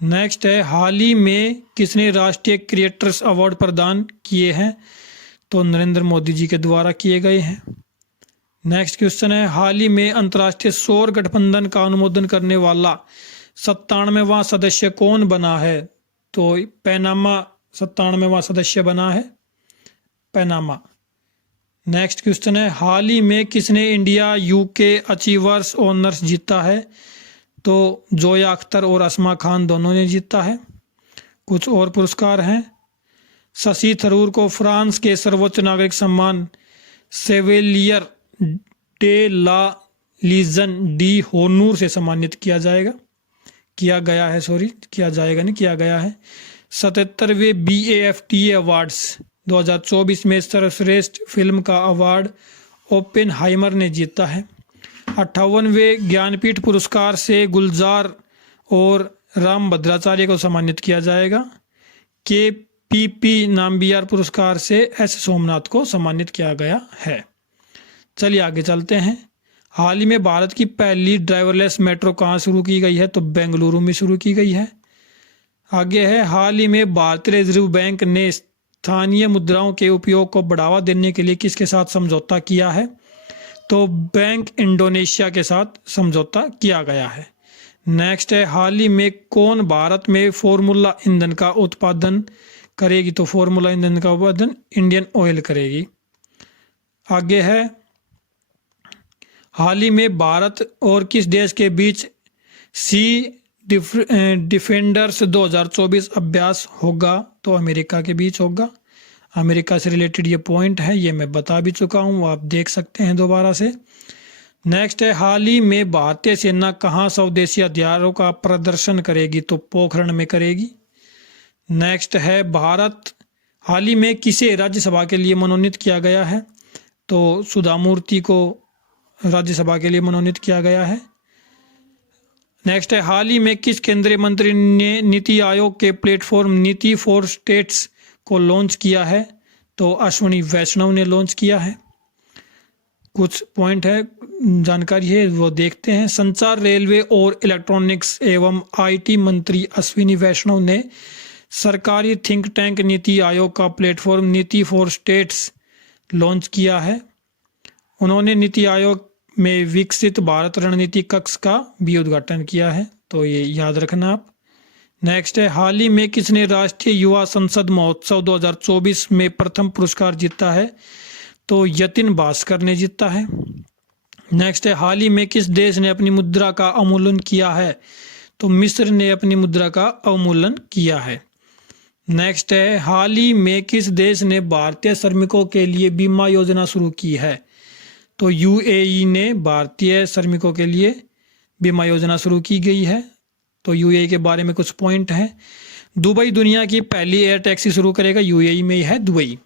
नेक्स्ट है, हाल ही में किसने राष्ट्रीय क्रिएटर्स अवार्ड प्रदान किए हैं? तो नरेंद्र मोदी जी के द्वारा किए गए हैं। नेक्स्ट क्वेश्चन है, हाल ही में अंतर्राष्ट्रीय सौर गठबंधन का अनुमोदन करने वाला 97वां सदस्य कौन बना है? तो पैनामा 97वां सदस्य बना है, पैनामा। नेक्स्ट क्वेश्चन है, हाल ही में किसने इंडिया यूके अचीवर्स ऑनर्स जीता है? तो जोया अख्तर और असमा खान दोनों ने जीता है। कुछ और पुरस्कार हैं। शशि थरूर को फ्रांस के सर्वोच्च नागरिक सम्मान सेवेलियर डे ला लीजन डी होनूर से सम्मानित किया जाएगा, किया गया है, सॉरी किया जाएगा नहीं, किया गया है। 77वें BAFTA अवार्ड्स 2024 में सर्वश्रेष्ठ फिल्म का अवार्ड ओपेनहाइमर ने जीता है। 58वें ज्ञानपीठ पुरस्कार से गुलजार और राम भद्राचार्य को सम्मानित किया जाएगा। KPP नाम्बियार पुरस्कार से S सोमनाथ को सम्मानित किया गया है। चलिए आगे चलते हैं। हाल ही में भारत की पहली ड्राइवरलेस मेट्रो कहाँ शुरू की गई है? तो बेंगलुरु में शुरू की गई है। आगे है, हाल ही में भारतीय रिजर्व बैंक ने स्थानीय मुद्राओं के उपयोग को बढ़ावा देने के लिए किसके साथ समझौता किया है? तो बैंक इंडोनेशिया के साथ समझौता किया गया है। नेक्स्ट है, हाल ही में कौन भारत में फॉर्मूला ईंधन का उत्पादन करेगी? तो फॉर्मूला ईंधन का उत्पादन इंडियन ऑयल करेगी। आगे है, हाल ही में भारत और किस देश के बीच सी डिफेंडर्स 2024 अभ्यास होगा? तो अमेरिका के बीच होगा। अमेरिका से रिलेटेड ये पॉइंट है, ये मैं बता भी चुका हूँ, आप देख सकते हैं दोबारा से। नेक्स्ट है, हाल ही में भारतीय सेना कहाँ स्वदेशी हथियारों का प्रदर्शन करेगी? तो पोखरण में करेगी। नेक्स्ट है, भारत हाल ही में किसे राज्यसभा के लिए मनोनीत किया गया है? तो सुधा मूर्ति को राज्यसभा के लिए मनोनीत किया गया है। नेक्स्ट है, हाल ही में किस केंद्रीय मंत्री ने नीति आयोग के प्लेटफॉर्म नीति फॉर स्टेट्स को लॉन्च किया है? तो अश्विनी वैष्णव ने लॉन्च किया है। कुछ पॉइंट है, जानकारी है, वो देखते हैं। संचार, रेलवे और इलेक्ट्रॉनिक्स एवं IT मंत्री अश्विनी वैष्णव ने सरकारी थिंक टैंक नीति आयोग का प्लेटफॉर्म नीति फॉर स्टेट्स लॉन्च किया है। उन्होंने नीति आयोग में विकसित भारत रणनीति कक्ष का भी उद्घाटन किया है, तो ये याद रखना आप। नेक्स्ट है, हाल ही में किसने राष्ट्रीय युवा संसद महोत्सव 2024 में प्रथम पुरस्कार जीता है? तो यतिन भास्कर ने जीता है। नेक्स्ट है, हाल ही में किस देश ने अपनी मुद्रा का अवमूल्यन किया है? तो मिस्र ने अपनी मुद्रा का अवमूल्यन किया है। नेक्स्ट है, हाल ही में किस देश ने भारतीय श्रमिकों के लिए बीमा योजना शुरू की है? तो UAE ने भारतीय श्रमिकों के लिए बीमा योजना शुरू की गई है। तो UAE के बारे में कुछ पॉइंट हैं। दुबई दुनिया की पहली एयर टैक्सी शुरू करेगा, UAE में ही है दुबई।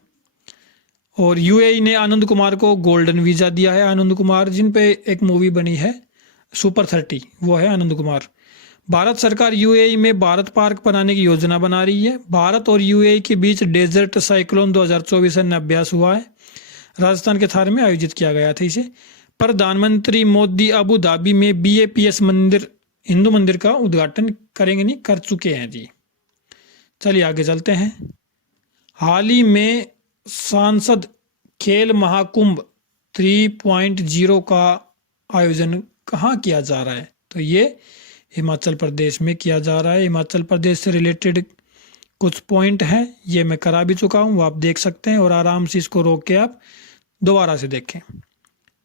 और UAE ने आनंद कुमार को गोल्डन वीज़ा दिया है। आनंद कुमार जिन पे एक मूवी बनी है सुपर 30, वो है आनंद कुमार। भारत सरकार UAE में भारत पार्क बनाने की योजना बना रही है। भारत और UAE के बीच डेजर्ट साइक्लोन 2024 अभ्यास हुआ है, राजस्थान के थार में आयोजित किया गया था इसे। प्रधानमंत्री मोदी अबू धाबी में BAPS मंदिर, हिंदू मंदिर का उद्घाटन करेंगे, नहीं कर चुके हैं जी। चलिए आगे चलते हैं। हाल ही में सांसद खेल महाकुंभ 3.0 का आयोजन कहाँ किया जा रहा है? तो ये हिमाचल प्रदेश में किया जा रहा है। हिमाचल प्रदेश से रिलेटेड कुछ पॉइंट हैं, ये मैं करा भी चुका हूँ, वो आप देख सकते हैं और आराम से इसको रोक के आप दोबारा से देखें।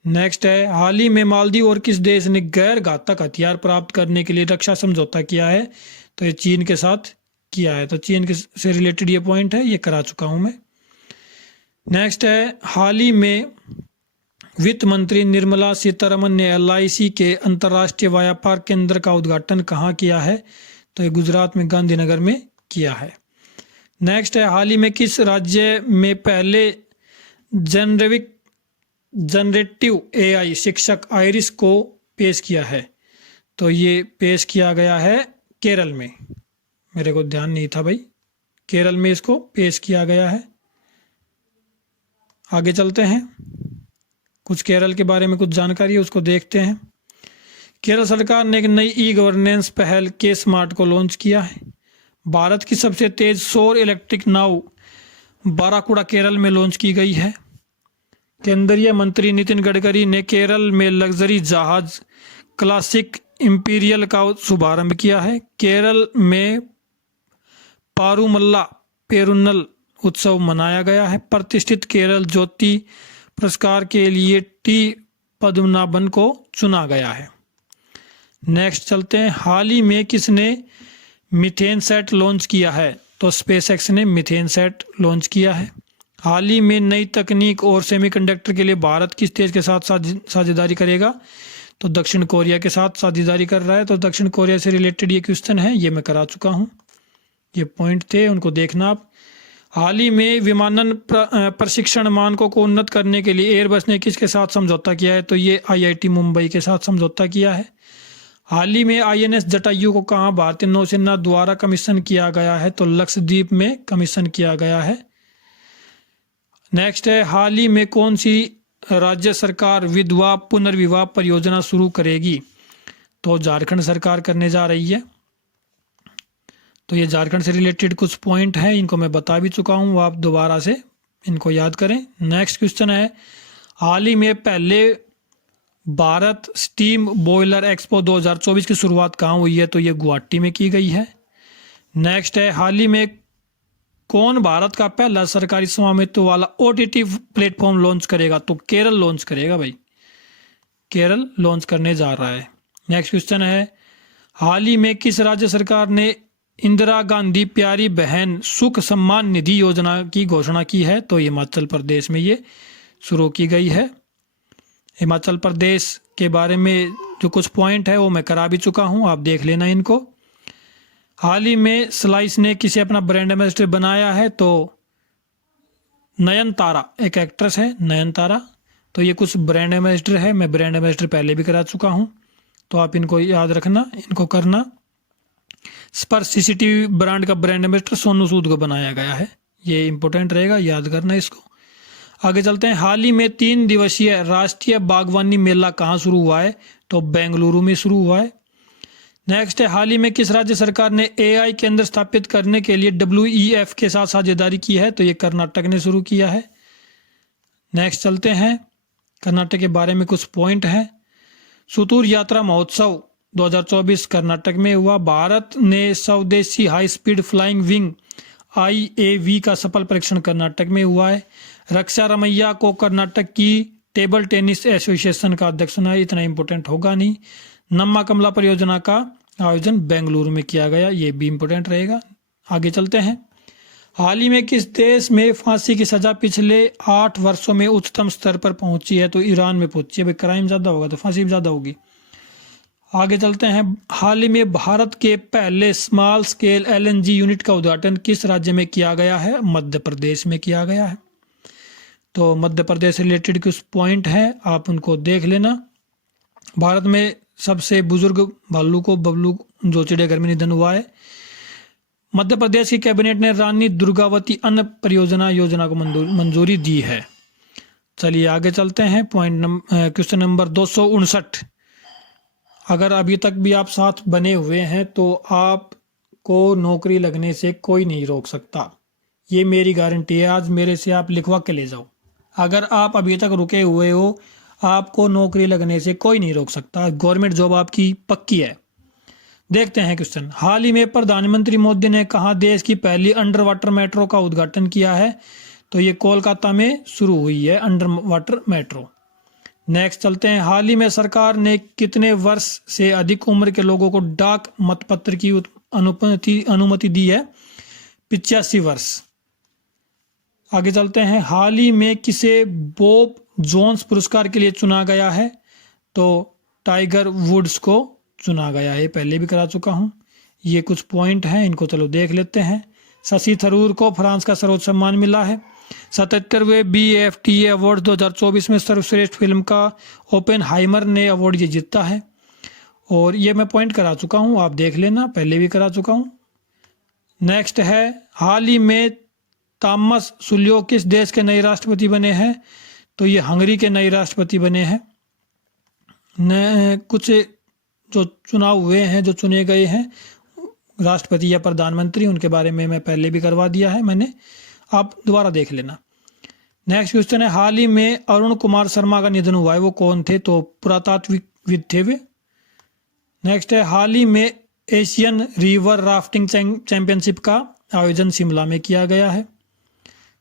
नेक्स्ट है, हाल ही में मालदीव और किस देश ने गैर घातक हथियार प्राप्त करने के लिए रक्षा समझौता किया है? तो ये चीन के साथ किया है। तो चीन के से रिलेटेड ये पॉइंट है, ये करा चुका हूँ मैं। नेक्स्ट है, हाल ही में वित्त मंत्री निर्मला सीतारमन ने LIC के अंतर्राष्ट्रीय व्यापार केंद्र का उद्घाटन कहाँ किया है? तो ये गुजरात में गांधीनगर में किया है। नेक्स्ट है, हाल ही में किस राज्य में पहले जनरेटिव AI शिक्षक आइरिस को पेश किया है? तो ये पेश किया गया है केरल में। मेरे को ध्यान नहीं था भाई, केरल में इसको पेश किया गया है। आगे चलते हैं, कुछ केरल के बारे में कुछ जानकारी है उसको देखते हैं। केरल सरकार ने एक नई E-गवर्नेंस पहल के स्मार्ट को लॉन्च किया है। भारत की सबसे तेज सौर इलेक्ट्रिक नाव बाराकुड़ा केरल में लॉन्च की गई है। केंद्रीय मंत्री नितिन गडकरी ने केरल में लग्जरी जहाज क्लासिक इंपीरियल का शुभारंभ किया है। केरल में पारूमल्ला पेरुन्नल उत्सव मनाया गया है। प्रतिष्ठित केरल ज्योति पुरस्कार के लिए टी पद्मनाभन को चुना गया है। नेक्स्ट चलते हैं, हाल ही में किसने मीथेन सेट लॉन्च किया है? तो स्पेसएक्स ने मीथेन सेट लॉन्च किया है। हाल ही में नई तकनीक और सेमीकंडक्टर के लिए भारत किस देश के साथ साझेदारी करेगा? तो दक्षिण कोरिया के साथ साझेदारी कर रहा है। तो दक्षिण कोरिया से रिलेटेड ये क्वेश्चन है, ये मैं करा चुका हूँ, ये पॉइंट थे, उनको देखना आप। हाल ही में विमानन प्रशिक्षण मानकों को उन्नत करने के लिए एयरबस ने किसके साथ समझौता किया है? तो ये IIT मुंबई के साथ समझौता किया है। हाल ही में INS जटायु को कहाँ भारतीय नौसेना द्वारा कमीशन किया गया है? तो लक्षद्वीप में कमीशन किया गया है। नेक्स्ट है, हाल ही में कौन सी राज्य सरकार विधवा पुनर्विवाह परियोजना शुरू करेगी? तो झारखंड सरकार करने जा रही है। तो ये झारखंड से रिलेटेड कुछ पॉइंट है, इनको मैं बता भी चुका हूँ, आप दोबारा से इनको याद करें। नेक्स्ट क्वेश्चन है, हाल ही में पहले भारत स्टीम बॉयलर एक्सपो 2024 की शुरुआत कहाँ हुई है? तो ये गुवाहाटी में की गई है। नेक्स्ट है, हाल ही में कौन भारत का पहला सरकारी स्वामित्व वाला OTT प्लेटफॉर्म लॉन्च करेगा? तो केरल लॉन्च करेगा भाई, केरल लॉन्च करने जा रहा है। नेक्स्ट क्वेश्चन है, हाल ही में किस राज्य सरकार ने इंदिरा गांधी प्यारी बहन सुख सम्मान निधि योजना की घोषणा की है? तो हिमाचल प्रदेश में ये शुरू की गई है। हिमाचल प्रदेश के बारे में जो कुछ पॉइंट है वो मैं करा भी चुका हूँ, आप देख लेना इनको। हाल ही में स्लाइस ने किसे अपना ब्रांड एम्बेसडर बनाया है? तो नयनतारा, एक एक्ट्रेस है नयनतारा। तो ये कुछ ब्रांड एम्बेसडर है, मैं ब्रांड एम्बेसडर पहले भी करा चुका हूँ, तो आप इनको याद रखना, इनको करना। स्पर्श CCTV ब्रांड का ब्रांड एम्बेसडर सोनू सूद को बनाया गया है, ये इंपॉर्टेंट रहेगा, याद करना इसको। आगे चलते हैं, हाल ही में 3 दिवसीय राष्ट्रीय बागवानी मेला कहाँ शुरू हुआ है? तो बेंगलुरु में शुरू हुआ है। नेक्स्ट है, हाल ही में किस राज्य सरकार ने AI केंद्र स्थापित करने के लिए WEF के साथ साझेदारी की है? तो ये कर्नाटक ने शुरू किया है। नेक्स्ट चलते हैं, कर्नाटक के बारे में कुछ पॉइंट है। सुतूर यात्रा महोत्सव 2024 कर्नाटक में हुआ। भारत ने स्वदेशी high speed flying wing IAV का सफल परीक्षण कर्नाटक में हुआ है। रक्षा रमैया को कर्नाटक की टेबल टेनिस एसोसिएशन का अध्यक्ष चुना है, इतना इंपॉर्टेंट होगा नहीं। नम्मा कमला परियोजना का आयोजन बेंगलुरु में किया गया, ये भी इंपॉर्टेंट रहेगा। आगे चलते हैं, हाल ही में किस देश में फांसी की सजा पिछले 8 वर्षों में उच्चतम स्तर पर पहुंची है? तो ईरान में पहुंची है भाई, क्राइम ज़्यादा होगा तो फांसी भी ज़्यादा होगी। आगे चलते हैं, हाल ही में भारत के पहले स्मॉल स्केल LNG यूनिट का उद्घाटन किस राज्य में किया गया है? मध्य प्रदेश में किया गया है। तो मध्य प्रदेश से रिलेटेड कुछ पॉइंट है, आप उनको देख लेना। भारत में सबसे बुजुर्ग भालू को बबलू जो चिड़ियाघर में निधन हुआ है। मध्य प्रदेश की कैबिनेट ने रानी दुर्गावती अन्न परियोजना योजना को मंजूरी दी है। चलिए आगे चलते हैं, क्वेश्चन नंबर 259। अगर अभी तक भी आप साथ बने हुए हैं तो आपको नौकरी लगने से कोई नहीं रोक सकता, ये मेरी गारंटी है। आज मेरे से आप लिखवा के ले जाओ, अगर आप अभी तक रुके हुए हो आपको नौकरी लगने से कोई नहीं रोक सकता। गवर्नमेंट जॉब आपकी पक्की है। देखते हैं क्वेश्चन। हाल ही में प्रधानमंत्री मोदी ने कहा देश की पहली अंडर वाटर मेट्रो का उद्घाटन किया है? तो ये कोलकाता में शुरू हुई है अंडर वाटर मेट्रो। नेक्स्ट चलते हैं। हाल ही में सरकार ने कितने वर्ष से अधिक उम्र के लोगों को डाक मतपत्र की अनुमति दी है? 85 वर्ष। आगे चलते हैं। हाल ही में किसे बॉब जोन्स पुरस्कार के लिए चुना गया है? तो टाइगर वुड्स को चुना गया है, पहले भी करा चुका हूं। ये कुछ पॉइंट हैं, इनको चलो देख लेते हैं। शशि थरूर को फ्रांस का सर्वोच्च सम्मान मिला है। 77वें BAFTA अवार्ड 2024 में सर्वश्रेष्ठ फिल्म का ओपेनहाइमर ने अवार्ड ये जीता है। और ये मैं पॉइंट करा चुका हूं, आप देख लेना, पहले भी करा चुका हूं। नेक्स्ट है, हाल ही में तामस सुल्यो किस देश के नए राष्ट्रपति बने हैं? तो ये हंगरी के नए राष्ट्रपति बने हैं। कुछ जो चुनाव हुए हैं, जो चुने गए हैं राष्ट्रपति या प्रधानमंत्री, उनके बारे में मैं पहले भी करवा दिया है मैंने, आप दोबारा देख लेना। नेक्स्ट क्वेश्चन है, हाल ही में अरुण कुमार शर्मा का निधन हुआ है, वो कौन थे? तो पुरातात्विकविद थे वे। नेक्स्ट है, हाल ही में एशियन रिवर राफ्टिंग चैंपियनशिप का आयोजन शिमला में किया गया है।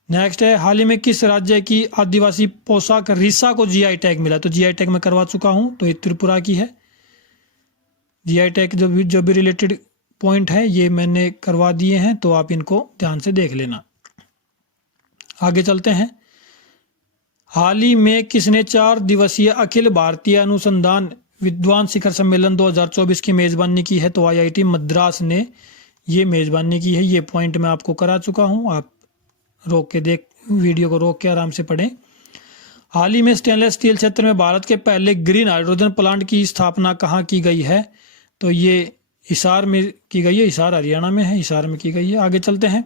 नेक्स्ट है, हाल ही में किस राज्य की आदिवासी पोशाक रिसा को GI टैग मिला? तो GI टैग मैं करवा चुका हूं, तो ये त्रिपुरा की है। GI टैग जो भी रिलेटेड पॉइंट है ये मैंने करवा दिए हैं, तो आप इनको ध्यान से देख लेना। आगे चलते हैं। हाल ही में किसने 4 दिवसीय अखिल भारतीय अनुसंधान विद्वान शिखर सम्मेलन 2024 की मेजबानी की है? तो IIT मद्रास ने ये मेजबानी की है। ये पॉइंट मैं आपको करा चुका हूं, आप रोक के देख, वीडियो को रोक के आराम से पढ़ें। हाल ही में स्टेनलेस स्टील क्षेत्र में भारत के पहले ग्रीन हाइड्रोजन प्लांट की स्थापना कहाँ की गई है? तो ये हिसार में की गई है, हिसार हरियाणा में है, हिसार में की गई है। आगे चलते हैं।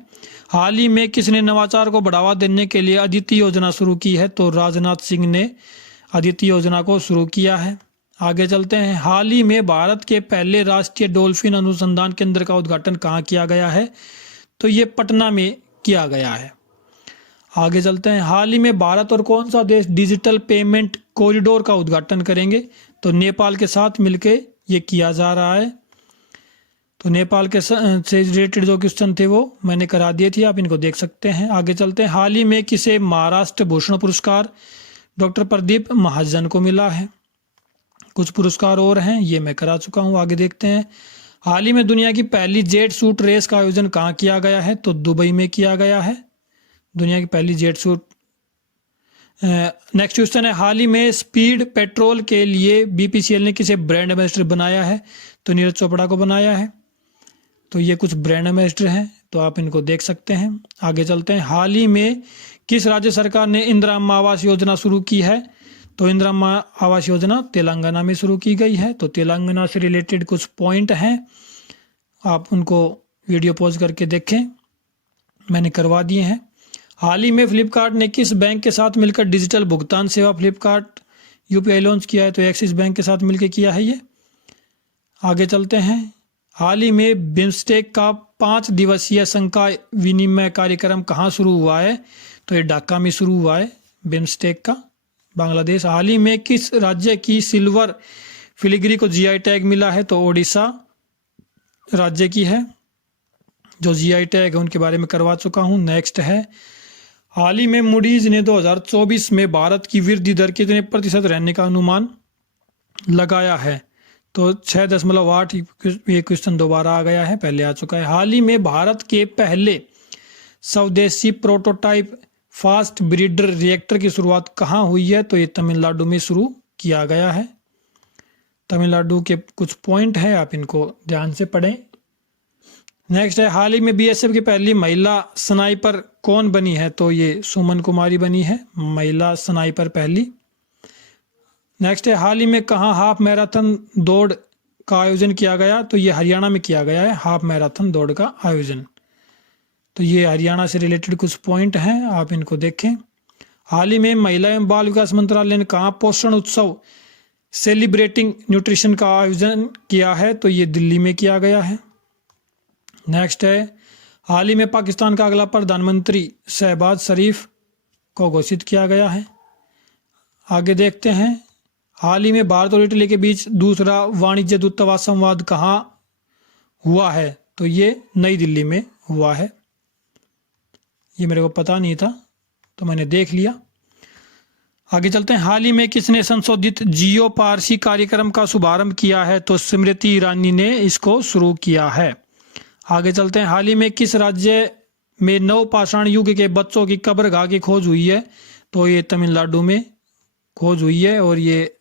हाल ही में किसने नवाचार को बढ़ावा देने के लिए अदिति योजना शुरू की है? तो राजनाथ सिंह ने अदिति योजना को शुरू किया है। आगे चलते हैं। हाल ही में भारत के पहले राष्ट्रीय डॉल्फिन अनुसंधान केंद्र का उद्घाटन कहाँ किया गया है? तो ये पटना में किया गया है। आगे चलते हैं। हाल ही में भारत और कौन सा देश डिजिटल पेमेंट कॉरिडोर का उद्घाटन करेंगे? तो नेपाल के साथ मिलके ये किया जा रहा है। तो नेपाल के से रिलेटेड जो क्वेश्चन थे वो मैंने करा दिए थे, आप इनको देख सकते हैं। आगे चलते हैं। हाल ही में किसे महाराष्ट्र भूषण पुरस्कार डॉक्टर प्रदीप महाजन को मिला है? कुछ पुरस्कार और हैं, ये मैं करा चुका हूँ। आगे देखते हैं। हाल ही में दुनिया की पहली जेट सूट रेस का आयोजन कहाँ किया गया है? तो दुबई में किया गया है, दुनिया की पहली जेट सूट। नेक्स्ट क्वेश्चन है, हाल ही में स्पीड पेट्रोल के लिए BPCL ने किसे ब्रांड एम्बेसडर बनाया है? तो नीरज चोपड़ा को बनाया है। तो ये कुछ ब्रांड एम्बेसडर हैं, तो आप इनको देख सकते हैं। आगे चलते हैं। हाल ही में किस राज्य सरकार ने इंदिरा आवास योजना शुरू की है? तो इंदिरा आवास योजना तेलंगाना में शुरू की गई है। तो तेलंगाना से रिलेटेड कुछ पॉइंट हैं, आप उनको वीडियो पॉज करके देखें, मैंने करवा दिए हैं। हाल ही में फ्लिपकार्ट ने किस बैंक के साथ मिलकर डिजिटल भुगतान सेवा फ्लिपकार्ट UPI लॉन्च किया है? तो एक्सिस बैंक के साथ मिलकर किया है ये। आगे चलते हैं। हाल ही में बिम्स्टेक का 5 दिवसीय संकाय विनिमय कार्यक्रम कहाँ शुरू हुआ है? तो ये ढाका में शुरू हुआ है, बिम्स्टेक का, बांग्लादेश। हाल ही में किस राज्य की सिल्वर फिलिग्री को GI टैग मिला है? तो ओडिशा राज्य की है। जो GI टैग है उनके बारे में करवा चुका हूँ। नेक्स्ट है, हाल ही में मूडीज ने 2024 में भारत की वृद्धि दर कितने प्रतिशत रहने का अनुमान लगाया है? तो 6.8। ये क्वेश्चन दोबारा आ गया है, पहले आ चुका है। हाल ही में भारत के पहले स्वदेशी प्रोटोटाइप फास्ट ब्रीडर रिएक्टर की शुरुआत कहाँ हुई है? तो ये तमिलनाडु में शुरू किया गया है। तमिलनाडु के कुछ पॉइंट हैं, आप इनको ध्यान से पढ़ें। नेक्स्ट है, हाल ही में BSF की पहली महिला स्नाइपर कौन बनी है? तो ये सुमन कुमारी बनी है, महिला स्नाइपर पहली। नेक्स्ट है, हाल ही में कहाँ हाफ मैराथन दौड़ का आयोजन किया गया? तो ये हरियाणा में किया गया है, हाफ मैराथन दौड़ का आयोजन। तो ये हरियाणा से रिलेटेड कुछ पॉइंट हैं, आप इनको देखें। हाल ही में महिला एवं बाल विकास मंत्रालय ने कहाँ पोषण उत्सव सेलिब्रेटिंग न्यूट्रिशन का आयोजन किया है? तो ये दिल्ली में किया गया है। नेक्स्ट है, हाल ही में पाकिस्तान का अगला प्रधानमंत्री शहबाज शरीफ को घोषित किया गया है। आगे देखते हैं। हाल ही में भारत और इटली के बीच दूसरा वाणिज्य दूतावास संवाद कहाँ हुआ है तो ये नई दिल्ली में हुआ है। ये मेरे को पता नहीं था तो मैंने देख लिया। आगे चलते हैं। हाल ही में किसने संशोधित जियो पारसी कार्यक्रम का शुभारंभ किया है? तो स्मृति ईरानी ने इसको शुरू किया है। आगे चलते हैं। हाल ही में किस राज्य में नवपाषाण युग के बच्चों की कब्रगाह की खोज हुई है? तो ये तमिलनाडु में खोज हुई है और ये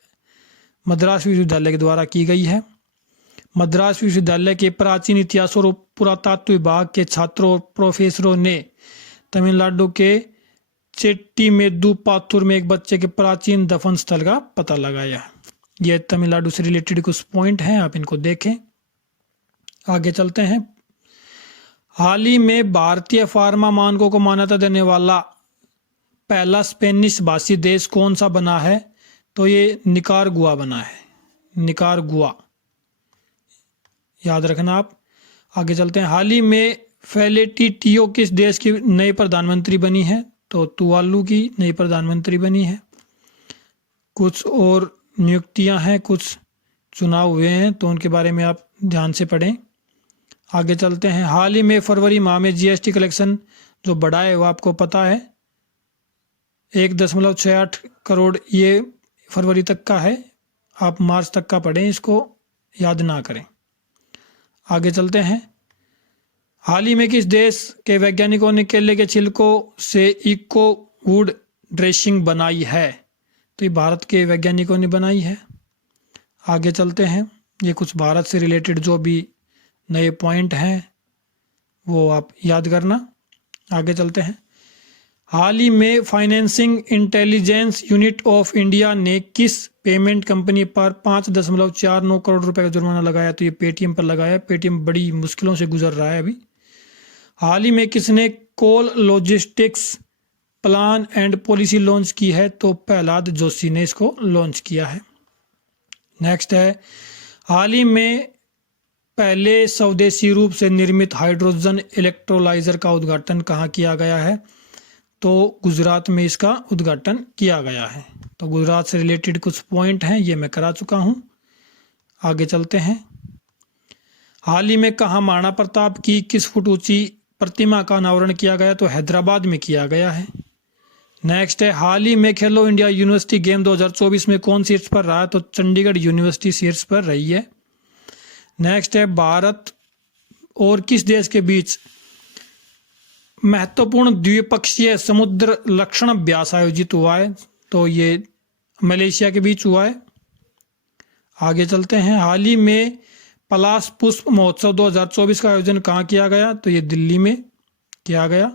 मद्रास विश्वविद्यालय के द्वारा की गई है। मद्रास विश्वविद्यालय के प्राचीन इतिहास और पुरातत्व विभाग के छात्रों और प्रोफेसरों ने तमिलनाडु के चेट्टीमेदु पाथुर में एक बच्चे के प्राचीन दफन स्थल का पता लगाया। यह तमिलनाडु से रिलेटेड कुछ पॉइंट हैं, आप इनको देखें। आगे चलते हैं। हाल ही में भारतीय फार्मा मानकों को मान्यता देने वाला पहला स्पेनिश भाषी देश कौन सा बना है? तो ये निकारागुआ बना है। निकारागुआ याद रखना आप। आगे चलते हैं। हाल ही में फेलेटी टियो किस देश की नई प्रधानमंत्री बनी है? तो तुवालू की नई प्रधानमंत्री बनी है। कुछ और नियुक्तियां हैं, कुछ चुनाव हुए हैं तो उनके बारे में आप ध्यान से पढ़ें। आगे चलते हैं। हाल ही में फरवरी माह में जीएसटी कलेक्शन जो बढ़ा है वो आपको पता है 1.68 करोड़, ये फरवरी तक का है। आप मार्च तक का पढ़ें, इसको याद ना करें। आगे चलते हैं। हाल ही में किस देश के वैज्ञानिकों ने केले के छिलकों से इको वुड ड्रेसिंग बनाई है? तो ये भारत के वैज्ञानिकों ने बनाई है। आगे चलते हैं। ये कुछ भारत से रिलेटेड जो भी नए पॉइंट हैं वो आप याद करना। आगे चलते हैं। हाल ही में financing intelligence unit of India ने किस पेमेंट कंपनी पर 5.49 करोड़ रुपए का जुर्माना लगाया? तो ये पेटीएम पर लगाया। पेटीएम बड़ी मुश्किलों से गुजर रहा है अभी। हाल ही में किसने coal logistics plan and policy launch की है? तो प्रहलाद जोशी ने इसको लॉन्च किया है। नेक्स्ट है। हाल ही में पहले स्वदेशी रूप से निर्मित हाइड्रोजन इलेक्ट्रोलाइजर का उद्घाटन कहाँ किया गया है? तो गुजरात में इसका उद्घाटन किया गया है। तो गुजरात से रिलेटेड कुछ पॉइंट हैं, ये मैं करा चुका हूँ। आगे चलते हैं। हाल ही में कहाँ महाराणा प्रताप की किस फुट ऊंची प्रतिमा का अनावरण किया गया? तो हैदराबाद में किया गया है। नेक्स्ट है। हाल ही में खेलो इंडिया यूनिवर्सिटी गेम 2024 में कौन शीर्ष पर रहा? तो चंडीगढ़ यूनिवर्सिटी शीर्ष पर रही है। नेक्स्ट है। भारत और किस देश के बीच महत्वपूर्ण द्विपक्षीय समुद्र लक्षण अभ्यास आयोजित हुआ है? तो ये मलेशिया के बीच हुआ है। आगे चलते हैं। हाल ही में पलाश पुष्प महोत्सव 2024 का आयोजन कहाँ किया गया? तो ये दिल्ली में किया गया।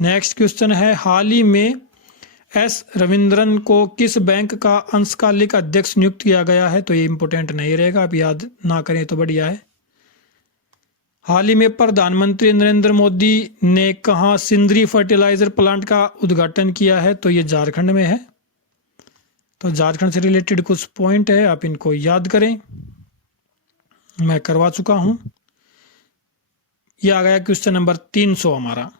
नेक्स्ट क्वेश्चन है। हाल ही में एस रविंद्रन को किस बैंक का अंशकालिक अध्यक्ष नियुक्त किया गया है? तो ये इंपॉर्टेंट नहीं रहेगा, आप याद ना करें तो बढ़िया है। हाल ही में प्रधानमंत्री नरेंद्र मोदी ने कहाँ सिंदरी फर्टिलाइजर प्लांट का उद्घाटन किया है? तो ये झारखंड में है। तो झारखंड से रिलेटेड कुछ पॉइंट है, आप इनको याद करें, मैं करवा चुका हूं। यह आ गया क्वेश्चन नंबर 300 हमारा।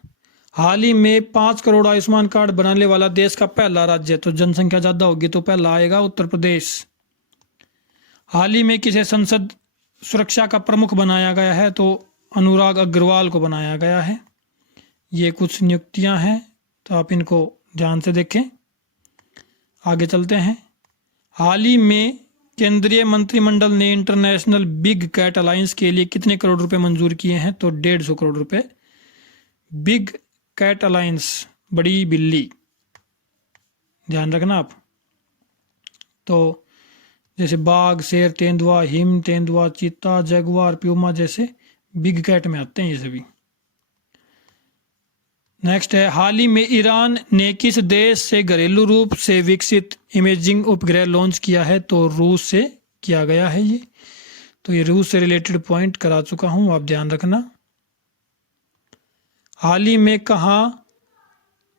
हाल ही में 5 करोड़ आयुष्मान कार्ड बनाने वाला देश का पहला राज्य, तो जनसंख्या ज्यादा होगी तो पहला आएगा उत्तर प्रदेश। हाल ही में किसे संसद सुरक्षा का प्रमुख बनाया गया है? तो अनुराग अग्रवाल को बनाया गया है। ये कुछ नियुक्तियां हैं तो आप इनको ध्यान से देखें। आगे चलते हैं। हाल ही में केंद्रीय मंत्रिमंडल ने इंटरनेशनल बिग कैट अलायंस के लिए कितने करोड़ रुपए मंजूर किए हैं? तो 150 करोड़ रुपए। बिग कैट अलायंस, बड़ी बिल्ली, ध्यान रखना आप। तो जैसे बाघ, शेर, तेंदुआ, हिम तेंदुआ, चीता, जगुआर, प्यूमा जैसे बिग कैट में आते हैं ये सभी। नेक्स्ट है। हाल ही में ईरान ने किस देश से घरेलू रूप से विकसित इमेजिंग उपग्रह लॉन्च किया है? तो रूस से किया गया है ये। तो ये रूस से रिलेटेड पॉइंट करा चुका हूं, आप ध्यान रखना। हाल ही में कहाँ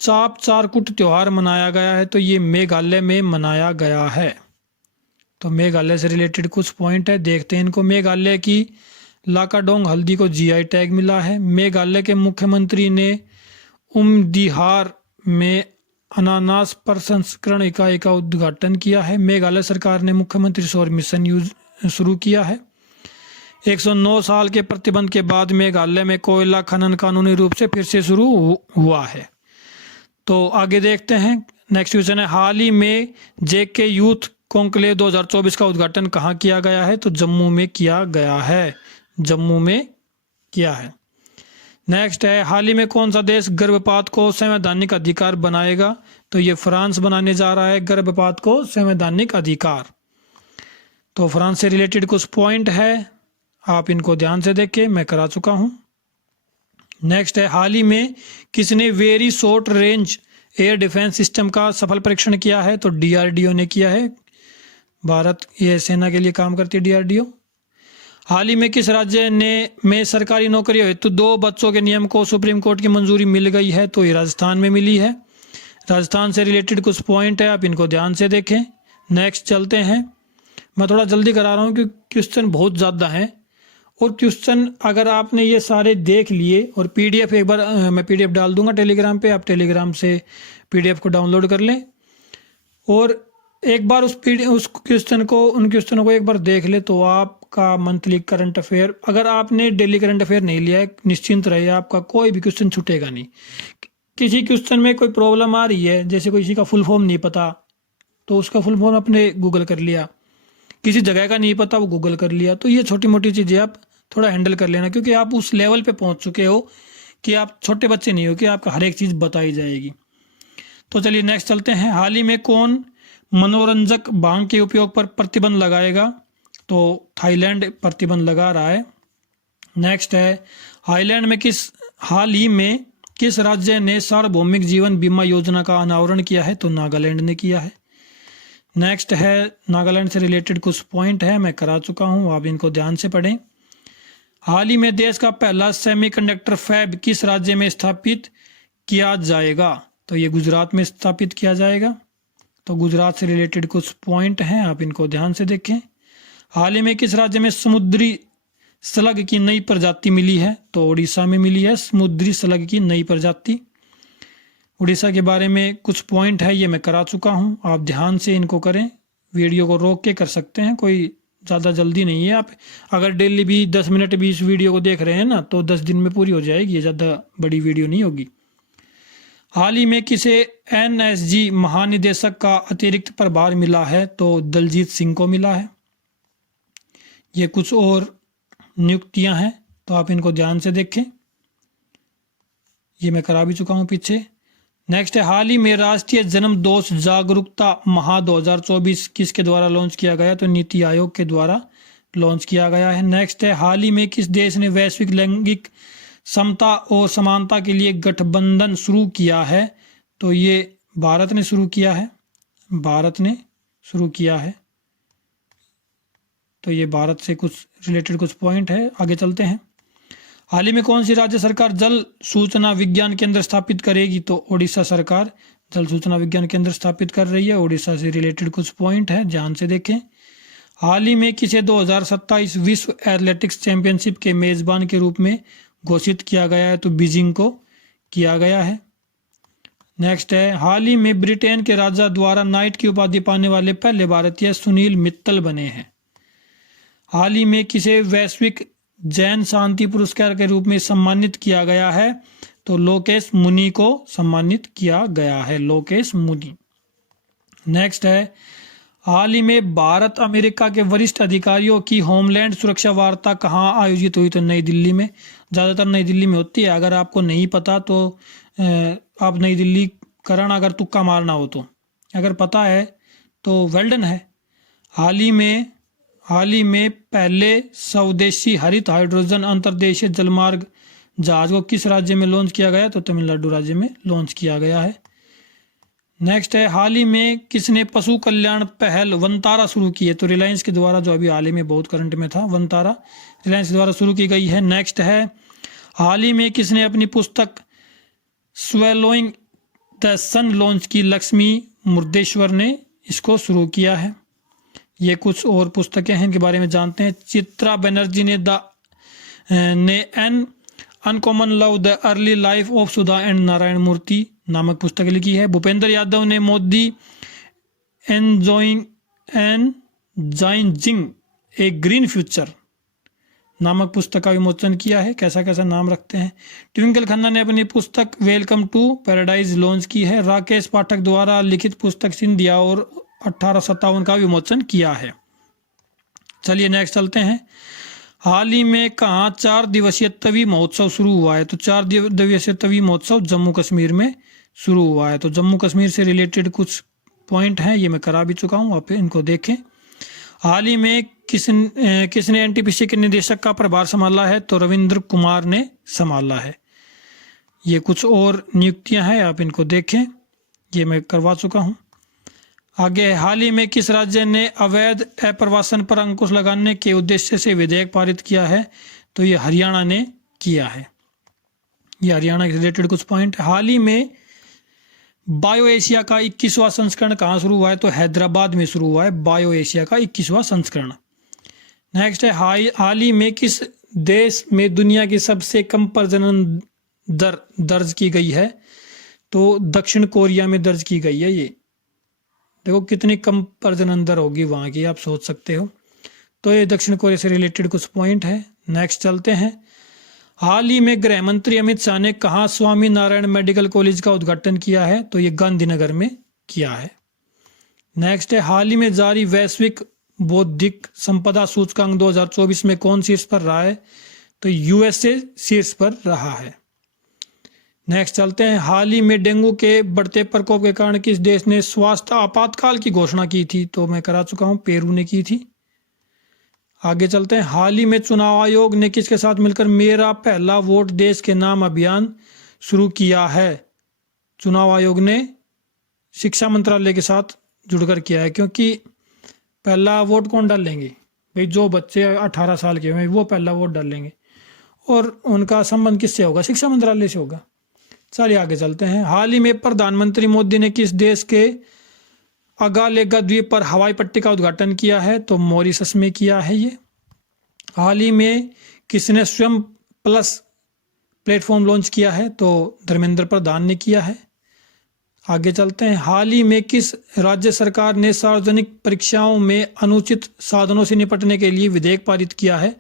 चाप चारकुट त्योहार मनाया गया है? तो ये मेघालय में मनाया गया है। तो मेघालय से रिलेटेड कुछ पॉइंट है, देखते हैं इनको। मेघालय की लाकाडोंग हल्दी को जीआई टैग मिला है। मेघालय के मुख्यमंत्री ने उमदिहार में अनानास प्रसंस्करण इकाई का उद्घाटन किया है। मेघालय सरकार ने मुख्यमंत्री सौर मिशन शुरू किया है। 109 साल के प्रतिबंध के बाद मेघालय में कोयला खनन कानूनी रूप से फिर से शुरू हुआ है। तो आगे देखते हैं। नेक्स्ट क्वेश्चन है, हाल ही में जेके यूथ कॉन्क्लेव 2024 का उद्घाटन कहाँ किया गया है? तो जम्मू में किया गया है, जम्मू में किया है। नेक्स्ट है, हाल ही में कौन सा देश गर्भपात को संवैधानिक अधिकार बनाएगा? तो ये फ्रांस बनाने जा रहा है गर्भपात को संवैधानिक अधिकार। तो फ्रांस से रिलेटेड कुछ पॉइंट है, आप इनको ध्यान से देखें, मैं करा चुका हूं। नेक्स्ट है, हाल ही में किसने very short range air defence system का सफल परीक्षण किया है? तो डीआरडीओ ने किया है। भारत ये सेना के लिए काम करती है डीआरडीओ। हाल ही में किस राज्य में सरकारी नौकरियों हेतु 2 बच्चों के नियम को सुप्रीम कोर्ट की मंजूरी मिल गई है? तो ये राजस्थान में मिली है। राजस्थान से रिलेटेड कुछ पॉइंट है, आप इनको ध्यान से देखें। नेक्स्ट चलते हैं। मैं थोड़ा जल्दी करा रहा हूँ क्योंकि क्वेश्चन बहुत ज़्यादा हैं, और क्वेश्चन अगर आपने ये सारे देख लिए और पीडीएफ एक बार मैं पीडीएफ डाल दूंगा टेलीग्राम पे, आप टेलीग्राम से पीडीएफ को डाउनलोड कर लें और एक बार उन क्वेश्चनों को एक बार देख ले तो आपका मंथली करंट अफेयर, अगर आपने डेली करंट अफेयर नहीं लिया है, निश्चिंत रहिए, आपका कोई भी क्वेश्चन छूटेगा नहीं। किसी क्वेश्चन में कोई प्रॉब्लम आ रही है, जैसे किसी का फुल फॉर्म नहीं पता तो उसका फुल फॉर्म आपने गूगल कर लिया, किसी जगह का नहीं पता वो गूगल कर लिया, तो ये छोटी मोटी चीज़ें आप थोड़ा हैंडल कर लेना, क्योंकि आप उस लेवल पे पहुंच चुके हो कि आप छोटे बच्चे नहीं हो कि आपका हर एक चीज़ बताई जाएगी। तो चलिए नेक्स्ट चलते हैं। हाल ही में कौन मनोरंजक भांग के उपयोग पर प्रतिबंध लगाएगा? तो थाईलैंड प्रतिबंध लगा रहा है। नेक्स्ट है, हाल ही में किस राज्य ने सार्वभौमिक जीवन बीमा योजना का अनावरण किया है? तो नागालैंड ने किया है। नेक्स्ट है, नागालैंड से रिलेटेड कुछ पॉइंट है, मैं करा चुका हूँ, आप इनको ध्यान से पढ़ें। हाल ही में देश का पहला सेमीकंडक्टर फैब किस राज्य में स्थापित किया जाएगा? तो ये गुजरात में स्थापित किया जाएगा। तो गुजरात से रिलेटेड कुछ पॉइंट हैं, आप इनको ध्यान से देखें। हाल ही में किस राज्य में समुद्री स्लग की नई प्रजाति मिली है? तो उड़ीसा में मिली है समुद्री स्लग की नई प्रजाति। उड़ीसा के बारे में कुछ पॉइंट है, ये मैं करा चुका हूँ, आप ध्यान से इनको करें, वीडियो को रोक के कर सकते हैं, कोई ज़्यादा जल्दी नहीं है। आप अगर डेली भी 10 मिनट भी इस वीडियो को देख रहे हैं ना तो 10 दिन में पूरी हो जाएगी, ये ज़्यादा बड़ी वीडियो नहीं होगी। हाल ही में किसे एनएसजी महानिदेशक का अतिरिक्त प्रभार मिला है? तो दलजीत सिंह को मिला है। ये कुछ और नियुक्तियां हैं, तो आप इनको ध्यान से देखें, ये मैं करा भी चुका हूं पीछे। नेक्स्ट है, हाल ही में राष्ट्रीय जन्म दोष जागरूकता माह 2024 किसके द्वारा लॉन्च किया गया? तो नीति आयोग के द्वारा लॉन्च किया गया है। नेक्स्ट है, हाल ही में किस देश ने वैश्विक लैंगिक समता और समानता के लिए गठबंधन शुरू किया है? तो ये भारत ने शुरू किया है, भारत ने शुरू किया है। तो ये भारत से कुछ रिलेटेड कुछ पॉइंट है, आगे चलते हैं। हाल ही में कौन सी राज्य सरकार जल सूचना विज्ञान केंद्र स्थापित करेगी? तो ओडिशा सरकार जल सूचना विज्ञान केंद्र स्थापित कर रही है। ओडिशा से रिलेटेड कुछ पॉइंट है, ध्यान से देखें। हाल ही में किसे 2027 विश्व एथलेटिक्स चैंपियनशिप के मेजबान के रूप में घोषित किया गया है? तो बीजिंग को किया गया है। नेक्स्ट है, हाल ही में ब्रिटेन के राजा द्वारा नाइट की उपाधि पाने वाले पहले भारतीय सुनील मित्तल बने हैं। हाल ही में किसे वैश्विक जैन शांति पुरस्कार के रूप में सम्मानित किया गया है? तो लोकेश मुनि को सम्मानित किया गया है, लोकेश मुनि। नेक्स्ट है, हाल ही में भारत अमेरिका के वरिष्ठ अधिकारियों की होमलैंड सुरक्षा वार्ता कहाँ आयोजित हुई? तो नई दिल्ली में, ज़्यादातर नई दिल्ली में होती है। अगर आपको नहीं पता तो आप नई दिल्ली कराना, अगर तुक्का मारना हो तो, अगर पता है तो वेल डन है। हाल ही में पहले स्वदेशी हरित हाइड्रोजन अंतर्देशीय जलमार्ग जहाज को किस राज्य में लॉन्च किया गया? तो तमिलनाडु राज्य में लॉन्च किया गया है। नेक्स्ट है, हाल ही में किसने पशु कल्याण पहल वनतारा शुरू की है? तो रिलायंस के द्वारा, जो अभी हाल ही में बहुत करंट में था, वनतारा रिलायंस के द्वारा शुरू की गई है। नेक्स्ट है, हाल ही में किसने अपनी पुस्तक स्वेलोइंग द सन लॉन्च की? लक्ष्मी मुर्देश्वर ने इसको शुरू किया है। ये कुछ और पुस्तकें हैं, इनके बारे में जानते हैं। चित्रा बनर्जी ने an uncommon love the early life of Sudha and Narayana Murthy नामक पुस्तक लिखी है। भूपेंद्र यादव ने Modi enjoying a green future नामक पुस्तक का विमोचन किया है। कैसा कैसा नाम रखते हैं। ट्विंकल खन्ना ने अपनी पुस्तक वेलकम टू पैराडाइज लॉन्च की है। राकेश पाठक द्वारा लिखित पुस्तक सिंधिया और 1857 का विमोचन किया है। चलिए नेक्स्ट चलते हैं। हाल ही में कहाँ 4 दिवसीय तवी महोत्सव शुरू हुआ है? तो 4 दिवसीय तवी महोत्सव जम्मू कश्मीर में शुरू हुआ है। तो जम्मू कश्मीर से रिलेटेड कुछ पॉइंट हैं, ये मैं करा भी चुका हूँ, आप इनको देखें। हाल ही में किसने एनटीपीसी के निदेशक का प्रभार संभाला है? तो रविंद्र कुमार ने संभाला है। ये कुछ और नियुक्तियां हैं, आप इनको देखें, ये मैं करवा चुका हूँ। आगे, हाल ही में किस राज्य ने अवैध अप्रवासन पर अंकुश लगाने के उद्देश्य से विधेयक पारित किया है? तो ये हरियाणा ने किया है। ये हरियाणा के रिलेटेड कुछ पॉइंट। हाल ही में बायो एशिया का 21वां संस्करण कहाँ शुरू हुआ है? तो हैदराबाद में शुरू हुआ है बायो एशिया का 21वां संस्करण। नेक्स्ट है, हाल ही में किस देश में दुनिया की सबसे कम प्रजनन दर दर्ज की गई है? तो दक्षिण कोरिया में दर्ज की गई है। ये देखो कितनी कम प्रजनन दर होगी वहाँ की, आप सोच सकते हो। तो ये दक्षिण कोरिया से रिलेटेड कुछ पॉइंट है। नेक्स्ट चलते हैं। हाल ही में गृह मंत्री अमित शाह ने कहाँ स्वामी नारायण मेडिकल कॉलेज का उद्घाटन किया है? तो ये गांधीनगर में किया है। नेक्स्ट है, हाल ही में जारी वैश्विक बौद्धिक संपदा सूचकांक 2024 में कौन शीर्ष पर रहा है? तो यूएसए शीर्ष पर रहा है। नेक्स्ट चलते हैं। हाल ही में डेंगू के बढ़ते प्रकोप के कारण किस देश ने स्वास्थ्य आपातकाल की घोषणा की थी? तो मैं करा चुका हूं, पेरू ने की थी। आगे चलते हैं। हाल ही में चुनाव आयोग ने किसके साथ मिलकर मेरा पहला वोट देश के नाम अभियान शुरू किया है? चुनाव आयोग ने शिक्षा मंत्रालय के साथ जुड़कर किया है, क्योंकि पहला वोट कौन डालेंगे भाई? जो बच्चे 18 साल के हुए वो पहला वोट डालेंगे, और उनका संबंध किससे होगा? शिक्षा मंत्रालय से होगा। चलिए आगे चलते हैं। हाल ही में प्रधानमंत्री मोदी ने किस देश के अगालेगा द्वीप पर हवाई पट्टी का उद्घाटन किया है? तो मॉरिशस में किया है ये। हाल ही में किसने स्वयं प्लस प्लेटफॉर्म लॉन्च किया है? तो धर्मेंद्र प्रधान ने किया है। आगे चलते हैं। हाल ही में किस राज्य सरकार ने सार्वजनिक परीक्षाओं में अनुचित साधनों से निपटने के लिए विधेयक पारित किया है?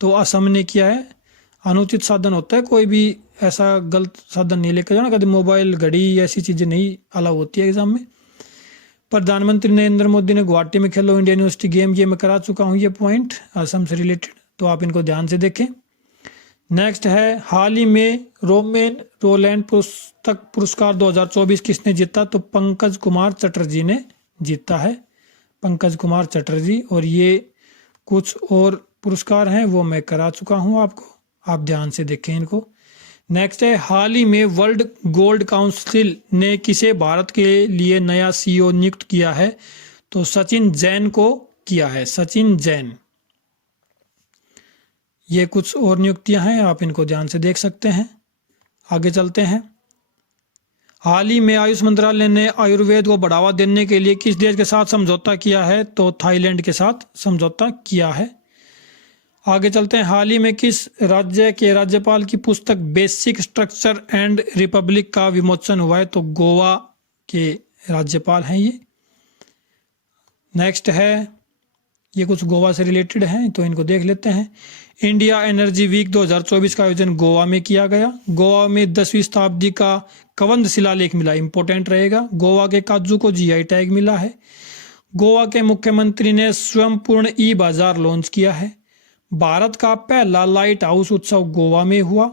तो असम ने किया है। अनुचित साधन होता है कोई भी ऐसा गलत साधन नहीं लेकर जाना, कभी मोबाइल, घड़ी, ऐसी चीज़ें नहीं अलाउ होती है एग्जाम में। प्रधानमंत्री नरेंद्र मोदी ने गुवाहाटी में खेलो इंडिया यूनिवर्सिटी गेम, ये मैं करा चुका हूँ ये पॉइंट असम से रिलेटेड, तो आप इनको ध्यान से देखें। नेक्स्ट है, हाल ही में रोमेन रोलैंड पुस्तक पुरस्कार 2024 किसने जीता? तो पंकज कुमार चटर्जी ने जीता है, पंकज कुमार चटर्जी। और ये कुछ और पुरस्कार हैं वो मैं करा चुका हूँ आपको, आप ध्यान से देखें इनको। नेक्स्ट है, हाल ही में वर्ल्ड गोल्ड काउंसिल ने किसे भारत के लिए नया सीईओ नियुक्त किया है? तो सचिन जैन को किया है, सचिन जैन। ये कुछ और नियुक्तियां हैं, आप इनको ध्यान से देख सकते हैं। आगे चलते हैं। हाल ही में आयुष मंत्रालय ने आयुर्वेद को बढ़ावा देने के लिए किस देश के साथ समझौता किया है? तो थाईलैंड के साथ समझौता किया है। आगे चलते हैं। हाल ही में किस राज्य के राज्यपाल की पुस्तक बेसिक स्ट्रक्चर एंड रिपब्लिक का विमोचन हुआ है? तो गोवा के राज्यपाल हैं ये। नेक्स्ट है, ये कुछ गोवा से रिलेटेड हैं तो इनको देख लेते हैं। इंडिया एनर्जी वीक 2024 का आयोजन गोवा में किया गया। गोवा में 10वीं शताब्दी का कवंद शिलालेख मिला, इंपॉर्टेंट रहेगा। गोवा के काजू को जीआई टैग मिला है। गोवा के मुख्यमंत्री ने स्वयं पूर्ण ई बाजार लॉन्च किया है। भारत का पहला लाइट हाउस उत्सव गोवा में हुआ।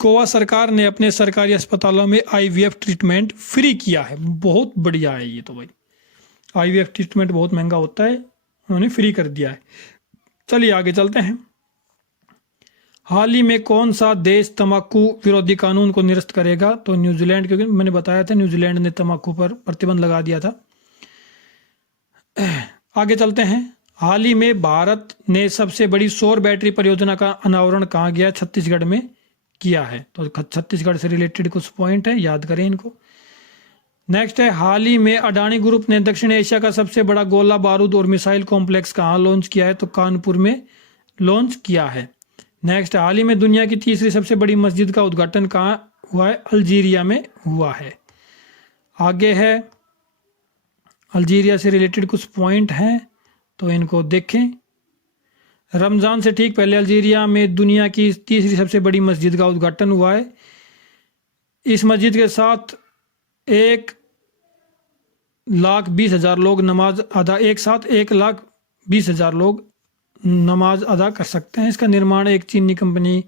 गोवा सरकार ने अपने सरकारी अस्पतालों में आईवीएफ ट्रीटमेंट फ्री किया है, बहुत बढ़िया है ये तो भाई। आईवीएफ ट्रीटमेंट बहुत महंगा होता है, उन्होंने फ्री कर दिया है। चलिए आगे चलते हैं। हाल ही में कौन सा देश तंबाकू विरोधी कानून को निरस्त करेगा? तो न्यूजीलैंड, क्योंकि मैंने बताया था न्यूजीलैंड ने तंबाकू पर प्रतिबंध लगा दिया था। आगे चलते हैं। हाल ही में भारत ने सबसे बड़ी सौर बैटरी परियोजना का अनावरण कहाँ गया? छत्तीसगढ़ में किया है। तो छत्तीसगढ़ से रिलेटेड कुछ पॉइंट है, याद करें इनको। नेक्स्ट है, हाल ही में अडानी ग्रुप ने दक्षिण एशिया का सबसे बड़ा गोला बारूद और मिसाइल कॉम्प्लेक्स कहाँ लॉन्च किया है? तो कानपुर में लॉन्च किया है। नेक्स्ट, हाल ही में दुनिया की तीसरी सबसे बड़ी मस्जिद का उद्घाटन कहाँ हुआ है? अल्जीरिया में हुआ है। आगे है, अल्जीरिया से रिलेटेड कुछ पॉइंट हैं तो इनको देखें। रमज़ान से ठीक पहले अल्जीरिया में दुनिया की तीसरी सबसे बड़ी मस्जिद का उद्घाटन हुआ है। इस मस्जिद के साथ 1,20,000 लोग नमाज अदा एक साथ 1,20,000 लोग नमाज अदा कर सकते हैं। इसका निर्माण एक चीनी कंपनी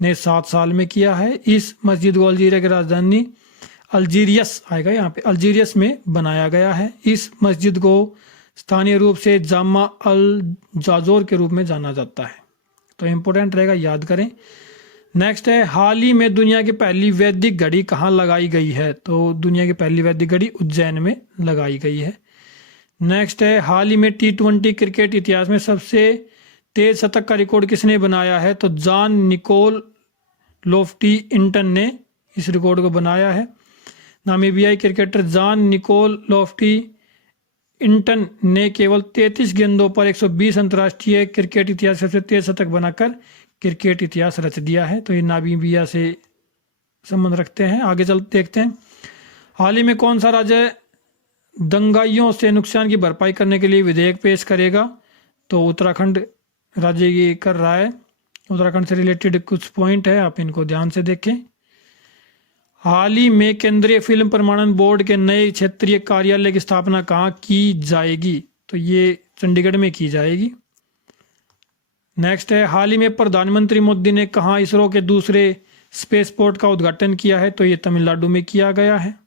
ने 7 साल में किया है। इस मस्जिद को अल्जीरिया की राजधानी अल्जीरियस आएगा यहाँ पे, अल्जीरियस में बनाया गया है। इस मस्जिद को स्थानीय रूप से जामा अल जाजोर के रूप में जाना जाता है। तो इम्पोर्टेंट रहेगा, याद करें। नेक्स्ट है, हाल ही में दुनिया की पहली वैदिक घड़ी कहाँ लगाई गई है? तो दुनिया की पहली वैदिक घड़ी उज्जैन में लगाई गई है। नेक्स्ट है, हाल ही में T20 क्रिकेट इतिहास में सबसे तेज शतक का रिकॉर्ड किसने बनाया है? तो जॉन निकोल लोफ्टी इंटन ने इस रिकॉर्ड को बनाया है। नामीबियाई क्रिकेटर जॉन निकोल लोफ्टी इंटन ने केवल 33 गेंदों पर 120 अंतर्राष्ट्रीय क्रिकेट इतिहास सबसे तेज शतक बनाकर क्रिकेट इतिहास रच दिया है। तो ये नामीबिया से संबंध रखते हैं। आगे चल देखते हैं, हाल ही में कौन सा राज्य दंगाइयों से नुकसान की भरपाई करने के लिए विधेयक पेश करेगा? तो उत्तराखंड राज्य ये कर रहा है। उत्तराखंड से रिलेटेड कुछ पॉइंट है, आप इनको ध्यान से देखें। हाल ही में केंद्रीय फिल्म प्रमाणन बोर्ड के नए क्षेत्रीय कार्यालय की स्थापना कहाँ की जाएगी? तो ये चंडीगढ़ में की जाएगी। नेक्स्ट है, हाल ही में प्रधानमंत्री मोदी ने कहाँ इसरो के दूसरे स्पेसपोर्ट का उद्घाटन किया है? तो ये तमिलनाडु में किया गया है।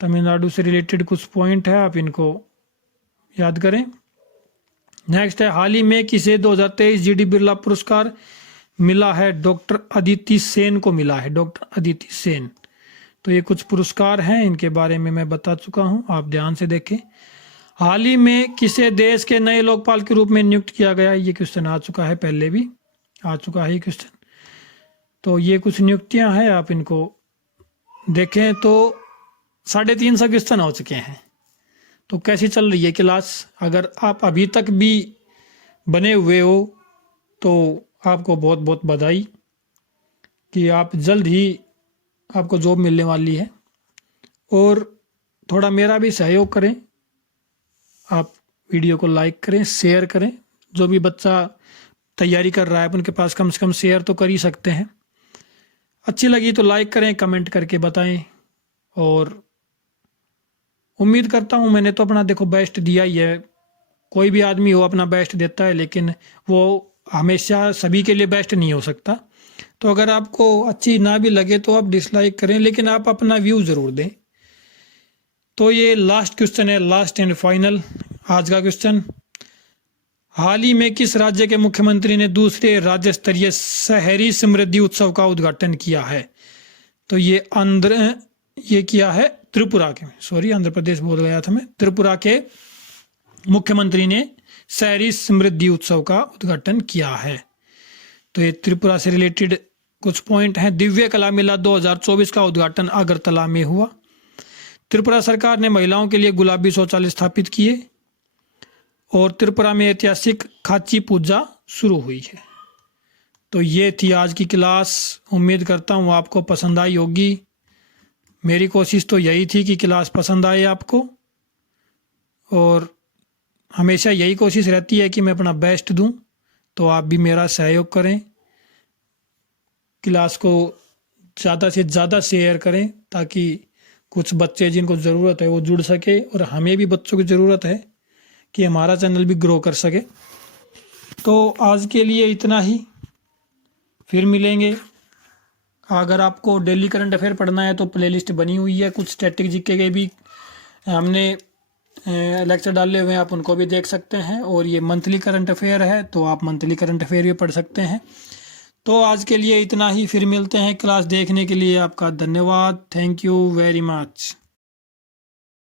तमिलनाडु से रिलेटेड कुछ पॉइंट है, आप इनको याद करें। नेक्स्ट है, हाल ही में किसे 2023 GD बिरला पुरस्कार मिला है? डॉक्टर अदिति सेन को मिला है, डॉक्टर अदिति सेन। तो ये कुछ पुरस्कार हैं, इनके बारे में मैं बता चुका हूं, आप ध्यान से देखें। हाल ही में किसे देश के नए लोकपाल के रूप में नियुक्त किया गया? ये क्वेश्चन आ चुका है, पहले भी आ चुका है ये क्वेश्चन। तो ये कुछ नियुक्तियां हैं, आप इनको देखें। तो 350 क्वेश्चन हो चुके हैं। तो कैसी चल रही है क्लास? अगर आप अभी तक भी बने हुए हो तो आपको बहुत बहुत बधाई कि आप जल्द ही आपको जॉब मिलने वाली है। और थोड़ा मेरा भी सहयोग करें, आप वीडियो को लाइक करें, शेयर करें। जो भी बच्चा तैयारी कर रहा है उनके पास कम से कम शेयर तो कर ही सकते हैं। अच्छी लगी तो लाइक करें, कमेंट करके बताएं। और उम्मीद करता हूं, मैंने तो अपना देखो बेस्ट दिया ही है। कोई भी आदमी हो अपना बेस्ट देता है, लेकिन वो हमेशा सभी के लिए बेस्ट नहीं हो सकता। तो अगर आपको अच्छी ना भी लगे तो आप डिसलाइक करें, लेकिन आप अपना व्यू ज़रूर दें। तो ये लास्ट क्वेश्चन है, लास्ट एंड फाइनल आज का क्वेश्चन। हाल ही में किस राज्य के मुख्यमंत्री ने दूसरे राज्य स्तरीय शहरी समृद्धि उत्सव का उद्घाटन किया है? तो ये किया है त्रिपुरा के, सॉरी आंध्र प्रदेश बोल गया था मैं। त्रिपुरा के मुख्यमंत्री ने शहरी समृद्धि उत्सव का उद्घाटन किया है। तो ये त्रिपुरा से रिलेटेड कुछ पॉइंट हैं। दिव्य कला मेला 2024 का उद्घाटन अगरतला में हुआ। त्रिपुरा सरकार ने महिलाओं के लिए गुलाबी शौचालय स्थापित किए। और त्रिपुरा में ऐतिहासिक खाची पूजा शुरू हुई है। तो ये थी आज की क्लास। उम्मीद करता हूँ आपको पसंद आई होगी। मेरी कोशिश तो यही थी कि क्लास पसंद आए आपको, और हमेशा यही कोशिश रहती है कि मैं अपना बेस्ट दूं। तो आप भी मेरा सहयोग करें, क्लास को ज़्यादा से ज़्यादा शेयर करें, ताकि कुछ बच्चे जिनको ज़रूरत है वो जुड़ सके, और हमें भी बच्चों की ज़रूरत है कि हमारा चैनल भी ग्रो कर सके। तो आज के लिए इतना ही, फिर मिलेंगे। अगर आपको डेली करंट अफेयर पढ़ना है तो प्लेलिस्ट बनी हुई है, कुछ स्टैटिक जीके के भी हमने लेक्चर डाले हुए हैं, आप उनको भी देख सकते हैं। और ये मंथली करंट अफेयर है, तो आप मंथली करंट अफेयर भी पढ़ सकते हैं। तो आज के लिए इतना ही, फिर मिलते हैं। क्लास देखने के लिए आपका धन्यवाद। Thank you very much.